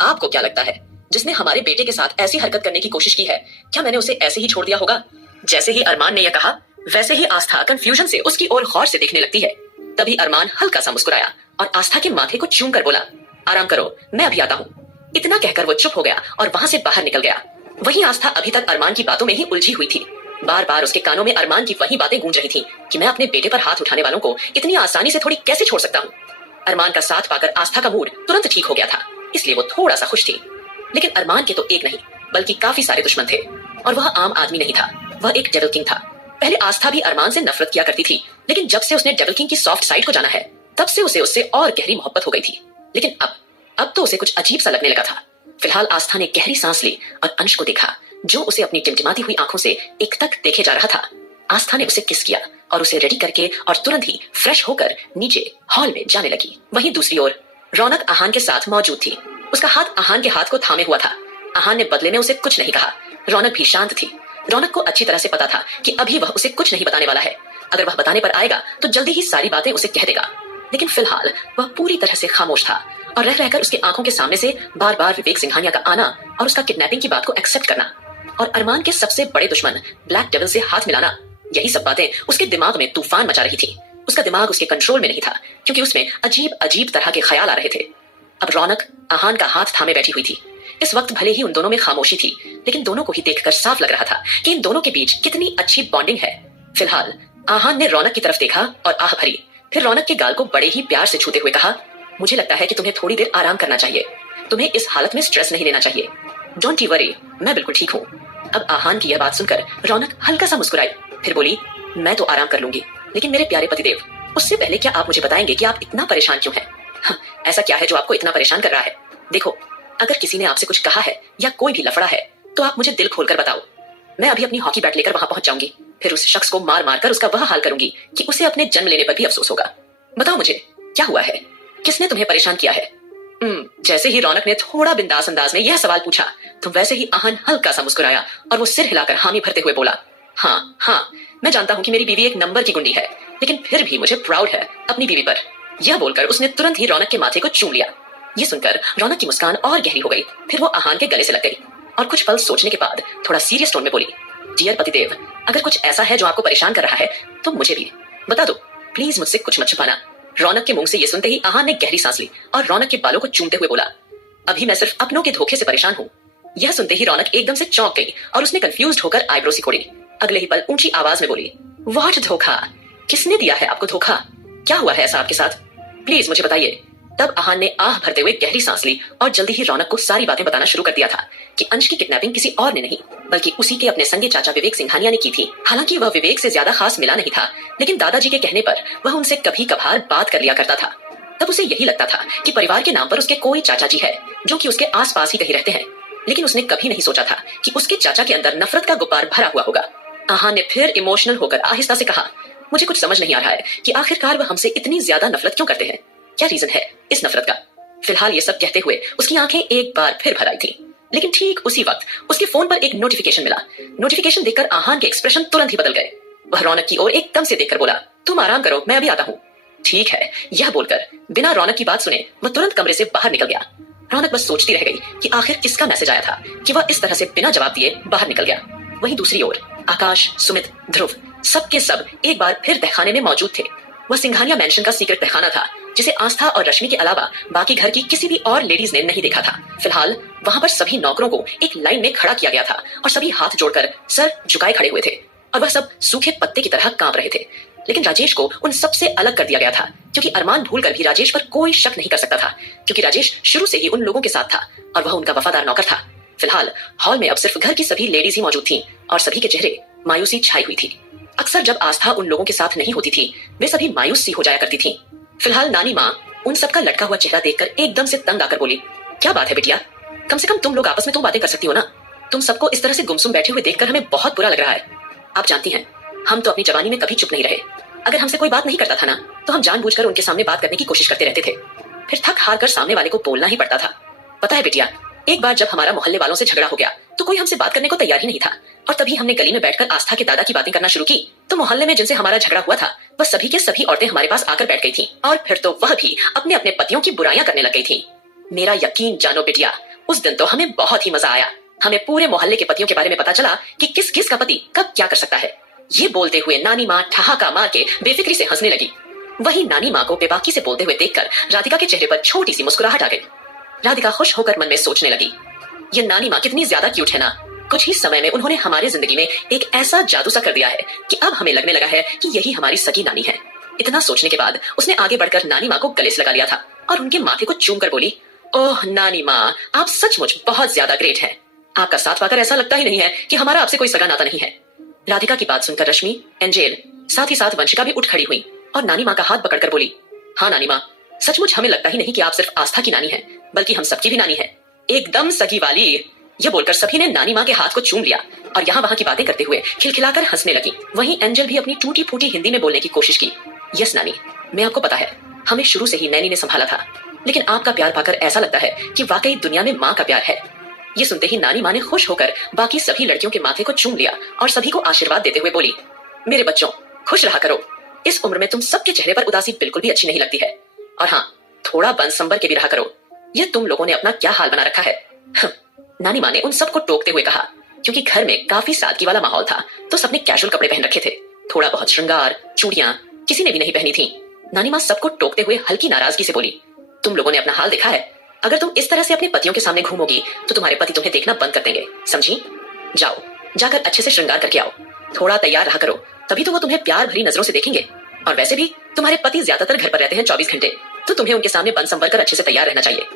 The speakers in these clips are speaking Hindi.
आपको क्या लगता है जिसने हमारे बेटे के साथ ऐसी हरकत करने की कोशिश की है, क्या मैंने उसे ऐसे ही छोड़ दिया होगा? जैसे ही अरमान ने यह कहा, वैसे ही आस्था कंफ्यूजन से उसकी ओर गौर से देखने लगती है। तभी अरमान हल्का सा मुस्कुराया और आस्था के माथे को चूम कर बोला, आराम करो, मैं अभी आता हूँ। इतना कहकर वो चुप हो गया और वहां से बाहर निकल गया। वहीं आस्था अभी तक अरमान की बातों में ही उलझी हुई थी। बार बार उसके कानों में अरमान की वही बातें गूंज रही थी कि मैं अपने बेटे पर हाथ उठाने वालों को इतनी आसानी से थोड़ी कैसे छोड़ सकता हूँ। अरमान का साथ पाकर आस्था का मूड तुरंत ठीक हो गया था, इसलिए वो थोड़ा सा खुश थी। लेकिन अरमान के तो एक नहीं बल्कि काफी सारे दुश्मन थे और वह आम आदमी नहीं था, वह एक डेविल किंग था। पहले आस्था भी अरमान से नफरत किया करती थी, लेकिन जब से उसने डेविल किंग की सॉफ्ट साइड को जाना है, तब से उसे उससे और गहरी मोहब्बत हो गई थी। लेकिन अब तो उसे कुछ अजीब सा लगने लगा था। फिलहाल आस्था ने गहरी सांस ली और अंश को देखा, जो उसे अपनी टिमटिमाती हुई आंखों से एकटक देखे जा रहा था। आस्था ने उसे किस किया और उसे रेडी करके और तुरंत ही फ्रेश होकर नीचे हॉल में जाने लगी। वहीं दूसरी ओर रौनक आहान के साथ मौजूद थी। उसका हाथ आहान के हाथ को थामे हुआ था। आहान ने बदले में उसे कुछ नहीं कहा। रौनक भी शांत थी। रौनक को अच्छी तरह से पता था कि अभी वह उसे कुछ नहीं बताने वाला है। अगर वह बताने पर आएगा तो जल्दी ही सारी बातें उसे कह देगा। लेकिन फिलहाल वह पूरी तरह से खामोश था और रह रहकर उसकी आंखों के सामने से बार बार विवेक सिंघानिया का आना और उसका किडनैपिंग की बात को एक्सेप्ट करना और अरमान के सबसे बड़े दुश्मन ब्लैक डेविल से हाथ मिलाना, यही सब बातें उसके दिमाग में तूफान मचा रही थी। उसका दिमाग उसके कंट्रोल में नहीं था, क्योंकि उसमें अजीब अजीब तरह के ख्याल आ रहे थे। अब रौनक आहान का हाथ थामे बैठी हुई थी। इस वक्त भले ही उन दोनों में खामोशी थी, लेकिन दोनों को ही देखकर साफ लग रहा था कि इन दोनों के बीच कितनी अच्छी बॉन्डिंग है। फिलहाल आहान ने रौनक की तरफ देखा और आह भरी, फिर रौनक के गाल को बड़े ही प्यार से छूते हुए कहा, मुझे लगता है कि तुम्हें थोड़ी देर आराम करना चाहिए। तुम्हें इस हालत में स्ट्रेस नहीं लेना चाहिए। डोंट यू वरी, मैं बिल्कुल ठीक हूँ। अब आहान की यह बात सुनकर रौनक हल्का सा मुस्कुराई, फिर बोली, मैं तो आराम कर लूंगी, लेकिन मेरे प्यारे पतिदेव, उससे पहले क्या आप मुझे बताएंगे कि आप इतना परेशान क्यों हैं? हाँ, ऐसा क्या है जो आपको इतना परेशान कर रहा है? देखो, अगर किसी ने आपसे कुछ कहा है या कोई भी लफड़ा है तो आप मुझे दिल खोलकर बताओ। मैं अभी अपनी हॉकी बैट लेकर वहां पहुंच जाऊंगी, फिर उस शख्स को मार मार कर उसका वह हाल करूंगी कि उसे अपने जन्म लेने पर भी अफसोस होगा। बताओ मुझे, क्या हुआ है? किसने तुम्हें परेशान किया है? जैसे ही रौनक ने थोड़ा बिंदास अंदाज में यह सवाल पूछा, तो वैसे ही आहान हल्का सा मुस्कुराया और वो सिर हिलाकर हामी भरते हुए बोला, हाँ, मैं जानता हूँ कि मेरी बीवी एक नंबर की गुंडी है, लेकिन फिर भी मुझे प्राउड है अपनी बीवी पर। यह बोलकर उसने तुरंत ही रौनक के माथे को चूम लिया। ये सुनकर रौनक की मुस्कान और गहरी हो गई, फिर वो आहान के गले से लग गई और कुछ पल सोचने के बाद थोड़ा सीरियस टोन में बोली, डियर पतिदेव, अगर कुछ ऐसा है जो आपको परेशान कर रहा है तो मुझे भी बता दो, प्लीज मुझसे कुछ मत छुपाना। रौनक के मुंह से ये सुनते ही आहान ने गहरी सांस ली और रौनक के बालों को चूमते हुए बोला, अभी मैं सिर्फ अपनों के धोखे से परेशान हूँ। यह सुनते ही रौनक एकदम से चौंक गई और उसने कंफ्यूज्ड होकर आईब्रो सिकोड़ी। अगले ही पल ऊंची आवाज में बोली, व्हाट धोखा? किसने दिया है आपको धोखा? क्या हुआ है ऐसा आपके साथ? प्लीज मुझे बताइए। तब आहान ने आह भरते हुए गहरी सांस ली और जल्दी ही रौनक को सारी बातें बताना शुरू कर दिया था कि अंश की किडनैपिंग किसी और ने नहीं बल्कि उसी के अपने संगे चाचा विवेक सिंघानिया ने की थी। हालांकि वह विवेक से ज्यादा खास मिला नहीं था, लेकिन दादाजी के कहने पर वह उनसे कभी कभार बात कर लिया करता था। तब उसे यही लगता था कि परिवार के नाम पर उसके कोई चाचा जी है जो कि उसके आस पास ही कहीं रहते हैं, लेकिन उसने कभी नहीं सोचा था कि उसके चाचा के अंदर नफरत का गुब्बार भरा हुआ होगा। आहान ने फिर इमोशनल होकर आहिस्ता से कहा, मुझे कुछ समझ नहीं आ रहा है कि आखिरकार वह हमसे इतनी ज्यादा नफरत क्यों करते हैं? क्या रीजन है इस नफरत का? फिलहाल ये सब कहते हुए उसकी आंखें एक बार फिर भर आई थी, लेकिन ठीक उसी वक्त उसके फोन पर एक नोटिफिकेशन मिला। नोटिफिकेशन देखकर आहान के एक्सप्रेशन तुरंत ही बदल गए। वह रौनक की ओर एकदम से देखकर बोला, तुम आराम करो, मैं अभी आता हूँ। ठीक है, यह बोलकर बिना रौनक की बात सुने वह तुरंत कमरे से बाहर निकल गया। रौनक बस सोचती रह गई कि आखिर किसका मैसेज आया था कि वह इस तरह से बिना जवाब दिए बाहर निकल गया। वहीं दूसरी ओर आकाश, सुमित, ध्रुव सबके सब एक बार फिर तहखाने में मौजूद थे। वह सिंघानिया मैंशन का सीक्रेट तहखाना था जिसे आस्था और रश्मि के अलावा बाकी घर की किसी भी और लेडीज ने नहीं देखा था। फिलहाल वहां पर सभी नौकरों को एक लाइन में खड़ा किया गया था और सभी हाथ जोड़कर सर झुकाए खड़े हुए थे और वह सब सूखे पत्ते की तरह कांप रहे थे। लेकिन राजेश को उन सबसे अलग कर दिया गया था, क्योंकि अरमान भूलकर भी राजेश पर कोई शक नहीं कर सकता था, क्योंकि राजेश शुरू से ही उन लोगों के साथ था और वह उनका वफादार नौकर था। फिलहाल हॉल में अब सिर्फ घर की सभी लेडीज ही मौजूद थीं और सभी के चेहरे मायूसी छाई हुई थी। अक्सर जब आस्था उन लोगों के साथ नहीं होती थी, वे सभी मायूस सी हो जाया करती थीं। फिलहाल नानी माँ उन सबका लटका हुआ चेहरा देखकर एकदम से तंग आकर बोली, क्या बात है बिटिया, कम से कम तुम लोग आपस में तो बातें कर सकती हो ना। तुम सबको इस तरह से गुमसुम बैठे हुए देखकर हमें बहुत बुरा लग रहा है। आप जानती हैं, हम तो अपनी जवानी में कभी चुप नहीं रहे। अगर हमसे कोई बात नहीं करता था ना, तो हम जानबूझकर उनके सामने बात करने की कोशिश करते रहते थे, फिर थक हार कर सामने वाले को बोलना ही पड़ता था। पता है बिटिया, एक बार जब हमारा मोहल्ले वालों से झगड़ा हो गया तो कोई हमसे बात करने को तैयार ही नहीं था, और तभी हमने गली में बैठकर आस्था के दादा की बातें करना शुरू की तो मोहल्ले में जिनसे हमारा झगड़ा हुआ था वह सभी के सभी औरतें हमारे पास आकर बैठ गई थी और फिर तो वह भी अपने अपने पतियों की बुराइयां करने लग गई थी। मेरा यकीन जानो बिटिया, उस दिन तो हमें बहुत ही मजा आया। हमें पूरे मोहल्ले के पतियों के बारे में पता चला कि किस किस का पति कब क्या कर सकता है। ये बोलते हुए नानी माँ ठहाका मार के बेफिक्री से हंसने लगी। वही नानी माँ को बेबाकी से बोलते हुए देखकर राधिका के चेहरे पर छोटी सी मुस्कुराहट आ गई। राधिका खुश होकर मन में सोचने लगी, ये नानी माँ कितनी ज्यादा क्यूट है ना। कुछ ही समय में उन्होंने हमारी जिंदगी में एक ऐसा जादू सा कर दिया है कि अब हमें लगने लगा है कि यही हमारी सगी नानी है। इतना सोचने के बाद उसने आगे बढ़कर नानी माँ को गले से लगा लिया था और उनके माथे को चूम कर बोली, ओह नानी माँ, आप सचमुच बहुत ज्यादा ग्रेट हैं। आपका साथ पाकर ऐसा लगता ही नहीं है कि हमारा आपसे कोई सगा नाता नहीं है। राधिका की बात सुनकर रश्मि, एंजेल, साथ ही साथ वंशिका भी उठ खड़ी हुई और नानी माँ का हाथ पकड़कर बोली, हाँ नानी माँ, सचमुच हमें लगता ही नहीं कि आप सिर्फ आस्था की नानी है, बल्कि हम सबकी भी नानी है, एकदम सगी वाली। यह बोलकर सभी ने नानी माँ के हाथ को चूम लिया और यहाँ वहाँ की बातें करते हुए खिलखिलाकर हंसने लगी। वहीं एंजल भी अपनी टूटी फूटी हिंदी में बोलने की कोशिश की, यस नानी, मैं आपको पता है हमें शुरू से ही नैनी ने संभाला था, लेकिन आपका प्यार पाकर ऐसा लगता है कि वाकई दुनिया में माँ का प्यार है। ये सुनते ही नानी माँ ने खुश होकर बाकी सभी लड़कियों के माथे को चूम लिया और सभी को आशीर्वाद देते हुए बोली, मेरे बच्चों खुश रहा करो, इस उम्र में तुम सबके चेहरे पर उदासी बिल्कुल भी अच्छी नहीं लगती है। और हाँ, थोड़ा बन संबर के भी रहा करो, यह तुम लोगों ने अपना क्या हाल बना रखा है। नानी माँ ने उन सबको टोकते हुए कहा, क्योंकि घर में काफी सादगी वाला माहौल था तो सबने कैजुअल कपड़े पहन रखे थे, थोड़ा बहुत श्रृंगार, चूड़ियां किसी ने भी नहीं पहनी थी। नानी माँ सबको टोकते हुए हल्की नाराजगी से बोली, तुम लोगों ने अपना हाल देखा है, अगर तुम इस तरह से अपने पतियों के सामने घूमोगी तो तुम्हारे पति तुम्हें देखना बंद कर देंगे, समझी। जाओ, जाकर अच्छे से श्रृंगार करके आओ, थोड़ा तैयार रहा करो, तभी तो वो तुम्हें प्यार भरी नजरों से देखेंगे। और वैसे भी तुम्हारे पति ज्यादातर घर पर रहते हैं 24 घंटे, तो तुम्हें उनके सामने बन संवर कर अच्छे से तैयार रहना चाहिए।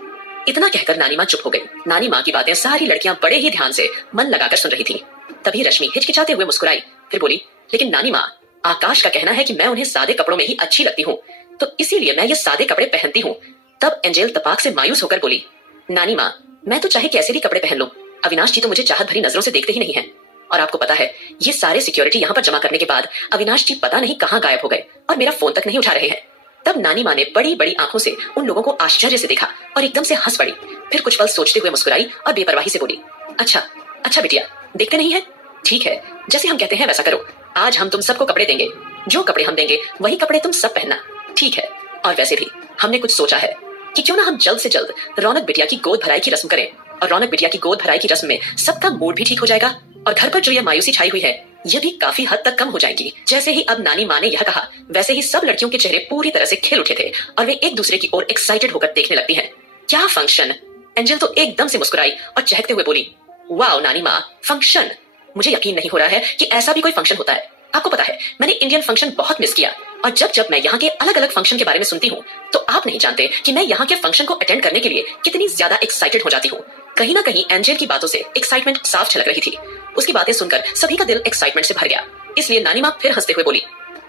इतना कहकर नानी माँ चुप हो गई। नानी माँ की बातें सारी लड़कियां बड़े ही ध्यान से मन लगाकर सुन रही थीं। तभी रश्मि हिचकिचाते हुए मुस्कुराई, फिर बोली, लेकिन नानी माँ, आकाश का कहना है कि मैं उन्हें सादे कपड़ों में ही अच्छी लगती हूँ, तो इसीलिए मैं ये सादे कपड़े पहनती हूँ। तब एंजेल तपाक से मायूस होकर बोली, नानी माँ, मैं तो चाहे कैसे भी कपड़े पहन लूं, अविनाश जी तो मुझे चाहत भरी नजरों से देखते ही नहीं है। और आपको पता है, ये सारे सिक्योरिटी यहाँ पर जमा करने के बाद अविनाश जी पता नहीं कहाँ गायब हो गए और मेरा फोन तक नहीं उठा रहे हैं। तब नानी माँ ने बड़ी बड़ी आंखों से उन लोगों को आश्चर्य से देखा और एकदम से हंस पड़ी। फिर कुछ पल सोचते हुए मुस्कुराई और बेपरवाही से बोली, अच्छा अच्छा बिटिया, देखते नहीं है, ठीक है, जैसे हम कहते हैं वैसा करो। आज हम तुम सबको कपड़े देंगे, जो कपड़े हम देंगे वही कपड़े तुम सब पहनना, ठीक है। और वैसे भी हमने कुछ सोचा है कि क्यों ना हम जल्द से जल्द रौनक बिटिया की गोद भराई की रस्म करें, और रौनक बिटिया की गोद भराई की रस्म में सबका मूड भी ठीक हो जाएगा और घर पर जो यह मायूसी छाई हुई है यह भी काफी हद तक कम हो जाएगी। जैसे ही अब नानी माँ ने यह कहा, वैसे ही सब लड़कियों के चेहरे पूरी तरह से खिल उठे थे और वे एक दूसरे की ओर एक्साइटेड होकर देखने लगती हैं। क्या फंक्शन! एंजल तो एकदम से मुस्कुराई और चहकते हुए बोली, वाओ नानी माँ, फंक्शन! मुझे यकीन नहीं हो रहा है कि ऐसा भी कोई फंक्शन होता है। आपको पता है, मैंने इंडियन फंक्शन बहुत मिस किया और जब जब मैं यहाँ के अलग अलग फंक्शन के बारे में सुनती हूँ तो आप नहीं जानते कि मैं यहाँ के फंक्शन को अटेंड करने के लिए कितनी ज्यादा एक्साइटेड हो जाती हूँ। कहीं ना कहीं एंजल की बातों से एक्साइटमेंट साफ झलक रही थी। उसकी बातें सुनकर सभी का दिल एक्साइटमेंट से भर गया। इसलिए नानी माँ फिर हंसते हुए बोली,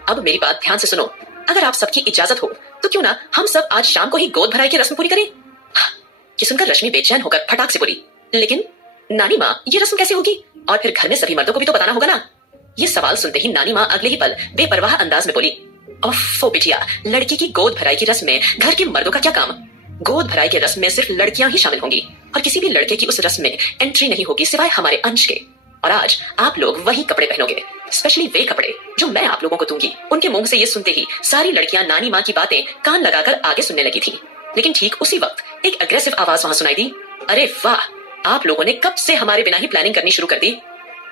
अब मेरी बात ध्यान से सुनो, अगर आप सबकी इजाजत हो तो क्यों ना हम सब आज शाम को ही गोद भराई की रस्म पूरी करें। ये सुनकर रश्मि बेचैन होकर फटाक से बोली, लेकिन नानी माँ, ये रस्म कैसे होगी? और फिर घर में सभी मर्दों को भी तो बताना होगा ना। ये सवाल सुनते ही नानी माँ अगले ही पल बेपरवाह अंदाज में बोली, ओफो बिटिया, लड़की की गोद भराई की रस्म में घर के मर्दों का क्या काम? गोद भराई की रस्म में सिर्फ लड़कियां ही शामिल होंगी और किसी भी लड़के की उस रस्म में एंट्री नहीं होगी सिवाय हमारे अंश के। और आज आप लोग वही कपड़े पहनोगे, स्पेशली वे कपड़े जो मैं आप लोगों को दूंगी। उनके मुंह से ये सुनते ही सारी लड़कियां नानी माँ की बातें कान लगाकर आगे सुनने लगी थी। लेकिन ठीक उसी वक्त एक अग्रेसिव आवाज वहां सुनाई दी, अरे वाह, आप लोगों ने कब से हमारे बिना ही प्लानिंग करनी शुरू कर दी।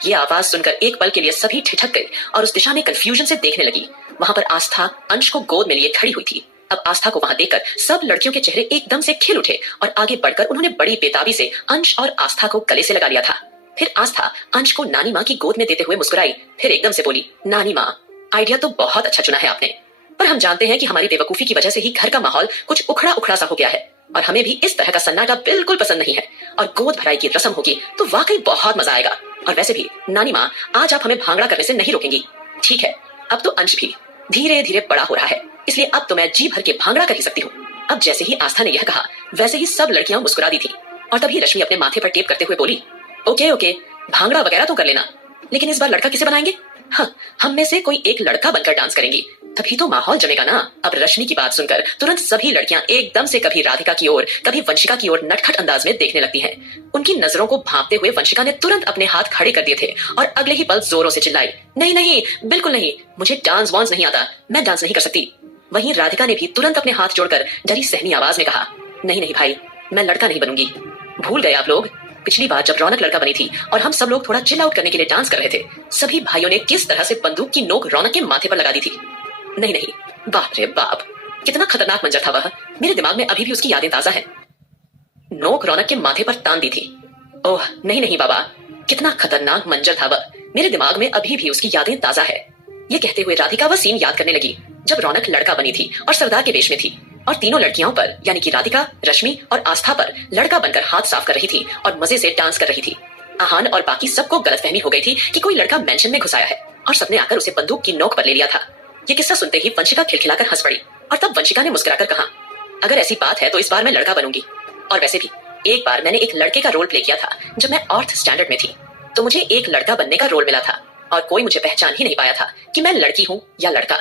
ये आवाज सुनकर एक पल के लिए सभी ठिठक गई और उस दिशा में कंफ्यूजन से देखने लगी। वहां पर आस्था अंश को गोद में लिए खड़ी हुई थी। अब आस्था को वहां देखकर सब लड़कियों के चेहरे एकदम से खिल उठे और आगे बढ़कर उन्होंने बड़ी बेताबी से अंश और आस्था को गले से लगा लिया था। फिर आस्था अंश को नानी माँ की गोद में देते हुए मुस्कुराई, फिर एकदम से बोली, नानी माँ, आइडिया तो बहुत अच्छा चुना है आपने, पर हम जानते हैं कि हमारी बेवकूफी की वजह से ही घर का माहौल कुछ उखड़ा उखड़ा सा हो गया है और हमें भी इस तरह का सन्नाटा बिल्कुल पसंद नहीं है। और गोद भराई की रस्म होगी तो वाकई बहुत मजा आएगा। और वैसे भी नानी माँ, आज आप हमें भांगड़ा करने से नहीं रोकेंगी, ठीक है? अब तो अंश भी धीरे धीरे बड़ा हो रहा है, इसलिए अब तो मैं जी भर के भांगड़ा कर ही सकती हूँ। अब जैसे ही आस्था ने यह कहा, वैसे ही सब लड़कियां मुस्कुरा दी थी और तभी रश्मि अपने माथे पर टेप करते हुए बोली, ओके ओके, भांगड़ा वगैरह तो कर लेना, लेकिन इस बार लड़का किसे बनाएंगे? हाँ, हम में से कोई एक लड़का बनकर डांस करेंगी, तभी तो माहौल जमेगा ना। अब रश्मि की बात सुनकर तुरंत सभी लड़कियां एकदम से कभी राधिका की ओर कभी वंशिका की ओर नटखट अंदाज में देखने लगती हैं। उनकी नजरों को भांपते हुए वंशिका ने तुरंत अपने हाथ खड़े कर दिए थे और अगले ही पल जोरों से चिल्लाई, नहीं नहीं, बिल्कुल नहीं, मुझे डांस वांस नहीं आता, मैं डांस नहीं कर सकती। वहीं राधिका ने भी तुरंत अपने हाथ जोड़कर डरी सहमी आवाज में कहा, नहीं नहीं भाई, मैं लड़का नहीं बनूंगी। भूल गए आप लोग पिछली बार जब रौनक लड़का बनी थी और हम सब लोग थोड़ा चिल आउट करने के लिए डांस कर रहे थे, सभी भाइयों ने किस तरह से बंदूक की नोक रौनक के माथे पर लगा दी थी। नहीं नहीं, बाप रे बाप, कितना खतरनाक मंजर था वह। मेरे दिमाग में अभी भी उसकी यादें ताजा हैं। नोक रौनक के माथे पर तान दी थी। ओह नहीं नहीं बाबा, कितना खतरनाक मंजर था वह। मेरे दिमाग में अभी भी उसकी यादें ताजा है। ये कहते हुए राधिका वह सीन याद करने लगी जब रौनक लड़का बनी थी और सरदार के वेश में थी और तीनों लड़कियों पर यानी कि राधिका, रश्मि और आस्था पर लड़का बनकर हाथ साफ कर रही थी और मजे से डांस कर रही थी। आहान और बाकी सबको गलतफहमी हो गई थी कि कोई लड़का मेंशन में घुसाया है और सबने आकर उसे बंदूक की नोक पर ले लिया था। ये किस्सा सुनते ही वंशिका खिलखिलाकर हंस पड़ी और तब वंशिका ने मुस्कुराकर कहा, अगर ऐसी बात है तो इस बार मैं लड़का बनूंगी। और वैसे भी एक बार मैंने एक लड़के का रोल प्ले किया था जब मैं 8th स्टैंडर्ड में थी, तो मुझे एक लड़का बनने का रोल मिला था और कोई मुझे पहचान ही नहीं पाया था कि मैं लड़की हूँ या लड़का।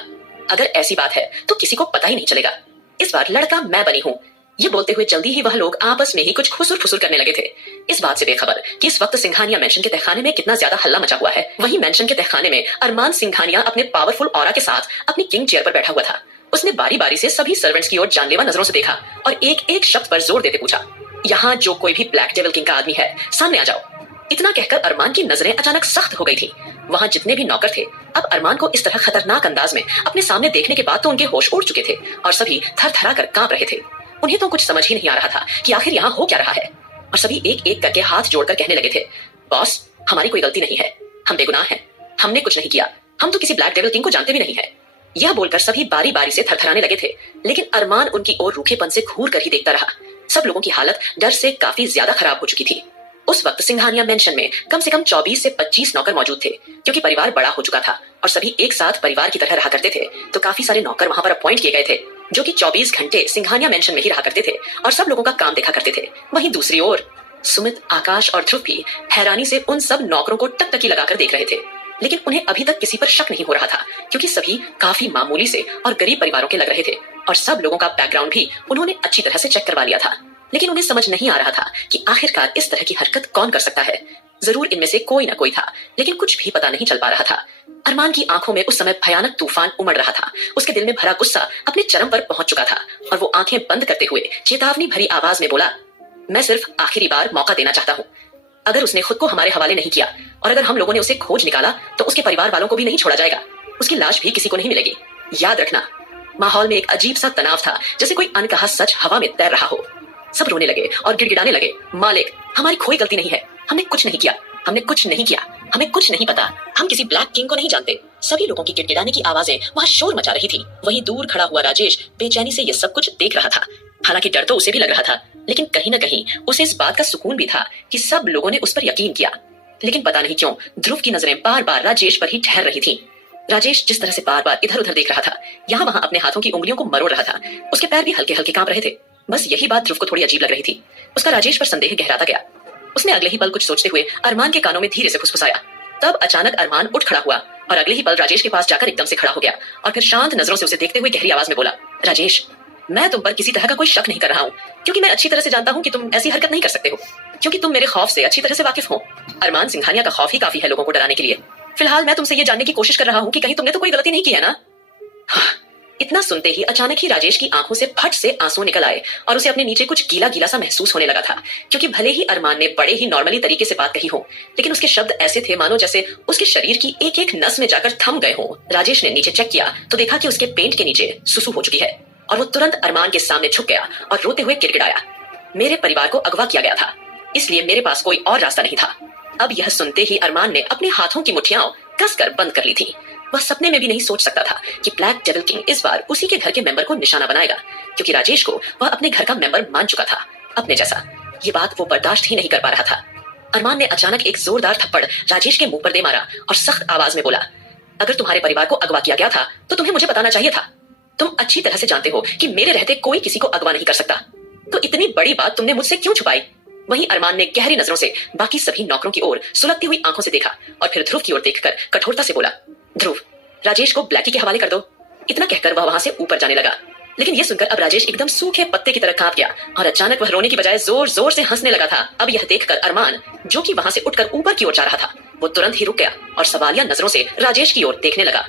अगर ऐसी बात है तो किसी को पता ही नहीं चलेगा। इस बार लड़का मैं बनी हूँ। ये बोलते हुए जल्दी ही वह लोग आपस में ही कुछ खुसुर फुसुर करने लगे थे, इस बात से बेखबर कि इस वक्त सिंघानिया मेंशन के तहखाने में कितना ज्यादा हल्ला मचा हुआ है। वहीं मेंशन के तहखाने में अरमान सिंघानिया अपने पावरफुल ऑरा के साथ अपनी किंग चेयर पर बैठा हुआ था। उसने बारी बारी से सभी सर्वेंट्स की ओर जानलेवा नजरों से देखा और एक एक शब्द पर जोर देते पूछा, यहाँ जो कोई भी ब्लैक डेविल किंग का आदमी है सामने आ जाओ। इतना कहकर अरमान की नजरें अचानक सख्त हो गई थी। वहां जितने भी नौकर थे अब अरमान को इस तरह खतरनाक अंदाज में अपने सामने देखने के बाद तो उनके होश उड़ चुके थे और सभी थरथरा कर कांप रहे थे। उन्हें तो कुछ समझ ही नहीं आ रहा था कि आखिर यहाँ हो क्या रहा है और सभी एक एक करके हाथ जोड़कर कहने लगे थे, बॉस हमारी कोई गलती नहीं है, हम बेगुनाह हैं, हमने कुछ नहीं किया, हम तो किसी ब्लैक डेविल किंग को जानते भी नहीं है। यह बोलकर सभी बारी बारी से थरथराने लगे थे, लेकिन अरमान उनकी ओर रूखेपन से घूर कर ही देखता रहा। सब लोगों की हालत डर से काफी ज्यादा खराब हो चुकी थी। उस वक्त सिंघानिया मेंशन में कम से कम 24 से 25 नौकर मौजूद थे, क्योंकि परिवार बड़ा हो चुका था और सभी एक साथ परिवार की तरह रहा करते थे। तो काफी सारे नौकर वहां पर अपॉइंट किए गए थे जो कि 24 घंटे सिंघानिया मेंशन में ही रहा करते थे और सब लोगों का काम देखा करते थे। वहीं दूसरी ओर सुमित, आकाश और ध्रुव भी हैरानी से उन सब नौकरों को टकटकी लगाकर देख रहे थे, लेकिन उन्हें अभी तक किसी पर शक नहीं हो रहा था, क्योंकि सभी काफी मामूली से और गरीब परिवारों के लग रहे थे और सब लोगों का बैकग्राउंड भी उन्होंने अच्छी तरह से चेक करवा लिया था। लेकिन उन्हें समझ नहीं आ रहा था कि आखिरकार इस तरह की हरकत कौन कर सकता है। जरूर इनमें से कोई ना कोई था, लेकिन कुछ भी पता नहीं चल पा रहा था। अरमान की आंखों में उस समय भयानक तूफान उमड़ रहा था। उसके दिल में भरा गुस्सा अपने चरम पर पहुंच चुका था और वो आंखें बंद करते हुए चेतावनी भरी आवाज में बोला, मैं सिर्फ आखिरी बार मौका देना चाहता हूँ। अगर उसने खुद को हमारे हवाले नहीं किया और अगर हम लोगों ने उसे खोज निकाला तो उसके परिवार वालों को भी नहीं छोड़ा जाएगा, उसकी लाश भी किसी को नहीं मिलेगी। याद रखना। माहौल में एक अजीब सा तनाव था, जैसे कोई अनकहा सच हवा में तैर रहा हो। सब रोने लगे और गिड़गिड़ाने लगे, मालिक हमारी कोई गलती नहीं है, हमने कुछ नहीं किया, हमने कुछ नहीं किया, हमें कुछ नहीं पता, हम किसी ब्लैक किंग को नहीं जानते। सभी लोगों की गिड़गिड़ाने की आवाजें वहां शोर मचा रही थी। वहीं दूर खड़ा हुआ राजेश बेचैनी से ये सब कुछ देख रहा था। हालांकि डर तो उसे भी लग रहा था, लेकिन कहीं ना कहीं उसे इस बात का सुकून भी था कि सब लोगों ने उस पर यकीन किया। लेकिन पता नहीं क्यों ध्रुव की नजरें बार बार राजेश पर ही ठहर रही थी। राजेश जिस तरह से बार बार इधर उधर देख रहा था, यहाँ वहां अपने हाथों की उंगलियों को मरोड़ रहा था, उसके पैर भी हल्के हल्के कांप रहे थे। बस यही बात ध्रुव को थोड़ी अजीब लग रही थी। उसका राजेश पर संदेह गहराता गया। उसने अगले ही पल कुछ सोचते हुए अरमान के कानों में धीरे से फुसफुसाया। तब अचानक अरमान उठ खड़ा हुआ और अगले ही पल राजेश के पास जाकर एकदम से खड़ा हो गया और फिर शांत नजरों से उसे देखते हुए गहरी आवाज में बोला, राजेश मैं तुम पर किसी तरह का कोई शक नहीं कर रहा हूँ, क्योंकि मैं अच्छी तरह से जानता हूँ कि तुम ऐसी हरकत नहीं कर सकते हो, क्योंकि तुम मेरे खौफ से अच्छी तरह से वाकिफ हो। अरमान सिंघानिया का खौफ ही काफी है लोगों को डराने के लिए। फिलहाल मैं तुमसे ये जानने की कोशिश कर रहा हूँ कि कहीं तुमने तो कोई गलती नहीं की है ना। इतना सुनते ही अचानक ही राजेश की आंखों से फट से आंसू निकल आए और उसे अपने नीचे कुछ गीला गीला सा महसूस होने लगा था, क्योंकि भले ही अरमान ने बड़े ही नॉर्मली तरीके से बात कही हो, लेकिन उसके शब्द ऐसे थे मानो जैसे उसके शरीर की एक एक नस में जाकर थम गए हों। राजेश ने नीचे चेक किया तो देखा कि उसके पेंट के नीचे सुसु हो चुकी है और वो तुरंत अरमान के सामने झुक गया और रोते हुए गिड़गिड़ाया, मेरे परिवार को अगवा किया गया था, इसलिए मेरे पास कोई और रास्ता नहीं था। अब यह सुनते ही अरमान ने अपने हाथों की मुठ्ठियां कसकर बंद कर ली थी। वह सपने में भी नहीं सोच सकता था कि ब्लैक डेविल किंग इस बार उसी के घर के मेंबर को निशाना बनाएगा, क्योंकि राजेश को वह अपने घर का मेंबर मान चुका था, अपने जैसा। ये बात वो बर्दाश्त ही नहीं कर पा रहा था। अरमान ने अचानक एक जोरदार थप्पड़ राजेश के मुंह पर दे मारा और सख्त आवाज में बोला, अगर तुम्हारे परिवार को अगवा किया गया था तो तुम्हें मुझे बताना चाहिए था। तुम अच्छी तरह से जानते हो कि मेरे रहते कोई किसी को अगवा नहीं कर सकता, तो इतनी बड़ी बात तुमने मुझसे क्यों छुपाई। वहीं अरमान ने गहरी नजरों से बाकी सभी नौकरों की ओर सुलगती हुई आंखों से देखा और फिर ध्रुव की ओर देखकर कठोरता से बोला, ध्रुव राजेश को ब्लैकी के हवाले कर दो। इतना कहकर वह वहां से ऊपर जाने लगा, लेकिन यह सुनकर अब राजेश एकदम सूखे पत्ते की तरह कांप गया और अचानक वह रोने की बजाय जोर जोर से हंसने लगा था। अब यह देखकर अरमान, जो कि वहां से उठकर ऊपर की ओर जा रहा था, वो तुरंत ही रुक गया और सवालिया नजरों से राजेश की ओर देखने लगा।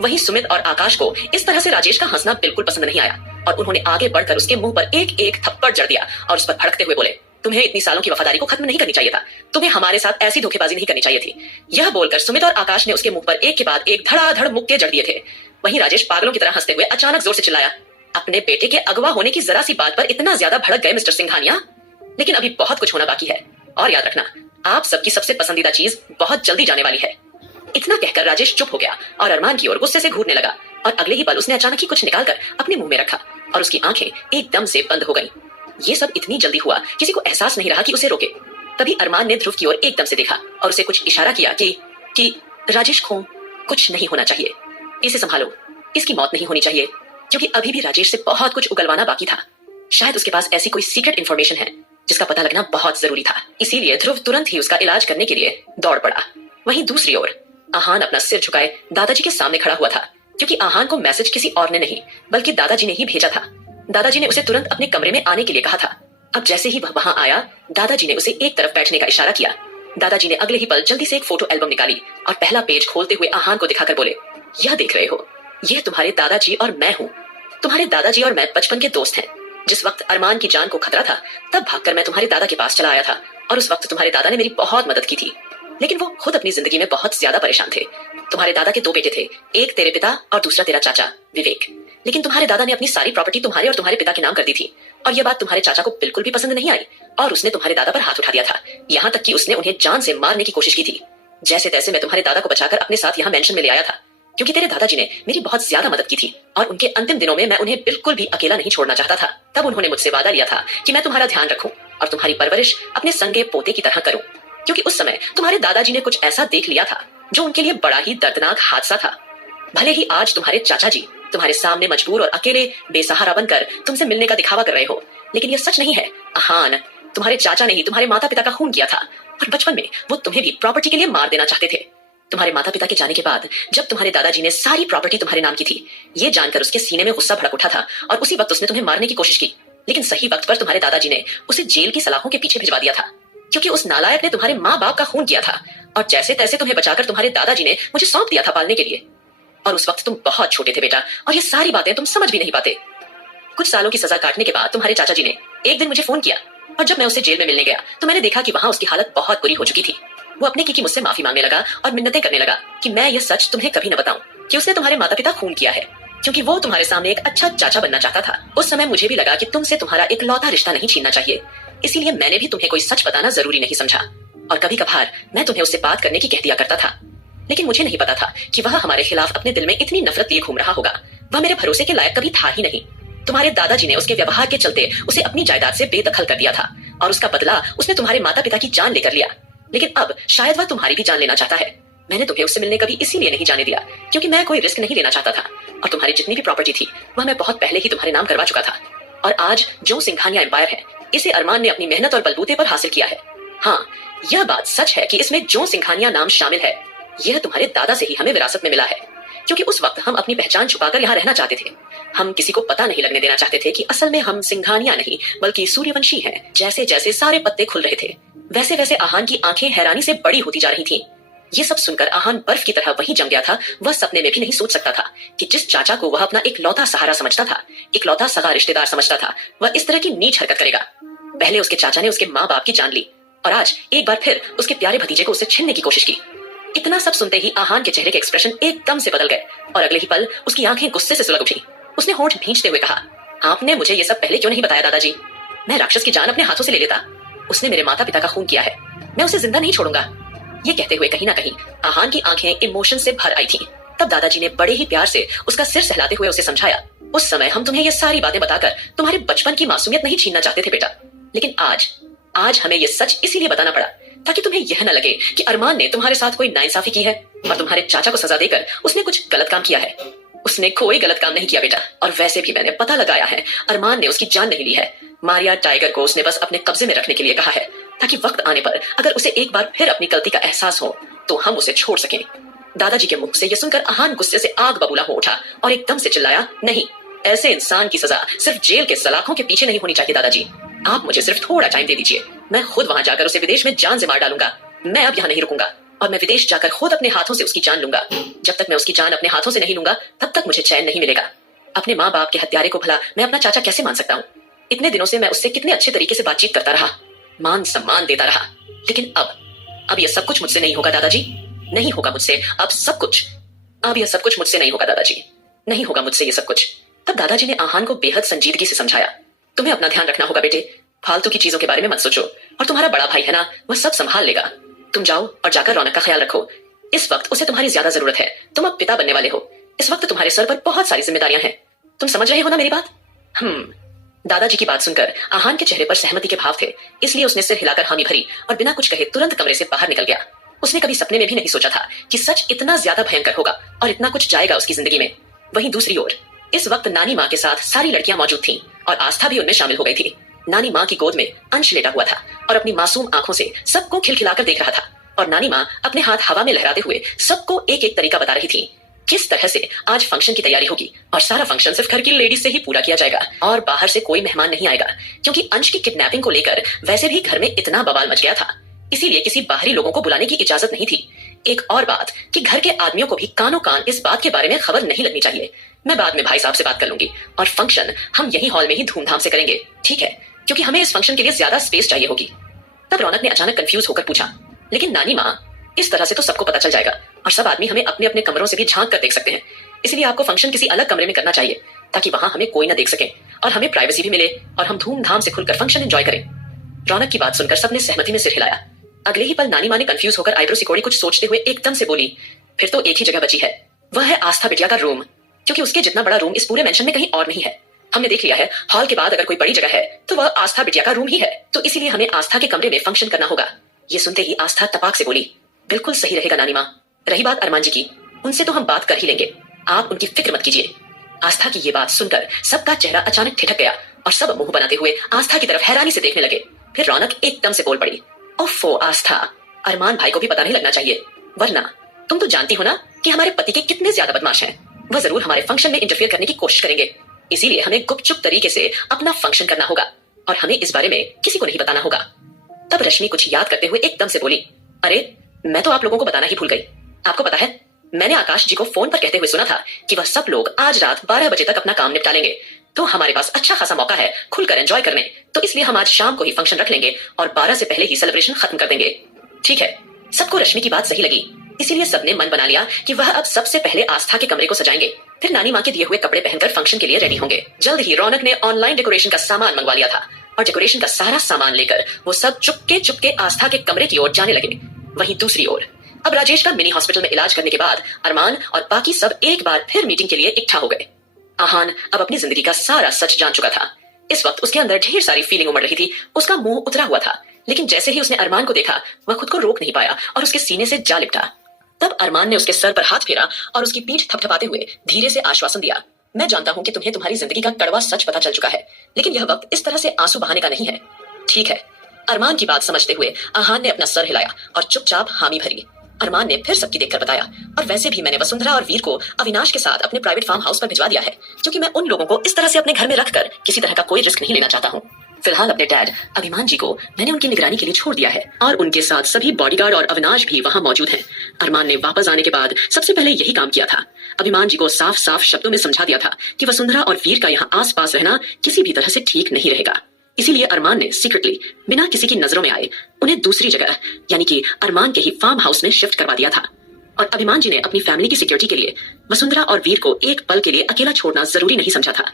वहीं सुमित और आकाश को इस तरह से राजेश का हंसना बिल्कुल पसंद नहीं आया और उन्होंने आगे बढ़कर उसके मुंह पर एक एक थप्पड़ जड़ दिया और उस पर भड़कते हुए बोले, तुम्हें इतनी सालों की वफादारी को खत्म नहीं करनी चाहिए था, तुम्हें हमारे साथ ऐसी धोखेबाजी नहीं करनी चाहिए थी। यह बोलकर सुमित और आकाश ने उसके मुंह पर एक के बाद एक धड़ाधड़ मुक्के जड़ दिए थे। वहीं राजेश पागलों की तरह हंसते हुए अचानक जोर से चिल्लाया, अपने बेटे के अगवा होने की जरा सी बात पर इतना ज्यादा भड़क गए मिस्टर सिंघानिया? लेकिन अभी बहुत कुछ होना बाकी है और याद रखना, आप सबकी सबसे पसंदीदा चीज बहुत जल्दी जाने वाली है। इतना कहकर राजेश चुप हो गया और अरमान की ओर गुस्से से घूरने लगा और अगले ही पल उसने अचानक ही कुछ निकालकर अपने मुंह में रखा और उसकी आंखें एकदम से बंद हो गईं। ये सब इतनी जल्दी हुआ, किसी को एहसास नहीं रहा कि उसे रोके। तभी अरमान ने ध्रुव की ओर एकदम से देखा और उसे कुछ इशारा किया कि राजेश को कुछ नहीं होना चाहिए, इसे संभालो, इसकी मौत नहीं होनी चाहिए, क्योंकि अभी भी राजेश से बहुत कुछ उगलवाना बाकी था। शायद उसके पास ऐसी कोई सीक्रेट इंफॉर्मेशन है जिसका पता लगना बहुत जरूरी था। इसीलिए ध्रुव तुरंत ही उसका इलाज करने के लिए दौड़ पड़ा। वहीं दूसरी ओर आहान अपना सिर झुकाए दादाजी के सामने खड़ा हुआ था, क्योंकि आहान को मैसेज किसी और ने नहीं बल्कि दादाजी ने ही भेजा था। दादाजी ने उसे तुरंत अपने कमरे में आने के लिए कहा था। अब जैसे ही वह वहां आया, दादाजी ने उसे एक तरफ बैठने का इशारा किया। दादाजी ने अगले ही पल जल्दी से एक फोटो एल्बम निकाली और पहला पेज खोलते हुए आहान को दिखाकर बोले, यह देख रहे हो, यह तुम्हारे दादाजी और मैं हूँ। तुम्हारे दादाजी और मैं बचपन के दोस्त हैं। जिस वक्त अरमान की जान को खतरा था, तब भागकर मैं तुम्हारे दादा के पास चला आया था और उस वक्त तुम्हारे दादा ने मेरी बहुत मदद की थी। लेकिन वो खुद अपनी जिंदगी में बहुत ज्यादा परेशान थे। तुम्हारे दादा के दो बेटे थे, एक तेरे पिता और दूसरा तेरा चाचा विवेक। लेकिन तुम्हारे दादा ने अपनी सारी प्रॉपर्टी तुम्हारे और तुम्हारे पिता के नाम कर दी थी और यह बात तुम्हारे चाचा को बिल्कुल भी पसंद नहीं आई और उसने तुम्हारे दादा पर हाथ उठा दिया था। यहाँ तक कि उसने उन्हें जान से मारने की कोशिश की थी। जैसे तैसे मैं तुम्हारे दादा को बचाकर अपने साथ यहाँ मेंशन में ले आया था, क्योंकि तेरे दादाजी ने मेरी बहुत ज्यादा मदद की थी और उनके अंतिम दिनों में मैं उन्हें बिल्कुल भी अकेला नहीं छोड़ना चाहता था। तब उन्होंने मुझसे वादा लिया था कि मैं तुम्हारा ध्यान रखूं और तुम्हारी परवरिश अपने संगे पोते की तरह करूं, क्योंकि उस समय तुम्हारे दादाजी ने कुछ ऐसा देख लिया था जो उनके लिए बड़ा ही दर्दनाक हादसा था। भले ही आज तुम्हारे चाचा जी तुम्हारे सामने मजबूर और अकेले बेसहारा बनकर तुमसे मिलने का दिखावा कर रहे हो, लेकिन यह सच नहीं है। आहान, तुम्हारे चाचा ने ही तुम्हारे माता पिता का खून किया था और बचपन में वो तुम्हें भी प्रॉपर्टी के लिए मार देना चाहते थे। तुम्हारे माता पिता के जाने के बाद जब तुम्हारे दादाजी ने सारी प्रॉपर्टी तुम्हारे नाम की थी, ये जानकर उसके सीने में गुस्सा भड़क उठा था और उसी वक्त उसने तुम्हें मारने की कोशिश की। लेकिन सही वक्त पर तुम्हारे दादाजी ने उसे जेल की सलाखों के पीछे भिजवा दिया था, क्योंकि उस नालायक ने तुम्हारे माँ बाप का खून किया था और जैसे तैसे तुम्हें बचाकर तुम्हारे दादाजी ने मुझे सौंप दिया था पालने के लिए। और उस वक्त तुम बहुत छोटे थे बेटा, और ये सारी बातें तुम समझ भी नहीं पाते। कुछ सालों की सजा काटने के बाद तुम्हारे चाचा जी ने एक दिन मुझे फोन किया और जब मैं उसे जेल में मिलने गया तो मैंने देखा कि वहां उसकी हालत बहुत बुरी हो चुकी थी। वो अपने की मुझसे माफी मांगने लगा और मिन्नतें करने लगा कि मैं ये सच तुम्हें कभी न बताऊं कि उसने तुम्हारे माता पिता खून किया है, क्योंकि वो तुम्हारे सामने एक अच्छा चाचा बनना चाहता था। उस समय मुझे भी लगा कि तुमसे तुम्हारा एक लौता रिश्ता नहीं छीनना चाहिए, इसीलिए मैंने भी तुम्हें कोई सच बताना जरूरी नहीं समझा और कभी कभार मैं तुम्हें उससे बात करने की कह दिया करता था। लेकिन मुझे नहीं पता था कि वह हमारे खिलाफ अपने दिल में इतनी नफरत लिए घूम रहा होगा। वह मेरे भरोसे के लायक कभी था ही नहीं। तुम्हारे दादाजी ने उसके व्यवहार के चलते उसे अपनी जायदाद से बेदखल कर दिया था और उसका बदला उसने तुम्हारे माता पिता की जान लेकर लिया। लेकिन अब शायद वह तुम्हारी भी जान लेना चाहता है। मैंने तुम्हें उससे मिलने कभी इसीलिए नहीं जाने दिया क्योंकि मैं कोई रिस्क नहीं लेना चाहता था और तुम्हारी जितनी भी प्रॉपर्टी थी वह मैं बहुत पहले ही तुम्हारे नाम करवा चुका था। और आज जो सिंघानिया एम्पायर है, इसे अरमान ने अपनी मेहनत और बलबूते पर हासिल किया है। हाँ, यह बात सच है कि इसमें जो सिंघानिया नाम शामिल है, यह तुम्हारे दादा से ही हमें विरासत में मिला है, क्योंकि उस वक्त हम अपनी पहचान छुपाकर यहाँ रहना चाहते थे। हम किसी को पता नहीं लगने देना चाहते थे कि असल में हम सिंघानिया नहीं बल्कि सूर्यवंशी हैं। जैसे जैसे सारे पत्ते खुल रहे थे, वैसे वैसे आहान की आंखें हैरानी से बड़ी होती जा रही थीं। ये सब सुनकर आहान बर्फ की तरह वहीं जम गया था। वह सपने में भी नहीं सोच सकता था कि जिस चाचा को वह अपना एक लौता सहारा समझता था, एक लौता सगा रिश्तेदार समझता था, वह इस तरह की नीच हरकत करेगा। पहले उसके चाचा ने उसके माँ बाप की जान ली और आज एक बार फिर उसके प्यारे भतीजे को उससे छीनने की कोशिश की। इतना सब सुनते ही आहान के चेहरे के एक्सप्रेशन एकदम से बदल गए और अगले ही पल उसकी आंखें गुस्से से सुलग उठी। उसने होंठ भींचते हुए कहा, आपने मुझे ये सब पहले क्यों नहीं बताया दादाजी? मैं राक्षस की जान अपने हाथों से ले लेता। उसने मेरे माता पिता का खून किया है, मैं उसे जिंदा नहीं छोड़ूंगा। ये कहते हुए कहीं ना कहीं आहान की आंखें इमोशन से भर आई थीं। तब दादाजी ने बड़े ही प्यार से उसका सिर सहलाते हुए उसे समझाया, उस समय हम तुम्हें ये सारी बातें बताकर तुम्हारे बचपन की मासूमियत नहीं छीनना चाहते थे बेटा, लेकिन आज हमें ये सच इसीलिए बताना पड़ा ताकि तुम्हें यह न लगे कि अरमान ने तुम्हारे साथ कोई नाइंसाफी की है और तुम्हारे चाचा को सजा देकर उसने कुछ गलत काम किया है। उसने कोई गलत काम नहीं किया बेटा, और वैसे भी मैंने पता लगाया है, अरमान ने उसकी जान नहीं ली है। मारिया टाइगर को उसने बस अपने कब्जे में रखने के लिए कहा है ताकि वक्त आने पर अगर उसे एक बार फिर अपनी गलती का एहसास हो तो हम उसे छोड़ सकें। दादाजी के मुंह से यह सुनकर आहान गुस्से से आग बबूला हो उठा और एकदम से चिल्लाया, नहीं, ऐसे इंसान की सजा सिर्फ जेल के सलाखों के पीछे नहीं होनी चाहिए दादाजी। आप मुझे सिर्फ थोड़ा टाइम दे दीजिए, मैं खुद वहां जाकर उसे विदेश में जान से मार डालूंगा। मैं अब यहाँ नहीं रुकूंगा और मैं विदेश जाकर खुद अपने हाथों से उसकी जान लूंगा। जब तक मैं उसकी जान अपने हाथों से नहीं लूंगा तब तक मुझे चैन नहीं मिलेगा। अपने माँ बाप के हत्यारे को भला मैं अपना चाचा कैसे मान सकता हूँ? इतने दिनों से मैं उससे कितने अच्छे तरीके से बातचीत करता रहा, मान सम्मान देता रहा, लेकिन अब यह सब कुछ मुझसे नहीं होगा दादाजी। नहीं होगा मुझसे अब यह सब कुछ मुझसे नहीं होगा दादाजी। नहीं होगा मुझसे ये सब कुछ। तब दादाजी ने आहान को बेहद संजीदगी से समझाया, तुम्हें अपना ध्यान रखना होगा बेटे, फालतू की चीजों के बारे में मत सोचो, और तुम्हारा बड़ा भाई है ना, वह सब संभाल लेगा। तुम जाओ और जाकर रौनक का ख्याल रखो। इस वक्त उसे तुम्हारी ज्यादा जरूरत है। तुम अब पिता बनने वाले हो। इस वक्त तुम्हारे सर पर बहुत सारी जिम्मेदारियां हैं। तुम समझ रहे हो ना मेरी बात? दादाजी की बात सुनकर आहान के चेहरे पर सहमति के भाव थे, इसलिए उसने सिर हिलाकर हामी भरी और बिना कुछ कहे तुरंत कमरे से बाहर निकल गया। उसने कभी सपने में भी नहीं सोचा था कि सच इतना ज्यादा भयंकर होगा और इतना कुछ जाएगा उसकी जिंदगी में। वहीं दूसरी ओर इस वक्त नानी माँ के साथ सारी लड़कियां मौजूद थीं और आस्था भी उनमें शामिल हो गई थी। नानी माँ की गोद में अंश लेटा हुआ था और अपनी मासूम आंखों से सबको खिलखिलाकर देख रहा था, और नानी माँ अपने हाथ हवा में लहराते हुए सबको एक एक तरीका बता रही थी किस तरह से आज फंक्शन की तैयारी होगी, और सारा फंक्शन सिर्फ घर की लेडीज से ही पूरा किया जाएगा और बाहर से कोई मेहमान नहीं आएगा, क्योंकि अंश की किडनैपिंग को लेकर वैसे भी घर में इतना बवाल मच गया था, इसीलिए किसी बाहरी लोगों को बुलाने की इजाजत नहीं थी। एक और बात कि घर के आदमियों को भी कानों कान इस बात के बारे में खबर नहीं लगनी चाहिए। मैं बाद में भाई साहब से बात कर लूंगी और फंक्शन हम यही हॉल में ही धूमधाम से करेंगे, ठीक है? क्योंकि हमें इस फंक्शन के लिए ज्यादा स्पेस चाहिए होगी। तब रौनक ने अचानक कंफ्यूज होकर पूछा, लेकिन नानी माँ, इस तरह से तो सबको पता चल जाएगा और सब आदमी हमें अपने अपने कमरों से भी झांक कर देख सकते हैं, इसलिए आपको फंक्शन किसी अलग कमरे में करना चाहिए ताकि वहां हमें कोई ना देख सके और हमें प्राइवेसी भी मिले और हम धूमधाम से खुलकर फंक्शन एंजॉय करें। रौनक की बात सुनकर सबने सहमति में सिर हिलाया। अगले ही पल नानी माँ ने कंफ्यूज होकर आईब्रो सिकोड़ी कुछ सोचते हुए एकदम से बोली, फिर तो एक ही जगह बची है, वह है आस्था बिटिया का रूम, क्योंकि उसके जितना बड़ा रूम इस पूरे मेंशन में कहीं और नहीं है। हमने देख लिया है हॉल के बाद अगर कोई बड़ी जगह है तो वह आस्था बिटिया का रूम ही है, तो इसीलिए हमें आस्था के कमरे में फंक्शन करना होगा। ये सुनते ही आस्था तपाक से बोली, बिल्कुल सही रहेगा नानी माँ। रही बात अरमान जी की, उनसे तो हम बात कर ही लेंगे, आप उनकी फिक्र मत कीजिए। आस्था की ये बात सुनकर सबका चेहरा अचानक ठिठक गया और सब मुंह बनाते हुए आस्था की तरफ हैरानी से देखने लगे। फिर रौनक एकदम से बोल पड़ी, ओफो आस्था, अरमान भाई को भी पता नहीं लगना चाहिए, वरना तुम तो जानती हो ना कि हमारे पति के कितने ज्यादा बदमाश हैं। वह जरूर हमारे फंक्शन में इंटरफेयर करने की कोशिश करेंगे, इसीलिए हमें गुपचुप तरीके से अपना फंक्शन करना होगा और हमें इस बारे में किसी को नहीं बताना होगा। तब रश्मि कुछ याद करते हुए एकदम से बोली, अरे मैं तो आप लोगों को बताना ही भूल गई। आपको पता है मैंने आकाश जी को फोन पर कहते हुए सुना था कि वह सब लोग आज रात 12 बजे तक अपना काम निपटा लेंगे, तो हमारे पास अच्छा खासा मौका है खुलकर एंजॉय करने, तो इसलिए हम आज शाम को ही फंक्शन रख लेंगे और 12 से पहले ही सेलिब्रेशन खत्म कर देंगे। ठीक है, सबको रश्मि की बात सही लगी, इसीलिए सबने मन बना लिया कि वह अब सबसे पहले आस्था के कमरे को सजाएंगे, फिर नानी माँ के दिए हुए कपड़े पहनकर फंक्शन के लिए रेडी होंगे। जल्द ही रौनक ने ऑनलाइन डेकोरेशन का सामान मंगवा लिया था और डेकोरेशन का सारा सामान लेकर वो सब चुपके चुपके आस्था के कमरे की ओर जाने लगे। वहीं दूसरी ओर अब राजेश का मिनी हॉस्पिटल में इलाज करने के बाद अरमान और बाकी सब एक बार फिर मीटिंग के लिए इकट्ठा हो गए। आहान अब अपनी जिंदगी का सारा सच जान चुका था। इस वक्त उसके अंदर ढेर सारी फीलिंग उमड़ रही थी, उसका मुंह उतरा हुआ था, लेकिन जैसे ही उसने अरमान को देखा वह खुद को रोक नहीं पाया और उसके सीने से जा लिपटा। तब अरमान ने उसके सर पर हाथ फेरा और उसकी पीठ थपथपाते हुए धीरे से आश्वासन दिया, मैं जानता हूं कि तुम्हें तुम्हारी जिंदगी का कड़वा सच पता चल चुका है, लेकिन यह वक्त इस तरह से आंसू बहाने का नहीं है, ठीक है? अरमान की बात समझते हुए आहान ने अपना सर हिलाया और चुपचाप हामी भरी। अरमान ने फिर सबकी देखकर बताया, और वैसे भी मैंने वसुंधरा और वीर को अविनाश के साथ अपने प्राइवेट फार्म हाउस पर भिजवा दिया है, क्योंकि मैं उन लोगों को इस तरह से अपने घर में रखकर किसी तरह का कोई रिस्क नहीं लेना चाहता हूँ। फिलहाल अपने डैड अभिमान जी को मैंने उनकी निगरानी के लिए छोड़ दिया है और उनके साथ सभी बॉडीगार्ड और अविनाश भी वहाँ मौजूद हैं। अरमान ने वापस आने के बाद सबसे पहले यही काम किया था। अभिमान जी को साफ साफ शब्दों में समझा दिया था कि वसुंधरा और वीर का यहाँ आस पास रहना किसी भी तरह से ठीक नहीं रहेगा, इसीलिए अरमान ने सीक्रेटली बिना किसी की नजरों में आए उन्हें दूसरी जगह यानी कि अरमान के ही फार्म हाउस में शिफ्ट करवा दिया था। और अभिमान जी ने अपनी फैमिली की सिक्योरिटी के लिए वसुंधरा और वीर को एक पल के लिए अकेला छोड़ना जरूरी नहीं समझा था।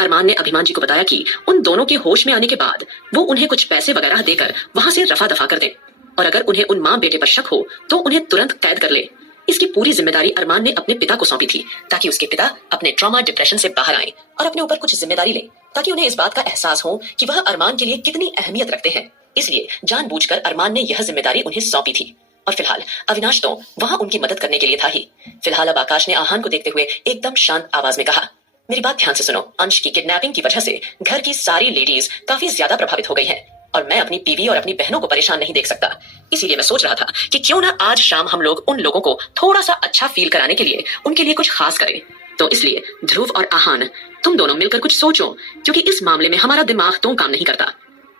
अरमान ने अभिमान जी को बताया कि उन दोनों के होश में आने के बाद वो उन्हें कुछ पैसे वगैरह देकर वहां से रफा दफा कर दें, और अगर उन्हें उन माँ बेटे पर शक हो तो उन्हें तुरंत कैद कर ले। इसकी पूरी जिम्मेदारी अरमान ने अपने पिता को सौंपी थी, ताकि उसके पिता अपने ट्रॉमा डिप्रेशन से बाहर आए और अपने ऊपर कुछ जिम्मेदारी ले, ताकि उन्हें इस बात का एहसास हो कि वह अरमान के लिए कितनी अहमियत रखते हैं। इसलिए जानबूझकर अरमान ने यह जिम्मेदारी उन्हें सौंपी थी। और फिलहाल अविनाश तो वहां उनकी मदद करने के लिए था ही। फिलहाल अब आकाश ने आहान को देखते हुए एकदम शांत आवाज में कहा, मेरी बात ध्यान से सुनो, अंश की किडनैपिंग की वजह से घर की सारी लेडीज काफी ज्यादा प्रभावित हो गई हैं और मैं अपनी बीवी और अपनी बहनों को परेशान नहीं देख सकता। इसीलिए मैं सोच रहा था कि क्यों ना आज शाम हम लोग उन लोगों को थोड़ा सा अच्छा फील कराने के लिए उनके लिए कुछ खास करें। तो इसलिए ध्रुव और आहान, तुम दोनों मिलकर कुछ सोचो, क्योंकि इस मामले में हमारा दिमाग तो काम नहीं करता।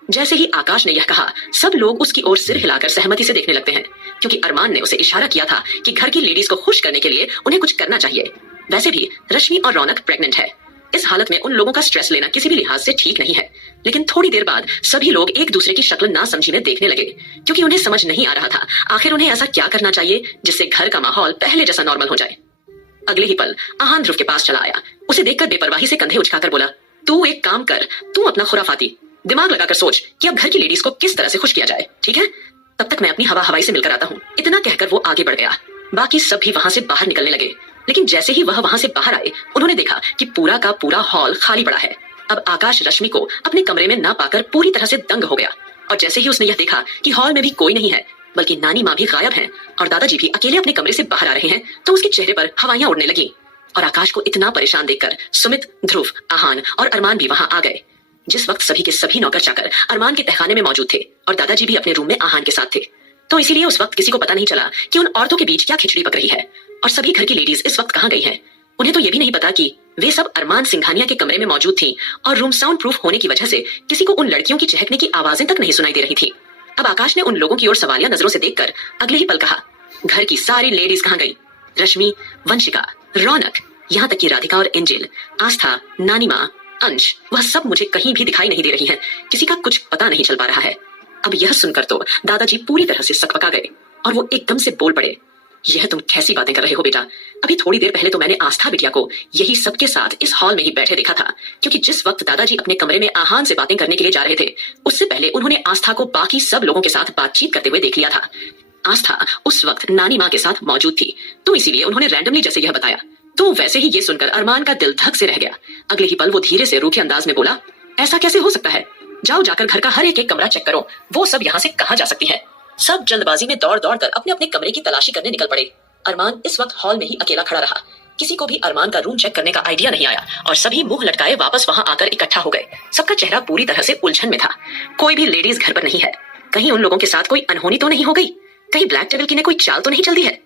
जैसे ही आकाश ने यह कहा, सब लोग उसकी ओर सिर हिलाकर सहमति से देखने लगते हैं, क्योंकि अरमान ने उसे इशारा किया था कि घर की लेडीज को खुश करने के लिए उन्हें कुछ करना चाहिए। वैसे भी रश्मि और रौनक प्रेग्नेंट है इस हालत में उन लोगों का स्ट्रेस लेना किसी भी लिहाज से ठीक नहीं है। लेकिन थोड़ी देर बाद सभी लोग एक दूसरे की शक्ल नासमझी में देखने लगे, क्योंकि उन्हें समझ नहीं आ रहा था आखिर उन्हें ऐसा क्या करना चाहिए जिससे घर का माहौल पहले जैसा नॉर्मल हो जाए। अगले ही पल आहान ध्रुव के पास चला आया। उसे देखकर बेपरवाही से कंधे उचकाकर बोला, तू एक काम कर, तू अपना खुराफाती दिमाग लगाकर सोच कि अब घर की लेडीज को किस तरह से खुश किया जाए, ठीक है? तब तक मैं अपनी हवा हवाई से मिलकर आता हूँ। इतना कहकर वो आगे बढ़ गया। बाकी सब भी वहां से बाहर निकलने लगे, लेकिन जैसे ही वह वहां से बाहर आए उन्होंने देखा कि पूरा का पूरा हॉल खाली पड़ा है। अब आकाश रश्मि को अपने कमरे में ना पाकर पूरी तरह से दंग हो गया, और जैसे ही उसने यह देखा कि हॉल में भी कोई नहीं है बल्कि नानी माँ भी गायब हैं और दादाजी भी अकेले अपने कमरे से बाहर आ रहे हैं, तो उसके चेहरे पर हवाइयां उड़ने लगी। और आकाश को इतना परेशान देखकर सुमित, ध्रुव, आहान और अरमान भी वहां आ गए। जिस वक्त सभी के सभी नौकर चाकर अरमान के तहखाने में मौजूद थे और दादाजी भी अपने रूम में आहान के साथ थे, तो इसीलिए उस वक्त किसी को पता नहीं चला कि उन औरतों के बीच क्या खिचड़ी पक रही है और सभी घर की लेडीज इस वक्त कहाँ गई हैं। उन्हें तो ये भी नहीं पता कि वे सब अरमान सिंघानिया के कमरे में मौजूद थी और रूम साउंड प्रूफ होने की वजह से किसी को उन लड़कियों की चहकने की आवाजें तक नहीं सुनाई दे रही थी। अब आकाश ने उन लोगों की ओर सवालिया नजरों से देखकर अगले ही पल कहा, घर की सारी लेडीज कहाँ गई? रश्मि, वंशिका, रौनक, यहाँ तक कि राधिका और एंजेल, आस्था, नानी माँ, अंश, वह सब मुझे कहीं भी दिखाई नहीं दे रही हैं। किसी का कुछ पता नहीं चल पा रहा है। अब यह सुनकर तो दादाजी पूरी तरह से सकपका गए और वो एकदम से बोल पड़े, यह तुम कैसी बातें कर रहे हो बेटा? अभी थोड़ी देर पहले तो मैंने आस्था बिटिया को यही सबके साथ इस हॉल में ही बैठे देखा था, क्योंकि जिस वक्त दादाजी अपने कमरे में आहान से बातें करने के लिए जा रहे थे उससे पहले उन्होंने आस्था को बाकी सब लोगों के साथ बातचीत करते हुए देख लिया था। आस्था उस वक्त नानी माँ के साथ मौजूद थी, तो इसीलिए उन्होंने रैंडमली जैसे यह बताया। तो वैसे ही ये सुनकर अरमान का दिल धक से रह गया। अगले ही पल वो धीरे से रूखे अंदाज में बोला, ऐसा कैसे हो सकता है? जाओ जाकर घर का हर एक कमरा चेक करो, वो सब यहाँ से कहाँ जा सकती है? सब जल्दबाजी में दौड़ दौड़ कर अपने अपने कमरे की तलाशी करने निकल पड़े। अरमान इस वक्त हॉल में ही अकेला खड़ा रहा। किसी को भी अरमान का रूम चेक करने का आइडिया नहीं आया और सभी मुंह लटकाए वापस वहां आकर इकट्ठा हो गए। सबका चेहरा पूरी तरह से उलझन में था। कोई भी लेडीज घर पर नहीं है। कहीं उन लोगों के साथ कोई अनहोनी तो नहीं हो गई? कहीं ब्लैक टेबल की ने कोई चाल तो नहीं चल दी है?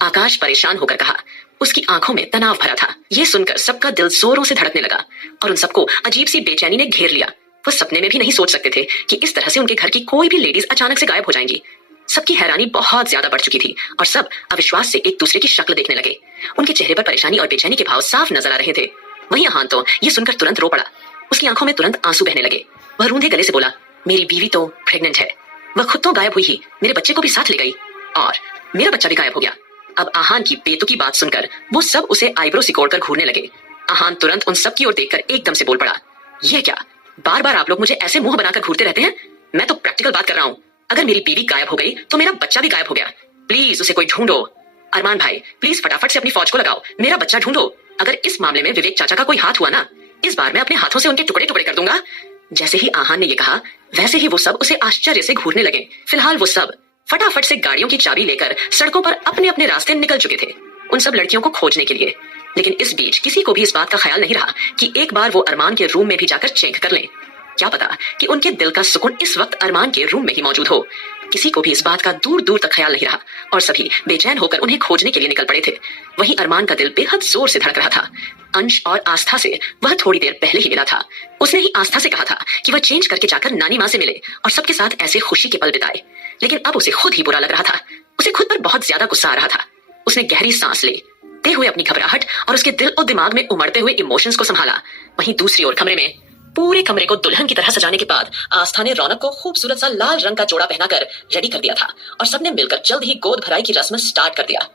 आकाश परेशान होकर कहा। उसकी आंखों में तनाव भरा था। यह सुनकर सबका दिल जोरों से धड़कने लगा और उन सबको अजीब सी बेचैनी ने घेर लिया। वो सपने में भी नहीं सोच सकते थे कि इस तरह से उनके घर की कोई भी लेडीज अचानक से गायब हो जाएंगी। सबकी हैरानी बहुत ज्यादा बढ़ चुकी थी और सब अविश्वास से एक दूसरे की शक्ल देखने लगे। उनके चेहरे पर परेशानी और बेचैनी के भाव साफ नजर आ रहे थे। वहीं आहान तो ये सुनकर तुरंत रो पड़ा। उसकी आंखों में तुरंत आंसू बहने लगे। वह रूंधे गले से बोला, मेरी बीवी तो प्रेग्नेंट है। वह खुद तो गायब हुई ही मेरे बच्चे को भी साथ ले गई और मेरा बच्चा भी गायब हो गया। अब आहान की बेतुकी बात सुनकर वो सब उसे आईब्रो सिकोड़कर घूरने लगे। आहान तुरंत उन सब की ओर देखकर एकदम से बोल पड़ा, ये क्या? बार बार आप लोग मुझे ऐसे मुंह बनाकर घूरते रहते हैं? मैं तो प्रैक्टिकल बात कर रहा हूँ। अगर मेरी बीवी गायब हो गई तो मेरा बच्चा भी गायब हो गया। प्लीज उसे कोई ढूंढो। अरमान भाई प्लीज फटाफट से अपनी फौज को लगाओ, मेरा बच्चा ढूंढो। अगर इस मामले में विवेक चाचा का कोई हाथ हुआ ना, इस बार मैं अपने हाथों से उनके टुकड़े टुकड़े कर दूंगा। जैसे ही आहान ने ये कहा वैसे ही वो सब उसे आश्चर्य से घूरने लगे। फिलहाल वो सब फटाफट से गाड़ियों की चाबी लेकर सड़कों पर अपने अपने रास्ते निकल चुके थे उन सब लड़कियों को खोजने के लिए। लेकिन इस बीच किसी को भी इस बात का ख्याल नहीं रहा कि एक बार वो अरमान के रूम में भी जाकर चेक कर लें। क्या पता कि उनके दिल का सुकून इस वक्त अरमान के रूम में ही मौजूद हो। किसी को भी इस बात का दूर दूर तक ख्याल नहीं रहा और सभी बेचैन होकर उन्हें खोजने के लिए निकल पड़े थे। वहीं अरमान का दिल बेहद जोर से धड़क रहा था। अंश और आस्था से वह थोड़ी देर पहले ही मिला था। उसने ही आस्था से कहा था कि वह चेंज करके जाकर नानी माँ से मिले और सबके साथ ऐसे खुशी के पल बिताए। लेकिन अब उसे खुद ही बुरा लग रहा था। उसे खुद पर बहुत ज्यादा गुस्सा आ रहा था। उसने गहरी सांस लेते हुए अपनी घबराहट और उसके दिल और दिमाग में उमड़ते हुए इमोशंस को संभाला। वहीं दूसरी ओर कमरे में पूरे कमरे को दुल्हन की तरह सजाने के बाद आस्था ने रौनक को खूबसूरत सा लाल रंग का जोड़ा पहनाकर रेडी कर दिया था और सबने मिलकर जल्द ही गोद भराई की रस्म स्टार्ट कर दिया।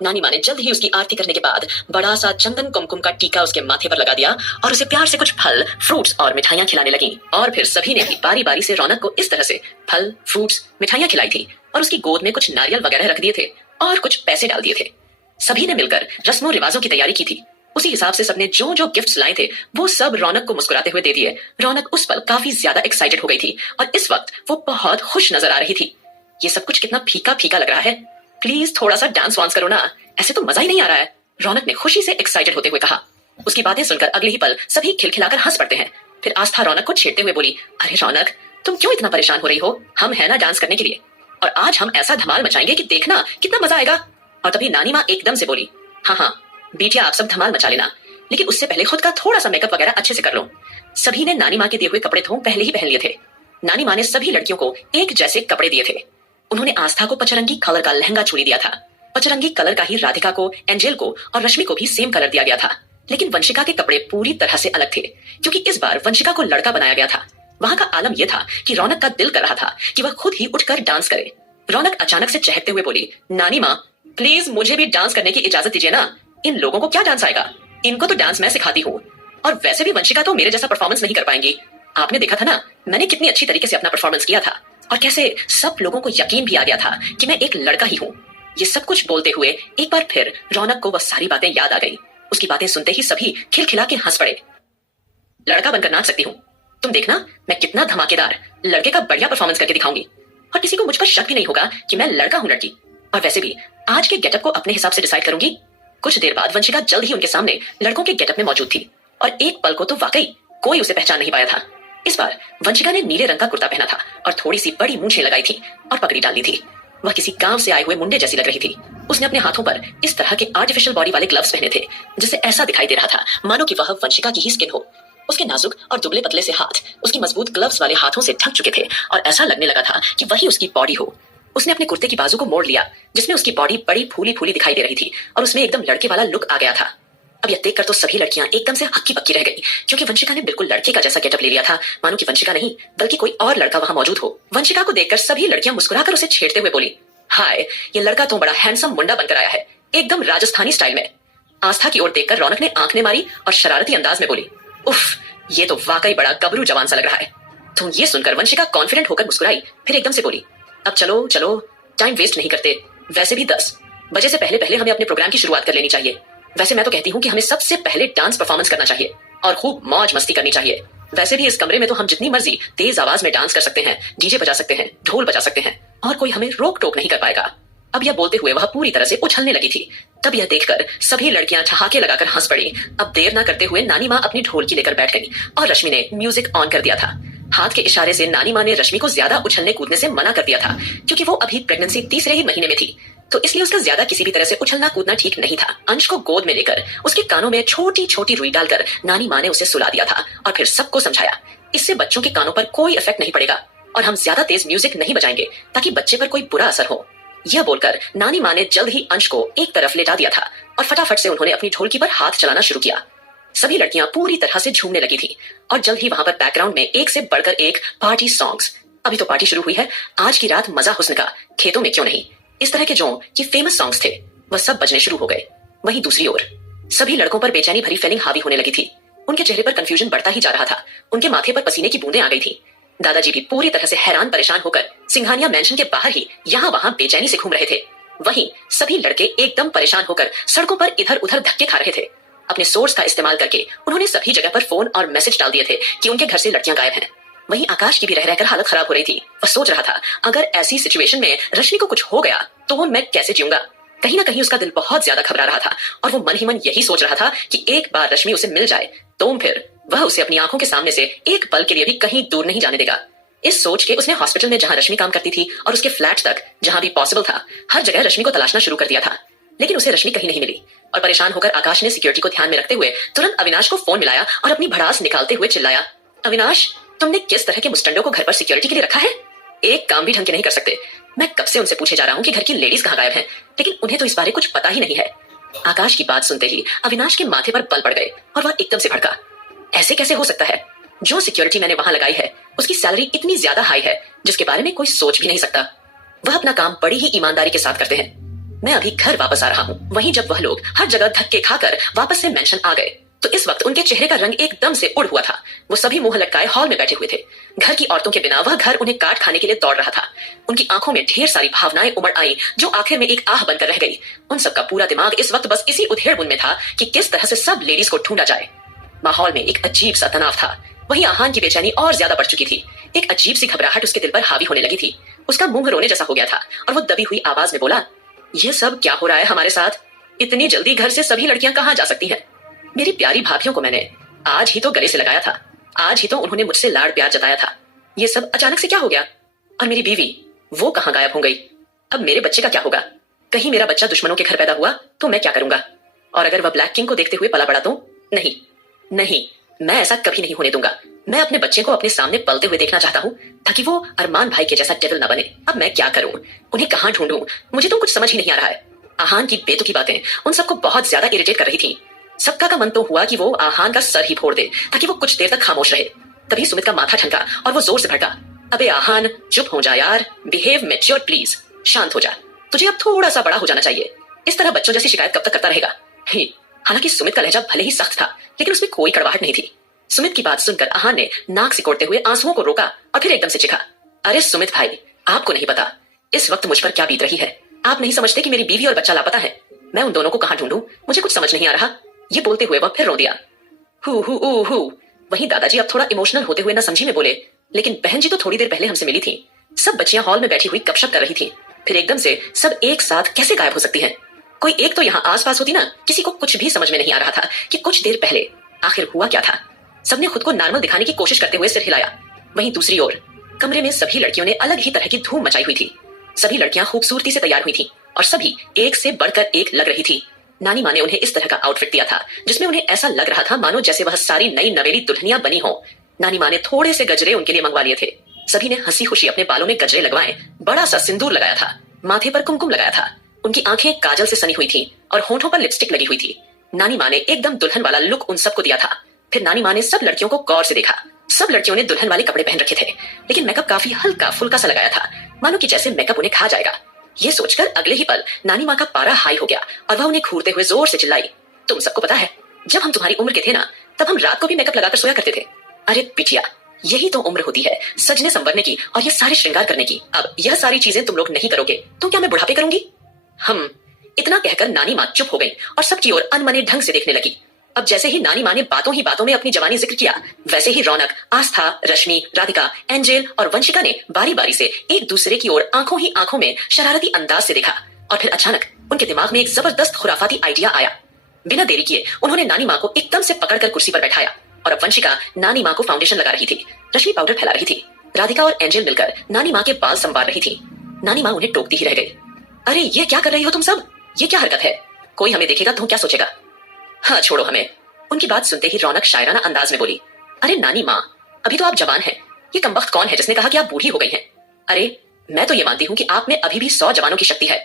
नानी माँ ने जल्द ही उसकी आरती करने के बाद बड़ा सा चंदन कुमकुम का टीका उसके माथे पर लगा दिया और उसे प्यार से कुछ फल, फ्रूट्स और मिठाइयां खिलाने लगी। और फिर सभी ने भी बारी बारी से रौनक को इस तरह से फल, फ्रूट्स, मिठाइयां खिलाई थी और उसकी गोद में कुछ नारियल वगैरह रख दिए थे और कुछ पैसे डाल दिए थे। सभी ने मिलकर रस्मों रिवाजों की तैयारी की थी। उसी हिसाब से सबने जो जो गिफ्ट्स लाए थे वो सब रौनक को मुस्कुराते हुए दे दिए। रौनक उस पल काफी ज्यादा एक्साइटेड हो गई थी और इस वक्त वो बहुत खुश नजर आ रही थी। ये सब कुछ कितना फीका फीका लग रहा है। प्लीज थोड़ा सा डांस वांस करो ना, ऐसे तो मजा ही नहीं आ रहा है, रौनक ने खुशी से एक्साइटेड होते हुए कहा। उसकी बातें सुनकर अगले ही पल सभी खिलखिलाकर हंस पड़ते हैं। फिर आस्था रौनक को छेड़ते हुए बोली, अरे रौनक तुम क्यों इतना परेशान हो रही हो? हम है ना डांस करने के लिए और आज हम ऐसा धमाल मचाएंगे कि देखना कितना मजा आएगा। और तभी नानी माँ एकदम से बोली, हाँ हाँ बेटिया आप सब धमाल मचा लेना, लेकिन उससे पहले खुद का थोड़ा सा मेकअप वगैरह अच्छे से कर लो। सभी ने नानी माँ के दिए हुए कपड़े तो पहले ही पहन लिए थे। नानी माँ ने सभी लड़कियों को एक जैसे कपड़े दिए थे। उन्होंने आस्था को पचरंगी कलर का लहंगा चूड़ी दिया था। पचरंगी कलर का ही राधिका को, एंजेल को और रश्मि को भी सेम कलर दिया गया था। लेकिन वंशिका के कपड़े पूरी तरह से अलग थे, क्योंकि इस बार वंशिका को लड़का बनाया गया था। वहां का आलम यह था कि रौनक का दिल कर रहा था कि वह खुद ही उठकर डांस करे। रौनक अचानक से चहकते हुए बोली, नानी माँ प्लीज मुझे भी डांस करने की इजाजत दीजिए ना। इन लोगों को क्या डांस आएगा, इनको तो डांस मैं सिखाती हूँ। और वैसे भी वंशिका तो मेरे जैसा परफॉर्मेंस नहीं कर पाएंगी। आपने देखा था ना मैंने कितनी अच्छी तरीके से अपना परफॉर्मेंस किया था, और कैसे सब लोगों को यकीन भी आ गया था कि मैं एक लड़का ही हूँ। ये सब कुछ बोलते हुए एक बार फिर रौनक को वह सारी बातें याद आ गई। उसकी बातें सुनते ही सभी खिलखिला के हंस पड़े। लड़का बनकर नाच सकती हूँ, तुम देखना मैं कितना धमाकेदार लड़के का बढ़िया परफॉर्मेंस करके दिखाऊंगी, और किसी को मुझ पर शक भी नहीं होगा कि मैं लड़का हूँ लड़की। और वैसे भी आज के गेटअप को अपने हिसाब से डिसाइड करूंगी। कुछ देर बाद वंशिका जल्द ही उनके सामने लड़कों के गेटअप में मौजूद थी, और एक पल को तो वाकई कोई उसे पहचान नहीं पाया था। इस बार वंशिका ने नीले रंग का कुर्ता पहना था और थोड़ी सी बड़ी मूंछें लगाई थी और पगड़ी डाली थी। वह किसी गांव से आए हुए मुंडे जैसी लग रही थी। उसने अपने हाथों पर इस तरह के आर्टिफिशियल बॉडी वाले ग्लव्स पहने थे, जिससे ऐसा दिखाई दे रहा था मानो कि वह वंशिका की ही स्किन हो। उसके नाजुक और दुबले पतले से हाथ उसकी मजबूत ग्लव्स वाले हाथों से ढक चुके थे, और ऐसा लगने लगा था कि वही उसकी बॉडी हो। उसने अपने कुर्ते की बाजू को मोड़ लिया, जिसमें उसकी बॉडी बड़ी फूली फूली दिखाई दे रही थी, और उसमें एकदम लड़के वाला लुक आ गया था। अब यह देखकर तो सभी लड़कियां एकदम से हक्की बक्की रह गई, क्योंकि वंशिका ने बिल्कुल लड़के का जैसा गेटअप ले लिया था, मानो कि वंशिका नहीं बल्कि कोई और लड़का वहां मौजूद हो। वंशिका को देखकर सभी लड़कियां मुस्कुराकर उसे छेड़ते हुए बोली, हाय ये लड़का तो बड़ा हैंडसम मुंडा बनकर आया है, एकदम राजस्थानी स्टाइल में। आस्था की ओर देखकर रौनक ने आंखें मारी और शरारती अंदाज में बोली, उफ ये तो वाकई बड़ा गबरू जवान सा लग रहा है। तो ये सुनकर वंशिका कॉन्फिडेंट होकर मुस्कुराई, फिर एकदम से बोली, अब चलो चलो टाइम वेस्ट नहीं करते, वैसे भी 10 बजे से पहले पहले हमें अपने प्रोग्राम की शुरुआत कर लेनी चाहिए। वैसे मैं तो कहती हूँ कि हमें सबसे पहले डांस परफॉर्मेंस करना चाहिए और खूब मौज मस्ती करनी चाहिए। वैसे भी इस कमरे में तो हम जितनी मर्जी तेज आवाज में डांस कर सकते हैं, डीजे बजा सकते हैं, ढोल बजा सकते हैं, और कोई हमें रोक टोक नहीं कर पाएगा। अब यह बोलते हुए वह पूरी तरह से उछलने लगी थी। तब यह देखकर सभी लड़कियां ठहाके लगाकर हंस पड़ी। अब देर ना करते हुए नानी माँ अपनी ढोलकी लेकर बैठ गई और रश्मि ने म्यूजिक ऑन कर दिया था। हाथ के इशारे से नानी माँ ने रश्मि को ज्यादा उछलने कूदने से मना कर दिया था, क्योंकि वो अभी प्रेगनेंसी तीसरे ही महीने में थी, तो इसलिए उसका ज्यादा किसी भी तरह से उछलना कूदना ठीक नहीं था। अंश को गोद में लेकर उसके कानों में छोटी छोटी रुई डालकर नानी माँ ने उसे सुला दिया था और फिर सबको समझाया, इससे बच्चों के कानों पर कोई इफेक्ट नहीं पड़ेगा और हम ज्यादा तेज म्यूजिक नहीं बजाएंगे ताकि बच्चे पर कोई बुरा असर हो। यह बोलकर नानी माँ ने जल्द ही अंश को एक तरफ लेटा दिया था और फटाफट से उन्होंने अपनी ढोलकी पर हाथ चलाना शुरू किया। सभी लड़कियां पूरी तरह से झूमने लगी थी और जल्द ही वहां पर बैकग्राउंड में एक से बढ़कर एक पार्टी सॉन्ग्स। अभी तो पार्टी शुरू हुई है, आज की रात मजा हुस्न का, खेतों में क्यों नहीं, इस तरह के जो कि फेमस सॉन्ग्स थे वह सब बजने शुरू हो गए। वहीं दूसरी ओर सभी लड़कों पर बेचैनी भरी फीलिंग हावी होने लगी थी। उनके चेहरे पर कंफ्यूजन बढ़ता ही जा रहा था, उनके माथे पर पसीने की बूंदें आ गई थी। दादाजी भी पूरी तरह से हैरान परेशान होकर सिंघानिया मैंशन के बाहर ही यहाँ वहां बेचैनी से घूम रहे थे। वहीं सभी लड़के एकदम परेशान होकर सड़कों पर इधर उधर धक्के खा रहे थे। अपने सोर्स का इस्तेमाल करके उन्होंने सभी जगह पर फोन और मैसेज डाल दिए थे कि उनके घर से लड़कियां गायब हैं। वहीं आकाश की भी रह रहकर हालत खराब हो रही थी। वह सोच रहा था अगर ऐसी सिचुएशन में रश्मि को कुछ हो गया तो मैं कैसे जीऊंगा। कहीं ना कहीं उसका दिल बहुत ज्यादा घबरा रहा था और वो मन ही मन यही सोच रहा था कि एक बार रश्मि उसे मिल जाए तो फिर वह उसे अपनी आंखों के सामने से एक पल के लिए भी कहीं दूर नहीं जाने देगा। इस सोच के उसने हॉस्पिटल में जहां रश्मि काम करती थी और उसके फ्लैट तक जहां भी पॉसिबल था हर जगह रश्मि को तलाशना शुरू कर दिया था, लेकिन उसे रश्मि कहीं नहीं मिली। और परेशान होकर आकाश ने सिक्योरिटी को ध्यान में रखते हुए तुरंत अविनाश को फोन मिलाया और अपनी भड़ास निकालते हुए चिल्लाया, अविनाश तुमने किस तरह के मुस्टंडों को घर पर सिक्योरिटी के लिए रखा है? एक काम भी ढंग के नहीं कर सकते। मैं कब से उनसे पूछे जा रहा हूँ कि घर की लेडीज कहाँ गायब हैं, लेकिन उन्हें तो इस बारे कुछ पता ही नहीं है। आकाश की बात सुनते ही अविनाश के माथे पर बल पड़ गए और वह एकदम से भड़का। ऐसे कैसे हो सकता है? जो सिक्योरिटी मैंने वहां लगाई है उसकी सैलरी इतनी ज्यादा हाई है जिसके बारे में कोई सोच भी नहीं सकता। वह अपना काम बड़ी ही ईमानदारी के साथ करते हैं। मैं अभी घर वापस आ रहा हूँ। वहीं जब वह लोग हर जगह धक्के खाकर वापस से मेंशन आ गए तो इस वक्त उनके चेहरे का रंग एकदम से उड़ हुआ था। वो सभी मुंह लटकाए हॉल में बैठे हुए थे। घर की औरतों के बिना वह घर उन्हें काट खाने के लिए दौड़ रहा था। उनकी आंखों में ढेर सारी भावनाएं उमड़ आई जो आखिर में एक आह बनकर रह गई। उन सबका पूरा दिमाग इस वक्त बस इसी उधेड़-बुन में था कि किस तरह से सब लेडीज को ढूंढा जाए। माहौल में एक अजीब सा तनाव था। वहीं आहान की बेचैनी और ज्यादा बढ़ चुकी थी। एक अजीब सी घबराहट उसके दिल पर हावी होने लगी थी। उसका मुंह रोने जैसा हो गया था और वो दबी हुई आवाज में बोला, ये सब क्या हो रहा है हमारे साथ? इतनी जल्दी घर से सभी लड़कियां कहाँ जा सकती हैं? मेरी प्यारी भाभियों को मैंने आज ही तो गले से लगाया था, आज ही तो उन्होंने मुझसे लाड़ प्यार जताया था। ये सब अचानक से क्या हो गया? और मेरी बीवी वो कहाँ गायब हो गई? अब मेरे बच्चे का क्या होगा? कहीं मेरा बच्चा दुश्मनों के घर पैदा हुआ तो मैं क्या करूंगा? और अगर वह ब्लैक किंग को देखते हुए पला बड़ा तो? नहीं नहीं, मैं ऐसा कभी नहीं होने दूंगा। मैं अपने बच्चे को अपने सामने पलते हुए देखना चाहता हूँ ताकि वो अरमान भाई के जैसा डेविल ना बने। अब मैं क्या करूं? उन्हें कहाँ ढूंढूं? मुझे तो कुछ समझ ही नहीं आ रहा है। आहान की बेतुकी बातें उन सबको बहुत ज्यादा इरिटेट कर रही थी। सबका का मन तो हुआ कि वो आहान का सर ही फोड़ दे ताकि वो कुछ देर तक खामोश रहे। तभी सुमित का माथा ठनका और वो जोर से भड़का, अबे आहान चुप हो जा यार, बिहेव मैच्योर प्लीज, शांत हो जा, तुझे अब थोड़ा सा बड़ा हो जाना चाहिए। इस तरह बच्चों जैसी शिकायत कब तक करता रहेगा। हालांकि सुमित का लहजा भले ही सख्त था लेकिन उसमें कोई कड़वाहट नहीं थी। सुमित की बात सुनकर आहान ने नाक सिकोड़ते हुए आंसुओं को रोका और फिर एकदम से चिखा, अरे सुमित भाई, आपको नहीं पता इस वक्त मुझ पर क्या बीत रही है। आप नहीं समझते कि मेरी बीवी और बच्चा लापता है। मैं उन दोनों को कहां ढूंढूं, मुझे कुछ समझ नहीं आ रहा। ये बोलते हुए वह फिर रो दिया। हु। वहीं दादाजी अब थोड़ा इमोशनल होते हुए ना समझी में बोले, लेकिन बहन जी तो थोड़ी देर पहले हमसे मिली थी। सब बच्चियां हॉल में बैठी हुई गपशप कर रही थी, फिर एकदम से सब एक साथ कैसे गायब हो सकती हैं? कोई एक तो यहाँ आसपास होती ना। किसी को कुछ भी समझ में नहीं आ रहा था कि कुछ देर पहले आखिर हुआ क्या था। सबने खुद को नॉर्मल दिखाने की कोशिश करते हुए सिर हिलाया। वहीं दूसरी ओर कमरे में सभी लड़कियों ने अलग ही तरह की धूम मचाई हुई थी। सभी लड़कियां खूबसूरती से तैयार हुई थी और सभी एक से बढ़कर एक लग रही थी। नानी माँ ने उन्हें इस तरह का आउटफिट दिया था जिसमें उन्हें ऐसा लग रहा था मानो जैसे वह सारी नई नवेली दुल्हनियां बनी हो। नानी माँ ने थोड़े से गजरे उनके लिए मंगवा लिए थे। सभी ने हंसी खुशी अपने बालों में गजरे लगवाए, बड़ा सा सिंदूर लगाया था, माथे पर कुमकुम लगाया था। उनकी आंखें काजल से सनी हुई थी और होठों पर लिपस्टिक लगी हुई थी। नानी माँ ने एकदम दुल्हन वाला लुक उन सबको दिया था। फिर नानी माँ ने सब लड़कियों को गौर से देखा। सब लड़कियों ने दुल्हन वाले कपड़े पहन रखे थे लेकिन मेकअप काफी हल्का फुल्का सा लगाया था, मानो कि जैसे मेकअप उन्हें खा जाएगा। ये सोचकर अगले ही पल नानी माँ का पारा हाई हो गया और वह उन्हें घूरते हुए जोर से चिल्लाई, तुम सबको पता है जब हम तुम्हारी उम्र के थे ना तब हम रात को भी मेकअप लगाकर सोया करते थे। अरे बिटिया, यही तो उम्र होती है सजने संवरने की और ये सारे श्रृंगार करने की। अब यह सारी चीजें तुम लोग नहीं करोगे तो क्या मैं बुढ़ापे करूंगी? हम इतना कहकर नानी माँ चुप हो गई और सबकी ओर अनमने ढंग से देखने लगी। अब जैसे ही नानी माँ ने बातों ही बातों में अपनी जवानी जिक्र किया, वैसे ही रौनक, आस्था, रश्मि, राधिका, एंजेल और वंशिका ने बारी बारी से एक दूसरे की ओर आंखों ही आंखों में शरारती अंदाज से देखा और फिर अचानक उनके दिमाग में एक जबरदस्त खुराफाती आइडिया आया। बिना देरी किए उन्होंने नानी माँ को एकदम से पकड़कर कुर्सी पर बैठाया और अब वंशिका नानी माँ को फाउंडेशन लगा रही थी, रश्मि पाउडर फैला रही थी, राधिका और एंजेल मिलकर नानी माँ के बाल संवार रही थी। नानी माँ उन्हें टोकती ही रह गई, अरे ये क्या कर रही हो तुम सब? ये क्या हरकत है? कोई हमें देखेगा तो क्या सोचेगा? हाँ छोड़ो हमें। उनकी बात सुनते ही रौनक शायराना अंदाज में बोली, अरे नानी माँ, अभी तो आप जवान हैं, ये कमबख्त कौन है जिसने कहा कि आप बूढ़ी हो गई हैं? अरे मैं तो ये मानती हूँ कि आप में अभी भी 100 जवानों की शक्ति है।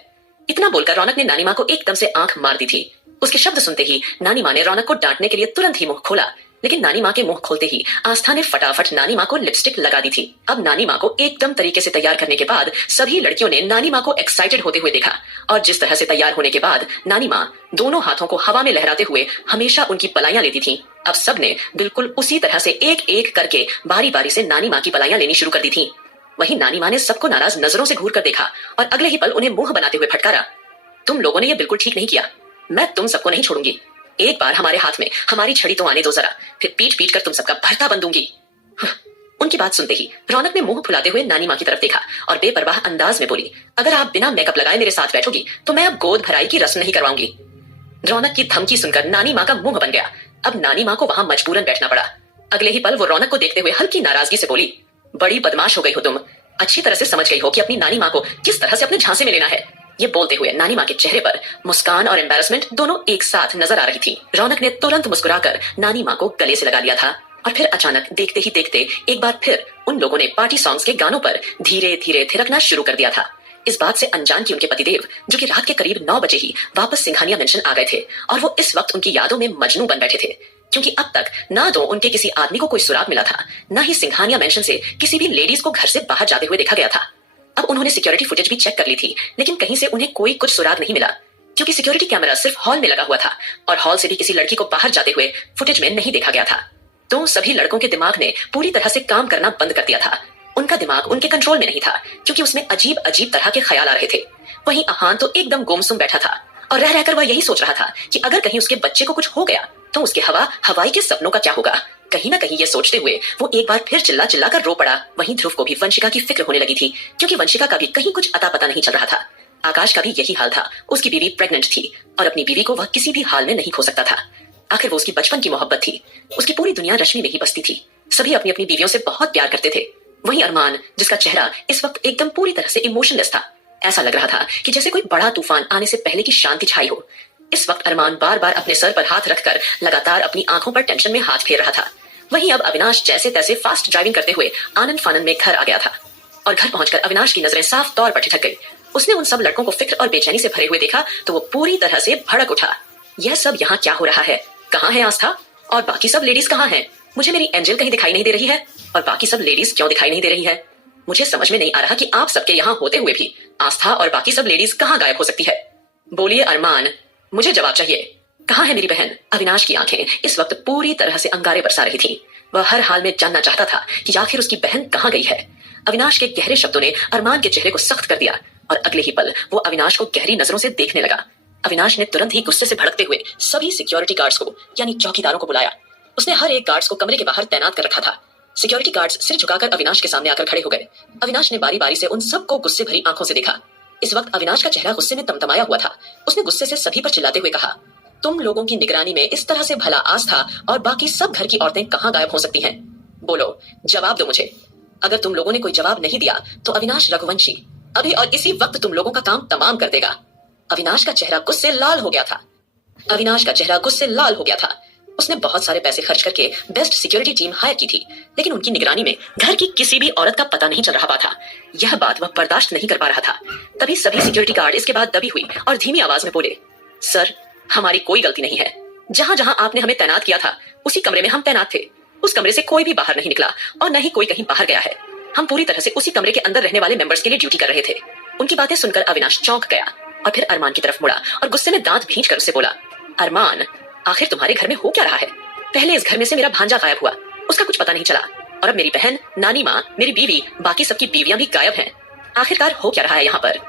इतना बोलकर रौनक ने नानी माँ को एकदम से आंख मार दी थी। उसके शब्द सुनते ही नानी माँ ने रौनक को डांटने के लिए तुरंत ही मुंह खोला, लेकिन नानी माँ के मुंह खोलते ही आस्था ने फटाफट नानी माँ को लिपस्टिक लगा दी थी। अब नानी माँ को एकदम तरीके से तैयार करने के बाद सभी लड़कियों ने नानी माँ को एक्साइटेड होते हुए देखा और जिस तरह से तैयार होने के बाद नानी माँ दोनों हाथों को हवा में लहराते हुए हमेशा उनकी पलाइयां लेती थी, अब सब ने बिल्कुल उसी तरह से एक एक करके बारी बारी से नानी माँ की पलाइयां लेनी शुरू कर दी थी। वहीं नानी माँ ने सबको नाराज नजरों से घूर कर देखा और अगले ही पल उन्हें मुंह बनाते हुए फटकारा, तुम लोगों ने ये बिल्कुल ठीक नहीं किया, मैं तुम सबको नहीं छोड़ूंगी। एक बार हमारे हाथ में हमारी छड़ी तो आने दो जरा, फिर पीट पीट कर तुम सबका भरता बन दूंगी। उनकी बात सुनते ही रौनक ने मुंह फुलाते हुए नानी माँ की तरफ देखा और बेपरवाह अंदाज में बोली, अगर आप बिना मेकअप लगाए मेरे साथ बैठोगी तो मैं अब गोद भराई की रस्म नहीं करवाऊंगी। रौनक की धमकी सुनकर नानी माँ का मुंह बन गया। अब नानी माँ को वहां मजबूरन बैठना पड़ा। अगले ही पल वो रौनक को देखते हुए हल्की नाराजगी से बोली, बड़ी बदमाश हो गई हो तुम, अच्छी तरह से समझ गई हो कि अपनी नानी माँ को किस तरह से अपने झांसे में लेना है। ये बोलते हुए नानी माँ के चेहरे पर मुस्कान और एम्बैरेसमेंट दोनों एक साथ नजर आ रही थी। रौनक ने तुरंत मुस्कुराकर नानी माँ को गले से लगा लिया था और फिर अचानक देखते ही देखते एक बार फिर उन लोगों ने पार्टी सॉन्ग्स के गानों पर धीरे धीरे थिरकना शुरू कर दिया था। इस बात से अनजान कि उनके पतिदेव, जो कि रात के करीब 9 बजे ही वापस सिंघानिया मेंशन आ गए थे और वो इस वक्त उनकी यादों में मजनू बन बैठे थे, क्योंकि अब तक ना तो उनके किसी आदमी को कोई सुराग मिला था, ना ही सिंघानिया मेंशन से किसी भी लेडीज को घर से बाहर जाते हुए देखा गया था। अब उन्होंने सिक्योरिटी फुटेज भी चेक कर ली थी, लेकिन कहीं से उन्हें कोई कुछ सुराग नहीं मिला, क्योंकि सिक्योरिटी कैमरा सिर्फ हॉल में लगा हुआ था और हॉल से भी किसी लड़की को बाहर जाते हुए फुटेज में नहीं देखा गया था। तो सभी लड़कों के दिमाग ने पूरी तरह से काम करना बंद कर दिया था। उनका दिमाग उनके कंट्रोल में नहीं था, क्योंकि उसमें अजीब अजीब तरह के ख्याल आ रहे थे। वहीं आहान तो एकदम गुमसुम बैठा था और रह रहकर वह यही सोच रहा था कि अगर कहीं उसके बच्चे को कुछ हो गया तो उसके हवाई के सपनों का क्या होगा। कहीं ना कहीं ये सोचते हुए वो एक बार फिर चिल्ला चिल्ला कर रो पड़ा। वहीं ध्रुव को भी वंशिका की फिक्र होने लगी थी, क्योंकि वंशिका का भी कहीं कुछ अता पता नहीं चल रहा था। आकाश का भी यही हाल था, उसकी बीवी प्रेग्नेंट थी और अपनी बीवी को वह किसी भी हाल में नहीं खो सकता था। आखिर वो उसकी बचपन की मोहब्बत थी, उसकी पूरी दुनिया रश्मि में ही बसती थी। सभी अपनी अपनी बीवियों से बहुत प्यार करते थे। वहीं अरमान, जिसका चेहरा इस वक्त एकदम पूरी तरह से इमोशनलेस था, ऐसा लग रहा था कि जैसे कोई बड़ा तूफान आने से पहले की शांति छाई हो। इस वक्त अरमान बार बार अपने सर पर हाथ रखकर लगातार अपनी आंखों पर टेंशन में हाथ फेर रहा था। वहीं अब अविनाश जैसे तैसे फास्ट ड्राइविंग करते हुए आनंद फानंद में घर आ गया था और घर पहुंचकर अविनाश की नजरें साफ तौर पर ठिठक गई। उसने उन सब लड़कों को फिक्र और बेचैनी से भरे हुए देखा तो वो पूरी तरह से भड़क उठा। यह सब यहाँ क्या हो रहा है? कहाँ है आस्था? और बाकी सब लेडीज कहाँ हैं? मुझे मेरी एंजल कहीं दिखाई नहीं दे रही है और बाकी सब लेडीज क्यों दिखाई नहीं दे रही है? मुझे समझ में नहीं आ रहा कि आप सबके यहाँ होते हुए भी आस्था और बाकी सब लेडीज कहाँ गायब हो सकती है। बोलिए अरमान, मुझे जवाब चाहिए। कहाँ है मेरी बहन? अविनाश की आंखें इस वक्त पूरी तरह से अंगारे बरसा रही थी। वह हर हाल में जानना चाहता था कि आखिर उसकी बहन कहाँ गई है। अविनाश के गहरे शब्दों ने अरमान के चेहरे को सख्त कर दिया और अगले ही पल वो अविनाश को गहरी नजरों से देखने लगा। अविनाश ने तुरंत ही गुस्से से भड़कते हुए सभी सिक्योरिटी गार्ड्स को यानी चौकीदारों को बुलाया। उसने हर एक गार्ड्स को कमरे के बाहर तैनात कर रखा था। सिक्योरिटी गार्ड्स सिर झुकाकर अविनाश के सामने आकर खड़े हो गए। अविनाश ने बारी बारी से उन सबको गुस्से भरी आंखों से देखा। इस वक्त अविनाश का चेहरा गुस्से में तमतमाया हुआ था। उसने गुस्से से सभी पर चिल्लाते हुए कहा, तुम लोगों की निगरानी में इस तरह से भला आस्था और बाकी सब घर की औरतें कहाँ गायब हो सकती हैं? बोलो, जवाब दो मुझे। अगर तुम लोगों ने कोई जवाब नहीं दिया तो अविनाश रघुवंशी अभी और इसी वक्त तुम लोगों का काम तमाम कर देगा। अविनाश का चेहरा गुस्से लाल हो गया था। अविनाश का चेहरा गुस्से लाल हो गया था। उसने बहुत सारे पैसे खर्च करके बेस्ट सिक्योरिटी टीम हायर की थी, लेकिन उनकी निगरानी में घर की किसी भी औरत का पता नहीं चल रहा था। यह बात वह बर्दाश्त नहीं कर पा रहा था। तभी सभी सिक्योरिटी गार्ड इसके बाद दबी हुई और धीमी आवाज में बोले, सर, हमारी कोई गलती नहीं है। जहां जहां आपने हमें तैनात किया था उसी कमरे में हम तैनात थे। उस कमरे से कोई भी बाहर नहीं निकला और न ही कोई कहीं बाहर गया है। हम पूरी तरह से उसी कमरे के अंदर रहने वाले मेंबर्स के लिए ड्यूटी कर रहे थे। उनकी बातें सुनकर अविनाश चौंक गया और फिर अरमान की तरफ मुड़ा और गुस्से में दांत भींच कर उससे बोला, अरमान, आखिर तुम्हारे घर में हो क्या रहा है? पहले इस घर में से मेरा भांजा गायब हुआ, उसका कुछ पता नहीं चला, और अब मेरी बहन, नानी माँ, मेरी बीवी, बाकी सबकी बीवियां भी गायब हैं। आखिरकार हो क्या रहा है यहाँ पर?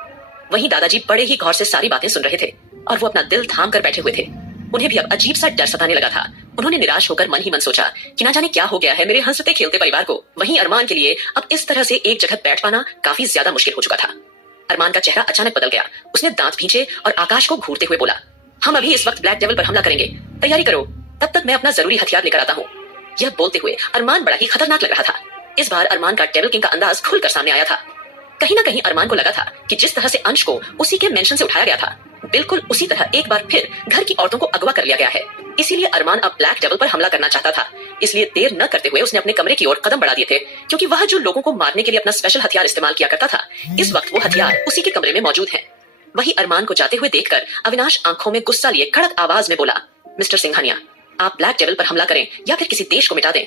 वहीं दादाजी बड़े ही गौर से सारी बातें सुन रहे थे और वो अपना दिल थाम कर बैठे हुए थे। उन्हें भी अब अजीब सा डर सताने लगा था। उन्होंने निराश होकर मन ही मन सोचा कि ना जाने क्या हो गया है मेरे हंसते खेलते परिवार को। वहीं अरमान के लिए अब इस तरह से एक जगह बैठ पाना काफी ज्यादा मुश्किल हो चुका था। अरमान का चेहरा अचानक बदल गया। उसने दांत भींचे और आकाश को घूरते हुए बोला, हम अभी इस वक्त ब्लैक डेविल पर हमला करेंगे, तैयारी करो, तब तक मैं अपना जरूरी हथियार लेकर आता हूँ। यह बोलते हुए अरमान बड़ा ही खतरनाक लग रहा था। इस बार अरमान का डेविल किंग का अंदाज खुलकर सामने आया था। कहीं ना कहीं अरमान को लगा था कि जिस तरह से अंश को उसी के मेंशन से उठाया गया था, बिल्कुल उसी तरह एक बार फिर घर की औरतों को अगवा कर लिया गया है। इसीलिए अरमान अब ब्लैक डेविल पर हमला करना चाहता था। इसलिए देर न करते हुए उसने अपने कमरे की ओर कदम बढ़ा दिए थे, क्योंकि वह जो लोगों को मारने के लिए अपना स्पेशल हथियार इस्तेमाल किया करता था, इस वक्त वो हथियार उसी के कमरे में मौजूद है। वही अरमान को जाते हुए देखकर अविनाश आंखों में गुस्सा लिए कड़क आवाज में बोला, मिस्टर सिंघानिया, आप ब्लैक डेविल पर हमला करें या फिर किसी देश को मिटा दें,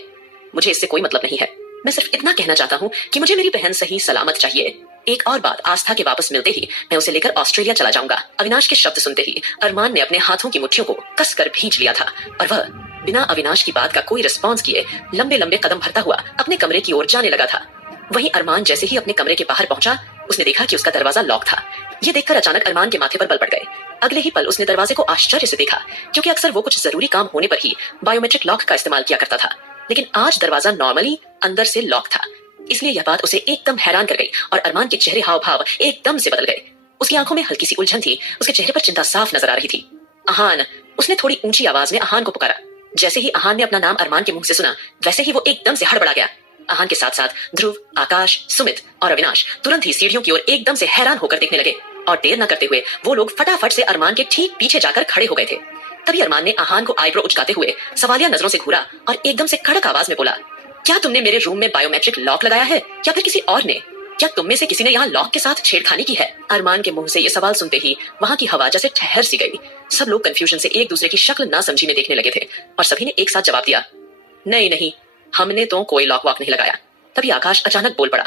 मुझे इससे कोई मतलब नहीं है। मैं सिर्फ इतना कहना चाहता हूँ कि मुझे मेरी बहन सही सलामत चाहिए। एक और बात, आस्था के वापस मिलते ही मैं उसे लेकर ऑस्ट्रेलिया चला जाऊंगा। अविनाश के शब्द सुनते ही अरमान ने अपने हाथों की मुट्ठियों को कसकर भींच लिया था और वह बिना अविनाश की बात का कोई रिस्पॉन्स किए लंबे लंबे कदम भरता हुआ अपने कमरे की ओर जाने लगा था। वहीं अरमान जैसे ही अपने कमरे के बाहर पहुंचा, उसने देखा कि उसका दरवाजा लॉक था। ये देखकर अचानक अरमान के माथे पर बल पड़ गए। अगले ही पल उसने दरवाजे को आश्चर्य से देखा, क्योंकि अक्सर वो कुछ जरूरी काम होने पर ही बायोमेट्रिक लॉक का इस्तेमाल किया करता था, लेकिन आज दरवाजा नॉर्मली अंदर से लॉक था। इसलिए यह बात उसे एकदम हैरान कर गई और अरमान के चेहरे हाव भाव एकदम से बदल गए। उसकी आंखों में हल्की सी उलझन थी, उसके चेहरे पर चिंता साफ नजर आ रही थी। अहान, उसने थोड़ी ऊंची आवाज में अहान को पुकारा। जैसे ही अहान ने अपना नाम अरमान के मुंह से सुना, वैसे ही वो एकदम से हड़बड़ा गया। अहान के साथ साथ ध्रुव, आकाश, सुमित और अविनाश तुरंत ही सीढ़ियों की ओर एकदम से हैरान होकर देखने लगे और देर न करते हुए वो लोग फटाफट से अरमान के ठीक पीछे जाकर खड़े हो गए थे। तभी अरमान ने अहान को आईब्रो उचकाते हुए सवालिया नजरों से घूरा और एकदम से कड़क आवाज में बोला, क्या तुमने मेरे रूम में बायोमेट्रिक लॉक लगाया है या फिर किसी और ने? क्या तुम में से किसी ने यहाँ लॉक के साथ छेड़खानी की है? अरमान के मुंह से ये सवाल सुनते ही वहां की हवा जैसे ठहर सी गई। सब लोग कंफ्यूजन से एक दूसरे की शक्ल ना समझी में देखने लगे थे और सभी ने एक साथ जवाब दिया, नहीं नहीं, हमने तो कोई लॉक वॉक नहीं लगाया। तभी आकाश अचानक बोल पड़ा,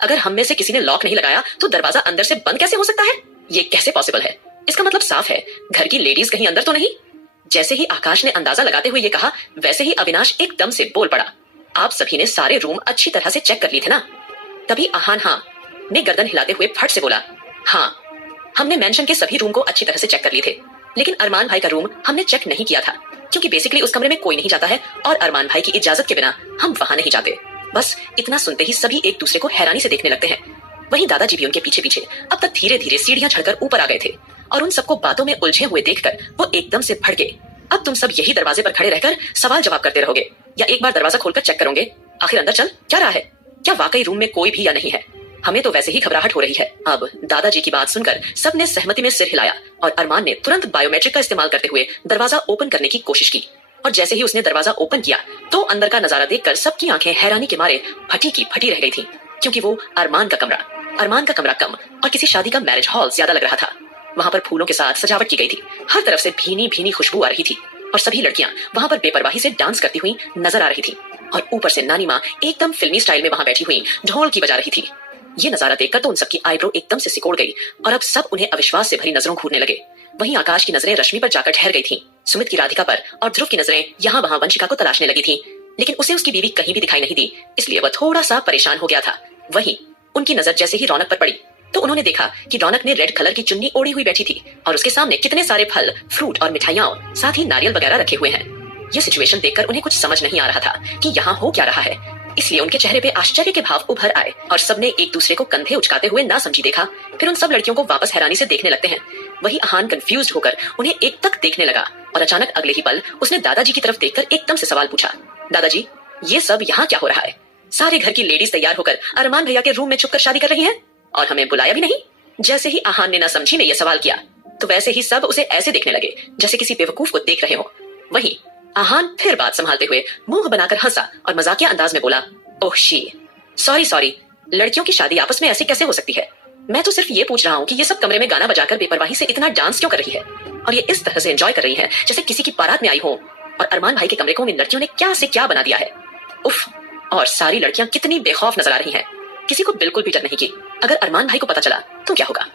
अगर हम में से किसी ने लॉक नहीं लगाया तो दरवाजा अंदर से बंद कैसे हो सकता है? ये कैसे पॉसिबल है? इसका मतलब साफ है, घर की लेडीज कहीं अंदर तो नहीं। जैसे ही आकाश ने अंदाजा लगाते हुए ये कहा, वैसे ही अविनाश एकदम से बोल पड़ा, आप सभी ने सारे रूम अच्छी तरह से चेक कर लिए थे ना? तभी अहान हाँ ने गर्दन हिलाते हुए फट से बोला, हाँ, हमने मेंशन के सभी रूम को अच्छी तरह से चेक कर लिए थे, लेकिन अरमान भाई का रूम हमने चेक नहीं किया था, क्योंकि बेसिकली उस कमरे में कोई नहीं जाता है और अरमान भाई की इजाजत के बिना हम वहां नहीं जाते। बस इतना सुनते ही सभी एक दूसरे को हैरानी से देखने लगते हैं। वहीं दादाजी भी उनके पीछे पीछे अब तक धीरे धीरे सीढ़ियां चढ़कर ऊपर आ गए थे और उन सबको बातों में उलझे हुए देखकर वो एकदम से भड़के। अब तुम सब यही दरवाजे पर खड़े रहकर सवाल जवाब करते रहोगे या एक बार दरवाजा खोलकर चेक करोगे? आखिर अंदर चल क्या रहा है? क्या वाकई रूम में कोई भी या नहीं है? हमें तो वैसे ही घबराहट हो रही है। अब दादाजी की बात सुनकर सबने सहमति में सिर हिलाया और अरमान ने तुरंत बायोमेट्रिक का इस्तेमाल करते हुए दरवाजा ओपन करने की कोशिश की। और जैसे ही उसने दरवाजा ओपन किया तो अंदर का नजारा देखकर सबकी आंखें हैरानी के मारे फटी की फटी रह गई थी, क्योंकि वो अरमान का कमरा कम और किसी शादी का मैरिज हॉल ज्यादा लग रहा था। वहां पर फूलों के साथ सजावट की गई थी। हर तरफ से भीनी भीनी खुशबू आ रही थी। और सभी लड़कियां वहां पर बेपरवाही से डांस करती हुई नजर आ रही थी और ऊपर से नानी माँ एकदम फिल्मी स्टाइल में वहां बैठी हुई ढोल की बजा रही थी। ये नजारा देखकर तो उन सबकी आईब्रो एकदम से सिकोड़ गई और अब सब उन्हें अविश्वास से भरी नजरों घूरने लगे। वहीं आकाश की नजरें रश्मि पर जाकर ठहर गई थीं, सुमित की राधिका पर और ध्रुव की नजरें यहाँ वहां वंशिका को तलाशने लगी थीं, लेकिन उसे उसकी बीवी कहीं भी दिखाई नहीं दी, इसलिए वह थोड़ा सा परेशान हो गया था। वहीं उनकी नजर जैसे ही रौनक पर पड़ी तो उन्होंने देखा कि रौनक ने रेड कलर की चुन्नी ओढ़ी हुई बैठी थी और उसके सामने कितने सारे फल, फ्रूट और मिठाइयां साथ ही नारियल वगैरह रखे हुए हैं। ये सिचुएशन देखकर उन्हें कुछ समझ नहीं आ रहा था कि यहाँ हो क्या रहा है, इसलिए उनके चेहरे पे आश्चर्य के भाव उभर आए और सबने एक दूसरे को कंधे उचकाते हुए ना समझी देखा। फिर उन सब लड़कियों को वापस हैरानी से देखने लगते हैं। वही आहान कंफ्यूज होकर उन्हें एक तक देखने लगा और अचानक अगले ही पल उसने दादाजी की तरफ देखकर एकदम से सवाल पूछा, दादाजी ये सब यहाँ क्या हो रहा है? सारे घर की लेडीज तैयार होकर अरमान भैया के रूम में छुपकर शादी कर रही हैं और हमें बुलाया भी नहीं। जैसे ही आहान ने ना समझी ने यह सवाल किया तो वैसे ही सब उसे ऐसे देखने लगे जैसे किसी बेवकूफ को देख रहे हो। वहीं आहान फिर बात संभालते हुए मुंह बनाकर हंसा और मजाकिया अंदाज में बोला, ओह शी, सॉरी, लड़कियों की शादी आपस में ऐसे कैसे हो सकती है? मैं तो सिर्फ ये पूछ रहा हूँ कि ये सब कमरे में गाना बजाकर बेपरवाही से इतना डांस क्यों कर रही है और ये इस तरह से एंजॉय कर रही है जैसे किसी की बारात में आई हो। और अरमान भाई के कमरे को इन लड़कियों ने क्या से क्या बना दिया है। उफ, और सारी लड़कियां कितनी बेखौफ नजर आ रही हैं, किसी को बिल्कुल भी डर नहीं की। अगर अरमान भाई को पता चला तो क्या होगा?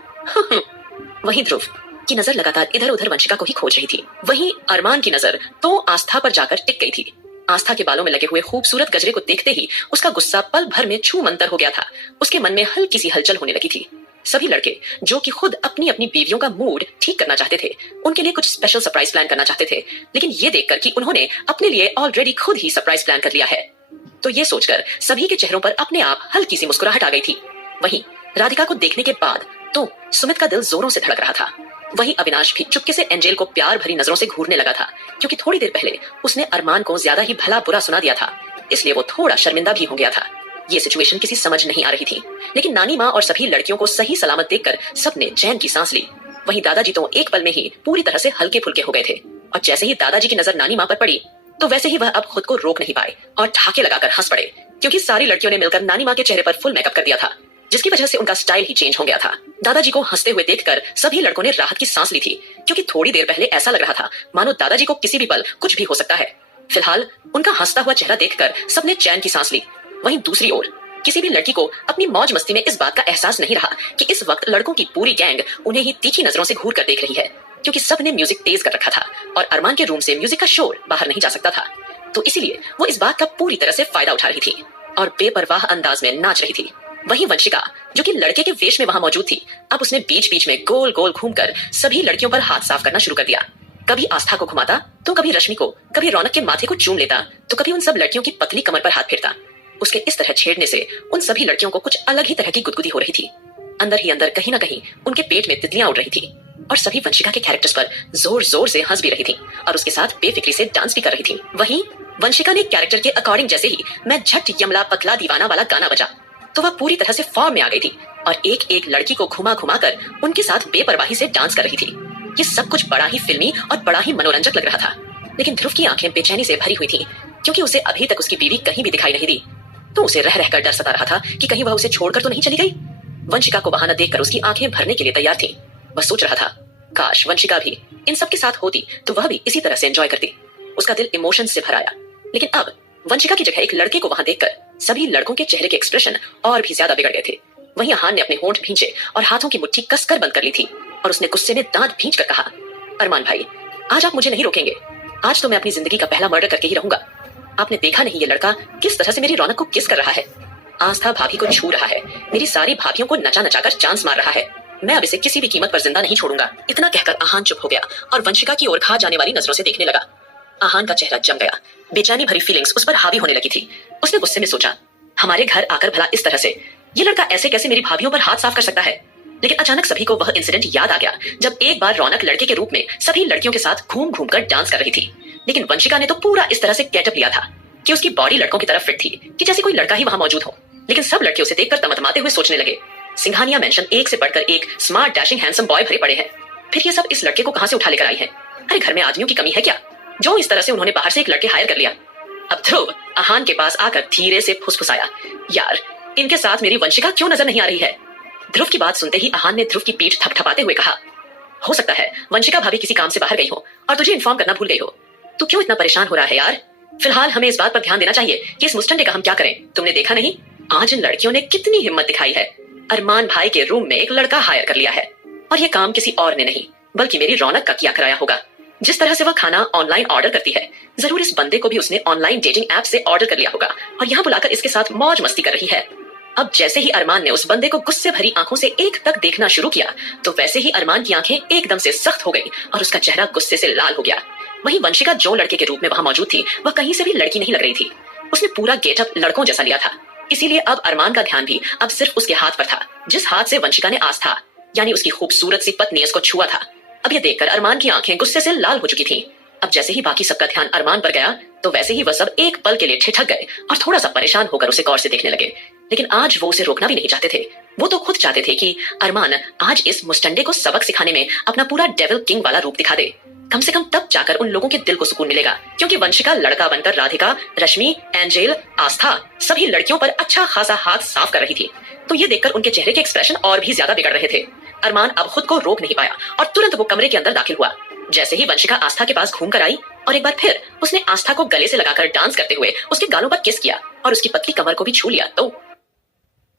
वहीं ध्रुव की नजर लगातार इधर उधर वंशिका को ही खोज रही थी। वहीं अरमान की नजर तो आस्था पर जाकर टिक गई थी। आस्था के बालों में लगे हुए खूबसूरत गजरे को देखते ही उसका गुस्सा पल भर में छू मंतर हो गया था। उसके मन में हल्की सी हलचल होने लगी थी। सभी लड़के जो कि खुद अपनी अपनी बीवियों का मूड ठीक करना चाहते थे, उनके लिए कुछ स्पेशल सरप्राइज प्लान करना चाहते थे, लेकिन ये देखकर कि उन्होंने अपने लिए ऑलरेडी खुद ही सरप्राइज प्लान कर लिया है तो ये सोचकर सभी के चेहरों पर अपने आप हल्की सी मुस्कुराहट आ गई थी। वहीं राधिका को देखने के बाद तो सुमित का दिल जोरों से धड़क रहा था। वहीं अविनाश भी चुपके से एंजेल को प्यार भरी नजरों से घूरने लगा था, क्योंकि थोड़ी देर पहले उसने अरमान को ज्यादा ही भला बुरा सुना दिया था, इसलिए वो थोड़ा शर्मिंदा भी हो गया था। ये सिचुएशन किसी समझ नहीं आ रही थी, लेकिन नानी माँ और सभी लड़कियों को सही सलामत देखकर सबने चैन की सांस ली। वहीं दादाजी तो एक पल में ही पूरी तरह से हल्के फुल्के हो गए थे और जैसे ही दादाजी की नजर नानी माँ पर पड़ी तो वैसे ही वह अब खुद को रोक नहीं पाए और ठहाके लगाकर हंस पड़े, क्योंकि सारी लड़कियों ने मिलकर नानी माँ के चेहरे पर फुल मेकअप कर दिया था, जिसकी वजह से उनका स्टाइल ही चेंज हो गया था। दादाजी को हंसते हुए देखकर सभी लड़कों ने राहत की सांस ली थी, क्योंकि थोड़ी देर पहले ऐसा लग रहा था मानो दादाजी को किसी भी पल कुछ भी हो सकता है। फिलहाल उनका हंसता हुआ चेहरा देखकर सबने चैन की सांस ली। वहीं दूसरी ओर किसी भी लड़की को अपनी मौज मस्ती में इस बात का एहसास नहीं रहा कि इस वक्त लड़कों की पूरी गैंग उन्हें ही तीखी नजरों से घूर कर देख रही है, क्योंकि सबने म्यूजिक तेज कर रखा था और अरमान के रूम से म्यूजिक का शोर बाहर नहीं जा सकता था, तो इसीलिए वो इस बात का पूरी तरह से फायदा उठा रही थी और बेपरवाह अंदाज में नाच रही थी। वहीं वंशिका जो कि लड़के के वेश में वहां मौजूद थी, अब उसने बीच बीच में गोल गोल घूमकर सभी लड़कियों पर हाथ साफ करना शुरू कर दिया। कभी आस्था को घुमाता तो कभी रश्मि को, कभी रौनक के माथे को चूम लेता तो कभी उन सब लड़कियों की पतली कमर पर हाथ फेरता। उसके इस तरह छेड़ने से उन सभी लड़कियों को कुछ अलग ही तरह की गुदगुदी हो रही थी। अंदर ही अंदर कहीं ना कहीं उनके पेट में तितलियां उड़ रही थी और सभी वंशिका के कैरेक्टर्स पर जोर जोर से हंस भी रही थी और उसके साथ बेफिक्री से डांस भी कर रही थी। वहीं वंशिका ने कैरेक्टर के अकॉर्डिंग जैसे ही मैं झट यमला पतला दीवाना वाला गाना बजा तो वह पूरी तरह से फॉर्म में आ गई थी और एक एक लड़की को घुमा घुमा कर उनके साथ बेपरवाही से डांस कर रही थी। ये सब कुछ बड़ा ही फिल्मी और बड़ा ही मनोरंजक लग रहा था, लेकिन ध्रुव की आंखें बेचैनी से भरी हुई थी, क्योंकि उसे अभी तक उसकी बीवी कहीं भी दिखाई नहीं दी। तो उसे रह रहकर डर सता रहा था कि कहीं वह उसे छोड़कर तो नहीं चली गई। वंशिका को वहां न देखकर उसकी आंखें भरने के लिए तैयार थी। वह सोच रहा था काश वंशिका भी इन सब के साथ होती तो वह भी इसी तरह से एंजॉय करती। उसका दिल इमोशन से भर आया, लेकिन अब वंशिका की जगह एक लड़के को वहां देखकर सभी लड़कों के चेहरे के एक्सप्रेशन और भी ज्यादा बिगड़ गए थे। वहीं आहान ने अपने होंठ भींचे और हाथों की मुट्ठी कसकर बंद कर ली थी और उसने गुस्से में दांत भींच कर कहा, अरमान भाई आज आप मुझे नहीं रोकेंगे, आज तो मैं अपनी जिंदगी का पहला मर्डर करके ही रहूंगा। आपने देखा नहीं ये लड़का किस तरह से मेरी रौनक को किस कर रहा है, आस्था भाभी को छू रहा है, मेरी सारी भाभियों को नचा नचा कर चांस मार रहा है। मैं अब इसे किसी भी कीमत पर जिंदा नहीं छोड़ूंगा। इतना कहकर आहान चुप हो गया और वंशिका की ओर खा जाने वाली नजरों से देखने लगा। आहान का चेहरा जम गया, बेचैनी भरी फीलिंग्स उस पर हावी होने लगी थी। उसने गुस्से में सोचा, हमारे घर आकर भला इस तरह से ये लड़का ऐसे कैसे मेरी भाभियों पर हाथ साफ कर सकता है। लेकिन अचानक सभी को वह इंसिडेंट याद आ गया जब एक बार रौनक लड़के के रूप में सभी लड़कियों के साथ घूम घूम कर डांस कर रही थी, लेकिन वंशिका ने तो पूरा इस तरह से गेटअप लिया था कि उसकी बॉडी लड़कों की तरफ फिट थी कि जैसे कोई लड़का ही वहां मौजूद हो। लेकिन सब लड़के उसे देखकर तमतमाते हुए सोचने लगे, सिंघानिया मेंशन एक से बढ़कर एक स्मार्ट डैशिंग हैंडसम बॉय भरे पड़े हैं, फिर ये सब इस लड़के को कहां से उठा लेकर आई है? अरे घर में आदमियों की कमी है क्या जो इस तरह से उन्होंने बाहर से एक लड़के हायर कर लिया? अब ध्रुव आहान के पास आकर धीरे से फुसफुसाया, यार इनके साथ मेरी वंशिका क्यों नजर नहीं आ रही है? ध्रुव की बात सुनते ही आहान ने ध्रुव की पीठ थपथपाते हुए कहा, हो सकता है वंशिका भाभी किसी काम से बाहर गई हो और तुझे इन्फॉर्म करना भूल गई हो। तू क्यों इतना परेशान हो रहा है यार? फिलहाल हमें इस बात पर ध्यान देना चाहिए कि इस मुस्टंडे का हम क्या करें। तुमने देखा नहीं आज इन लड़कियों ने कितनी हिम्मत दिखाई है। अरमान भाई के रूम में एक लड़का हायर कर लिया है और ये काम किसी और ने नहीं बल्कि मेरी रौनक का किया कराया होगा। जिस तरह से वह खाना ऑनलाइन ऑर्डर करती है, जरूर इस बंदे को भी उसने ऑनलाइन डेटिंग ऐप से ऑर्डर कर लिया होगा और यहाँ बुलाकर इसके साथ मौज मस्ती कर रही है। अब जैसे ही अरमान ने उस बंदे को गुस्से भरी आंखों से एक तक देखना शुरू किया तो वैसे ही अरमान की आंखें एकदम से सख्त हो गई और उसका चेहरा गुस्से से लाल हो गया। वहीं वंशिका जो लड़के के रूप में वहां मौजूद थी वह कहीं से भी लड़की नहीं लग रही थी। उसने पूरा गेटअप लड़कों जैसा लिया था, इसीलिए अब अरमान का ध्यान भी अब सिर्फ उसके हाथ पर था, जिस हाथ से वंशिका ने आस्था यानी उसकी खूबसूरत सी पत्नी उसको छुआ था। अब ये देखकर अरमान की आंखें गुस्से से लाल हो चुकी थी। अब जैसे ही बाकी सबका ध्यान अरमान पर गया तो वैसे ही वह सब एक पल के लिए ठिठक गए और थोड़ा सा परेशान होकर उसे गौर से देखने लगे। लेकिन आज वो उसे रोकना भी नहीं चाहते थे। वो तो खुद चाहते थे कि अरमान आज इस मुस्टंडे को सबक सिखाने में अपना पूरा डेविल किंग वाला रूप दिखा दे। कम से कम तब जाकर उन लोगों के दिल को सुकून मिलेगा, क्योंकि वंशिका लड़का बनकर राधिका, रश्मि, एंजेल, आस्था सभी लड़कियों पर अच्छा खासा हाथ साफ कर रही थी। तो ये देखकर उनके चेहरे के एक्सप्रेशन और भी ज्यादा बिगड़ रहे थे। अरमान अब खुद को रोक नहीं पाया और तुरंत वो कमरे के अंदर दाखिल हुआ। जैसे ही वंशिका आस्था के पास घूम कर आई और एक बार फिर उसने आस्था को गले से लगाकर डांस करते हुए उसके गालों पर किस किया और उसकी पतली कमर को भी छू लिया, तो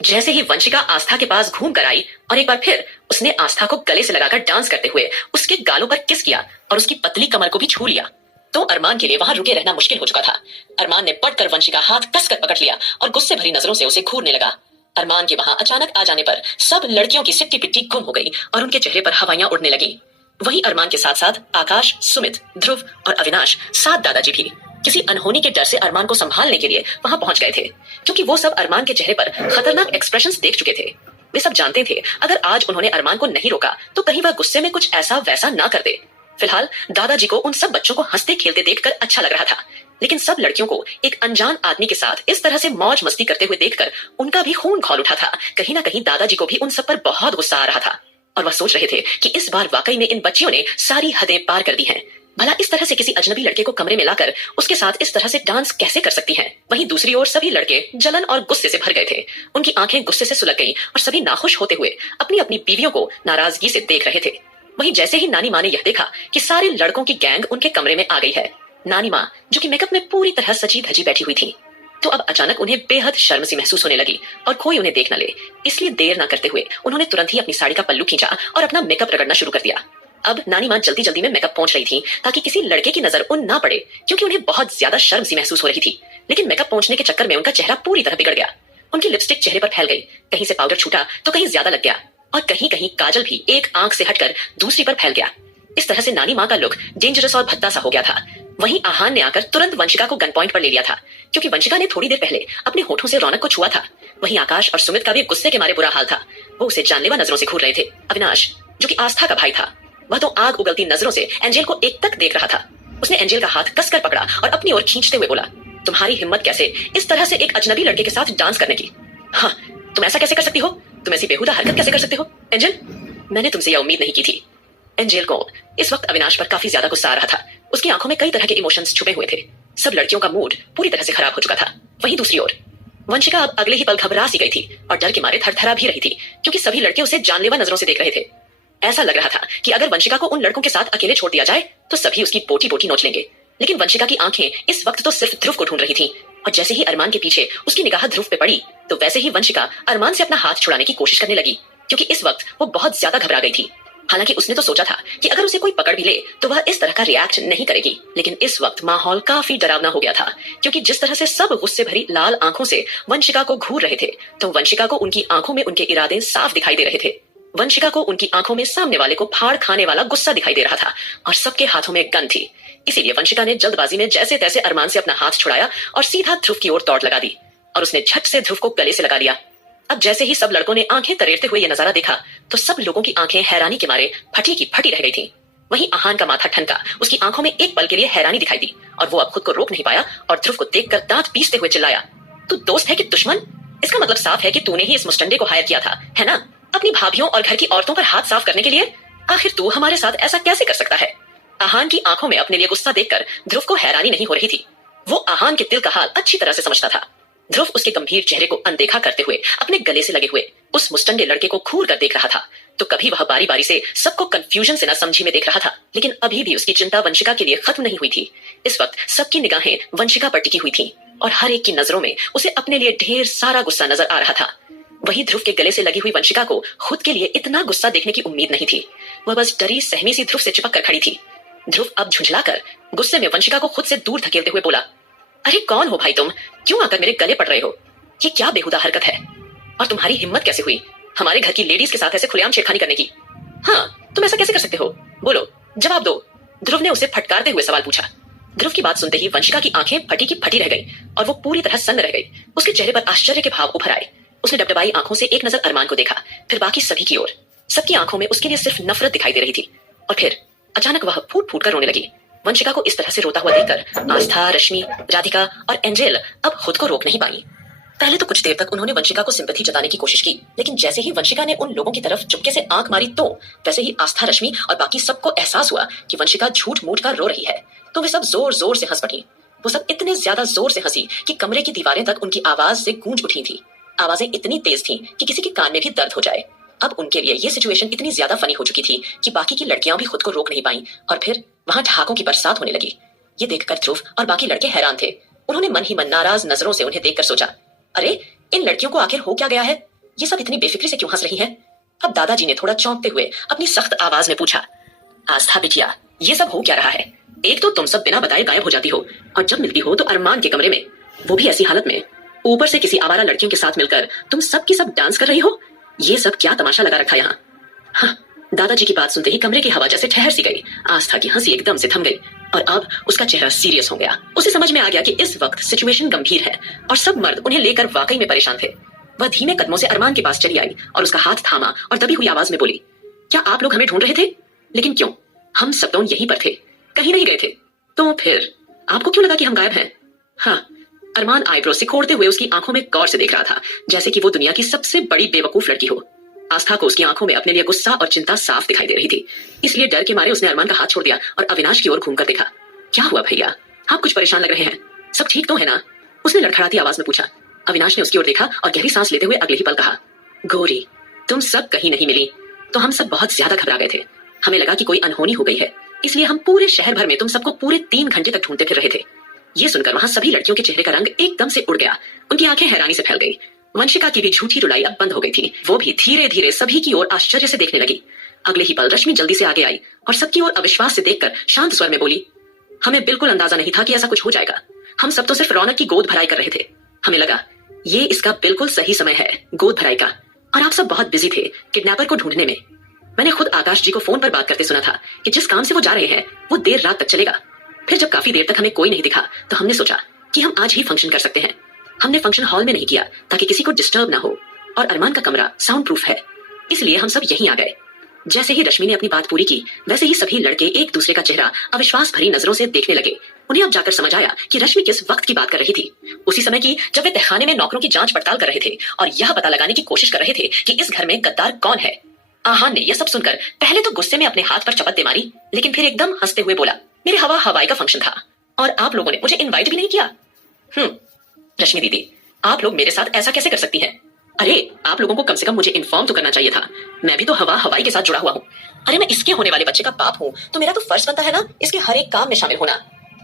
जैसे ही वंशिका आस्था के पास घूम कर आई और एक बार फिर उसने आस्था को गले से लगाकर डांस करते हुए उसके गालों पर किस किया और उसकी पतली कमर को भी छू लिया, तो अरमान के लिए वहां रुके रहना मुश्किल हो चुका था। अरमान ने पटकर वंशिका हाथ कसकर पकड़ लिया और गुस्से भरी नजरों से उसे घूरने लगा। अरमान के वहां अचानक आ जाने पर सब लड़कियों की सिट्टी पिट्टी गुम हो गई और उनके चेहरे पर हवाइयां उड़ने लगी। वहीं अरमान के साथ साथ आकाश, सुमित, ध्रुव और अविनाश, साथ दादाजी भी किसी अनहोनी के डर से अरमान को संभालने के लिए वहां पहुंच गए थे, क्योंकि वो सब अरमान के चेहरे पर खतरनाक एक्सप्रेशंस देख चुके थे। वे सब जानते थे अगर आज उन्होंने अरमान को नहीं रोका तो कहीं वह गुस्से में कुछ ऐसा वैसा ना कर दे। फिलहाल दादाजी को उन सब बच्चों को हंसते खेलते देखकर अच्छा लग रहा था, लेकिन सब लड़कियों को एक अनजान आदमी के साथ इस तरह से मौज मस्ती करते हुए देखकर उनका भी खून खौल उठा था। कहीं ना कहीं दादाजी को भी उन सब पर बहुत गुस्सा आ रहा था और वह सोच रहे थे कि इस बार वाकई में इन बच्चियों ने सारी हदें पार कर दी हैं। भला इस तरह से किसी अजनबी लड़के को कमरे में लाकर उसके साथ इस तरह से डांस कैसे कर सकती हैं? वहीं दूसरी ओर सभी लड़के जलन और गुस्से से भर गए थे। उनकी आंखें गुस्से से सुलग गईं और सभी नाखुश होते हुए अपनी अपनी बीवियों को नाराजगी से देख रहे थे। वहीं जैसे ही नानी माँ ने यह देखा कि सारे लड़कों की गैंग उनके कमरे में आ गई है, नानी माँ जो कि मेकअप में पूरी तरह सजी धजी बैठी हुई थी, तो अब अचानक उन्हें बेहद शर्म सी महसूस होने लगी और कोई उन्हें देख न ले, इसलिए देर न करते हुए उन्होंने तुरंत ही अपनी साड़ी का पल्लू खींचा और अपना मेकअप रगड़ना शुरू कर दिया। अब नानी माँ जल्दी जल्दी में मेकअप पहुंच रही थी ताकि किसी लड़के की नजर उन ना पड़े, क्योंकि उन्हें बहुत ज्यादा शर्म सी महसूस हो रही थी। लेकिन मेकअप पहुंचने के चक्कर में उनका चेहरा पूरी तरह बिगड़ गया। उनकी लिपस्टिक चेहरे पर फैल गई, कहीं से पाउडर छूटा तो कहीं ज्यादा लग गया और कहीं कहीं काजल भी एक आंख से हटकर दूसरी पर फैल गया। इस तरह से नानी माँ का लुक डेंजरस और भद्दा सा हो गया था। वहीं आहान ने आकर तुरंत वंशिका को गन पॉइंट पर ले लिया था, क्योंकि वंशिका ने थोड़ी देर पहले अपने होठों से रौनक को छुआ था। वहीं आकाश और सुमित का भी गुस्से के मारे बुरा हाल था, वो उसे जानलेवा नजरों से घूर रहे थे। अविनाश जो कि आस्था का भाई था, वह तो आग उगलती नजरों से एंजेल को एक तक देख रहा था। उसने एंजेल का हाथ कसकर पकड़ा और अपनी ओर खींचते हुए बोला, तुम्हारी हिम्मत कैसे इस तरह से एक अजनबी लड़के के साथ डांस करने की? हाँ, तुम ऐसा कैसे कर सकती हो? तुम ऐसी बेहुदा हरकत कैसे कर सकते हो? एंजेल, मैंने तुमसे यह उम्मीद नहीं की थी। एंजेल को इस वक्त अविनाश पर काफी ज्यादा गुस्सा आ रहा था। उसकी आंखों में कई तरह के इमोशंस छुपे हुए थे। सब लड़कियों का मूड पूरी तरह से खराब हो चुका था। वहीं दूसरी ओर वंशिका अब अगले ही पल घबरा सी गई थी और डर के मारे थरथरा भी रही थी, क्योंकि सभी लड़के उसे जानलेवा नजरों से देख रहे थे। ऐसा लग रहा था कि अगर वंशिका को उन लड़कों के साथ अकेले छोड़ दिया जाए तो सभी उसकी बोटी बोटी नोच लेंगे। लेकिन वंशिका की आंखें इस वक्त तो सिर्फ ध्रुव को ढूंढ रही थी और जैसे ही अरमान के पीछे उसकी निगाह ध्रुव पे पड़ी तो वैसे ही वंशिका अरमान से अपना हाथ छुड़ाने की कोशिश करने लगी, क्योंकि इस वक्त वो बहुत ज्यादा घबरा गई थी। हालांकि उसने तो सोचा था कि अगर उसे कोई पकड़ भी ले तो वह इस तरह का रिएक्ट नहीं करेगी, लेकिन इस वक्त माहौल काफी डरावना हो गया था, क्योंकि जिस तरह से सब गुस्से भरी लाल आंखों से वंशिका को घूर रहे थे तो वंशिका को उनकी आंखों में उनके इरादे साफ दिखाई दे रहे थे। वंशिका को उनकी आंखों में सामने वाले को फाड़ खाने वाला गुस्सा दिखाई दे रहा था और सबके हाथों में गन थी। इसीलिए वंशिका ने जल्दबाजी में जैसे तैसे अरमान से अपना हाथ छुड़ाया और सीधा ध्रुव की ओर दौड़ लगा दी और उसने झट से ध्रुव को गले से लगा लिया। अब जैसे ही सब लड़कों ने आंखें तरेरते हुए यह नजारा देखा तो सब लोगों की आंखें हैरानी के मारे फटी की फटी रह गई थी। वहीं आहान का माथा ठनका, उसकी आंखों में एक पल के लिए हैरानी दिखाई दी और वो अब खुद को रोक नहीं पाया और ध्रुव को देखकर दांत पीसते हुए चिल्लाया, तू दोस्त है कि दुश्मन? इसका मतलब साफ है कि तूने ही इस मुस्टंडे को हायर किया था, है ना? अपनी भाभियों और घर की औरतों पर हाथ साफ करने के लिए? आखिर तू हमारे साथ ऐसा कैसे कर सकता है? आहान की आंखों में अपने लिए गुस्सा देखकर ध्रुव को हैरानी नहीं हो रही थी। वो आहान के दिल का हाल अच्छी तरह से समझता था। ध्रुव उसके गंभीर चेहरे को अनदेखा करते हुए अपने गले से लगे हुए उस मुस्टंडे लड़के को घूर कर देख रहा था। तो कभी वह बारी बारी से सबको कंफ्यूजन से न समझी में देख रहा था, लेकिन अभी भी उसकी चिंता वंशिका के लिए खत्म नहीं हुई थी। इस वक्त सबकी निगाहें वंशिका पर टिकी हुई थीं और हर एक की नजरों में उसे अपने लिए ढेर सारा गुस्सा नजर आ रहा था। वहीं ध्रुव के गले से लगी हुई वंशिका को खुद के लिए इतना गुस्सा देखने की उम्मीद नहीं थी। वह बस डरी सहमी सी ध्रुव से चिपक कर खड़ी थी। ध्रुव अब झुंझलाकर गुस्से में वंशिका को खुद से दूर धकेलते हुए बोला, अरे कौन हो भाई तुम? क्यों आकर मेरे गले पड़ रहे हो? ये क्या बेहुदा हरकत है? और तुम्हारी हिम्मत कैसे हुई हमारे घर की लेडीज के साथ ऐसे खुलेआम छेड़खानी करने की? हाँ, तुम ऐसा कैसे कर सकते हो? बोलो, जवाब दो। ध्रुव ने उसे फटकारते हुए सवाल पूछा। ध्रुव की बात सुनते ही वंशिका की आंखें फटी की फटी रह गई और वो पूरी तरह सन्न रह गई। उसके चेहरे पर आश्चर्य के भाव उभर आए। उसने डबडबाई आंखों से एक नजर अरमान को देखा, फिर बाकी सभी की ओर। सबकी आंखों में उसके लिए सिर्फ नफरत दिखाई दे रही थी। और फिर अचानक वह फूट फूट कर रोने लगी। वंशिका को इस तरह से रोता हुआ देखकर आस्था, रश्मि, राधिका और एंजेल अब खुद को रोक नहीं पाई। पहले तो कुछ देर तक उन्होंने वंशिका को सिंपैथी जताने की कोशिश की, लेकिन जैसे ही वंशिका ने उन लोगों की तरफ चुपके से आंख मारी तो वैसे ही आस्था, रश्मि और बाकी सबको एहसास हुआ कि वंशिका झूठ मूठ कर रो रही है। तो वे सब जोर जोर से हंस पड़ी। वो सब इतने ज्यादा जोर से हंसी कि कमरे की दीवारें तक उनकी आवाज से गूंज उठी थी। आवाजें इतनी तेज थी कि किसी के कान में भी दर्द हो जाए। अब उनके लिए ये सिचुएशन इतनी ज्यादा फनी हो चुकी थी कि बाकी की लड़कियां भी खुद को रोक नहीं पाई और फिर वहां ठहाकों की बरसात होने लगी। ये देखकर ध्रुव और बाकी लड़के हैरान थे। उन्होंने मन ही मन नाराज नजरों से उन्हें देखकर सोचा, अरे इन लड़कियों को आखिर हो क्या गया है? ये सब इतनी बेफिक्री से क्यों हंस रही हैं? अब दादाजी ने थोड़ा चौंकते हुए अपनी सख्त आवाज में पूछा, आस्था बिटिया, ये सब हो क्या रहा है? एक तो तुम सब बिना बताए गायब हो जाती हो और जब मिलती हो तो अरमान के कमरे में, वो भी ऐसी हालत में, ऊपर से किसी आवारा लड़कियों के साथ मिलकर तुम सब की सब डांस कर रही हो। ये सब क्या तमाशा लगा रखा यहाँ? हाँ, दादाजी की बात सुनते ही कमरे की हवा जैसे ठहर सी गई। आस्था की हंसी एकदम से थम गई और अब उसका चेहरा सीरियस हो गया। उसे समझ में आ गया कि इस वक्त सिचुएशन गंभीर है और सब मर्द उन्हें लेकर वाकई में परेशान थे। वह धीमे कदमों से अरमान के पास चली आई और उसका हाथ थामा और दबी हुई आवाज में बोली, क्या आप लोग हमें ढूंढ रहे थे? लेकिन क्यों? हम सब तो यहीं पर थे, कहीं नहीं गए थे। तो फिर आपको क्यों लगा कि हम गायब हैं? हाँ, अरमान आईब्रो सिकोड़ते हुए उसकी आंखों में गौर से देख रहा था, जैसे कि वो दुनिया की सबसे बड़ी बेवकूफ लड़की हो। आस्था को उसकी आंखों में अपने लिए गुस्सा और चिंता साफ दिखाई दे रही थी, इसलिए डर के मारे उसने अरमान का हाथ छोड़ दिया और अविनाश की ओर घूमकर देखा। क्या हुआ भैया, आप कुछ परेशान लग रहे हैं? सब ठीक तो है ना? उसने लड़खड़ाती आवाज में पूछा। अविनाश ने उसकी ओर देखा और गहरी सांस लेते हुए अगले ही पल कहा, गौरी, तुम सब कहीं नहीं मिली तो हम सब बहुत ज्यादा घबरा गए थे। हमें लगा कि कोई अनहोनी हो गई है, इसलिए हम पूरे शहर भर में तुम सबको पूरे 3 घंटे तक ढूंढते फिर रहे थे। ये सुनकर वहां सभी लड़कियों के चेहरे का रंग एकदम से उड़ गया। उनकी आंखें हैरानी से फैल गई। वंशिका की भी झूठी रुलाई अब बंद हो गई थी। वो भी धीरे धीरे सभी की ओर आश्चर्य से देखने लगी। अगले ही पल रश्मि जल्दी से आगे आई और सबकी ओर अविश्वास से देखकर शांत स्वर में बोली, हमें बिल्कुल अंदाजा नहीं था कि ऐसा कुछ हो जाएगा। हम सब तो सिर्फ रौनक की गोद भराई कर रहे थे। हमें लगा ये इसका बिल्कुल सही समय है गोद भराई का, और आप सब बहुत बिजी थे किडनैपर को ढूंढने में। मैंने खुद आकाश जी को फोन पर बात करते सुना था कि जिस काम से वो जा रहे हैं वो देर रात तक चलेगा। फिर जब काफी देर तक हमें कोई नहीं दिखा तो हमने सोचा कि हम आज ही फंक्शन कर सकते हैं। हमने फंक्शन हॉल में नहीं किया ताकि किसी को डिस्टर्ब ना हो, और अरमान का कमरा साउंड प्रूफ है, इसलिए हम सब यहीं आ गए। जैसे ही रश्मि ने अपनी बात पूरी की वैसे ही सभी लड़के एक दूसरे का चेहरा अविश्वास भरी नजरों से देखने लगे। उन्हें अब जाकर समझ आया कि रश्मि किस वक्त की बात कर रही थी। उसी समय की जब वे तहखाने में नौकरों की जांच पड़ताल कर रहे थे और यह पता लगाने की कोशिश कर रहे थे कि इस घर में गद्दार कौन है। आहान ने यह सब सुनकर पहले तो गुस्से में अपने हाथ पर चपत दे मारी, लेकिन फिर एकदम हंसते हुए बोला, मेरे हवा हवाई का फंक्शन था और आप लोगों ने मुझे इनवाइट भी नहीं किया। रश्मि दीदी, आप लोग मेरे साथ ऐसा कैसे कर सकती हैं? अरे आप लोगों को कम से कम मुझे इन्फॉर्म तो करना चाहिए था। मैं भी तो हवा हवाई के साथ जुड़ा हुआ हूँ। अरे मैं इसके होने वाले बच्चे का बाप हूँ तो मेरा तो फर्ज बनता है ना इसके हर एक काम में शामिल होना।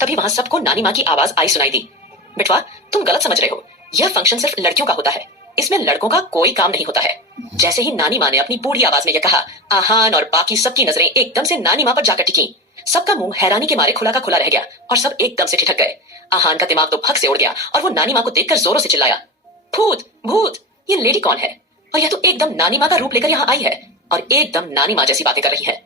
तभी वहां सबको नानी माँ की आवाज आई सुनाई दी, बिटवा तुम गलत समझ रहे हो, यह फंक्शन सिर्फ लड़कियों का होता है, इसमें लड़कों का कोई काम नहीं होता है। जैसे ही नानी माँ ने अपनी बूढ़ी आवाज में यह कहा, आहान और बाकी सबकी नजरें एकदम से नानी माँ पर जाकर टिकी। सबका मुंह हैरानी के मारे खुला का खुला रह गया और सब एकदम से ठिठक गए। आहान का दिमाग तो भग से उड़ गया और वो नानी माँ को देखकर जोरों से चिल्लाया, भूत भूत, ये लेडी कौन है? और यह तो एकदम नानी माँ का रूप लेकर यहाँ आई है और एकदम नानी माँ जैसी बातें कर रही है।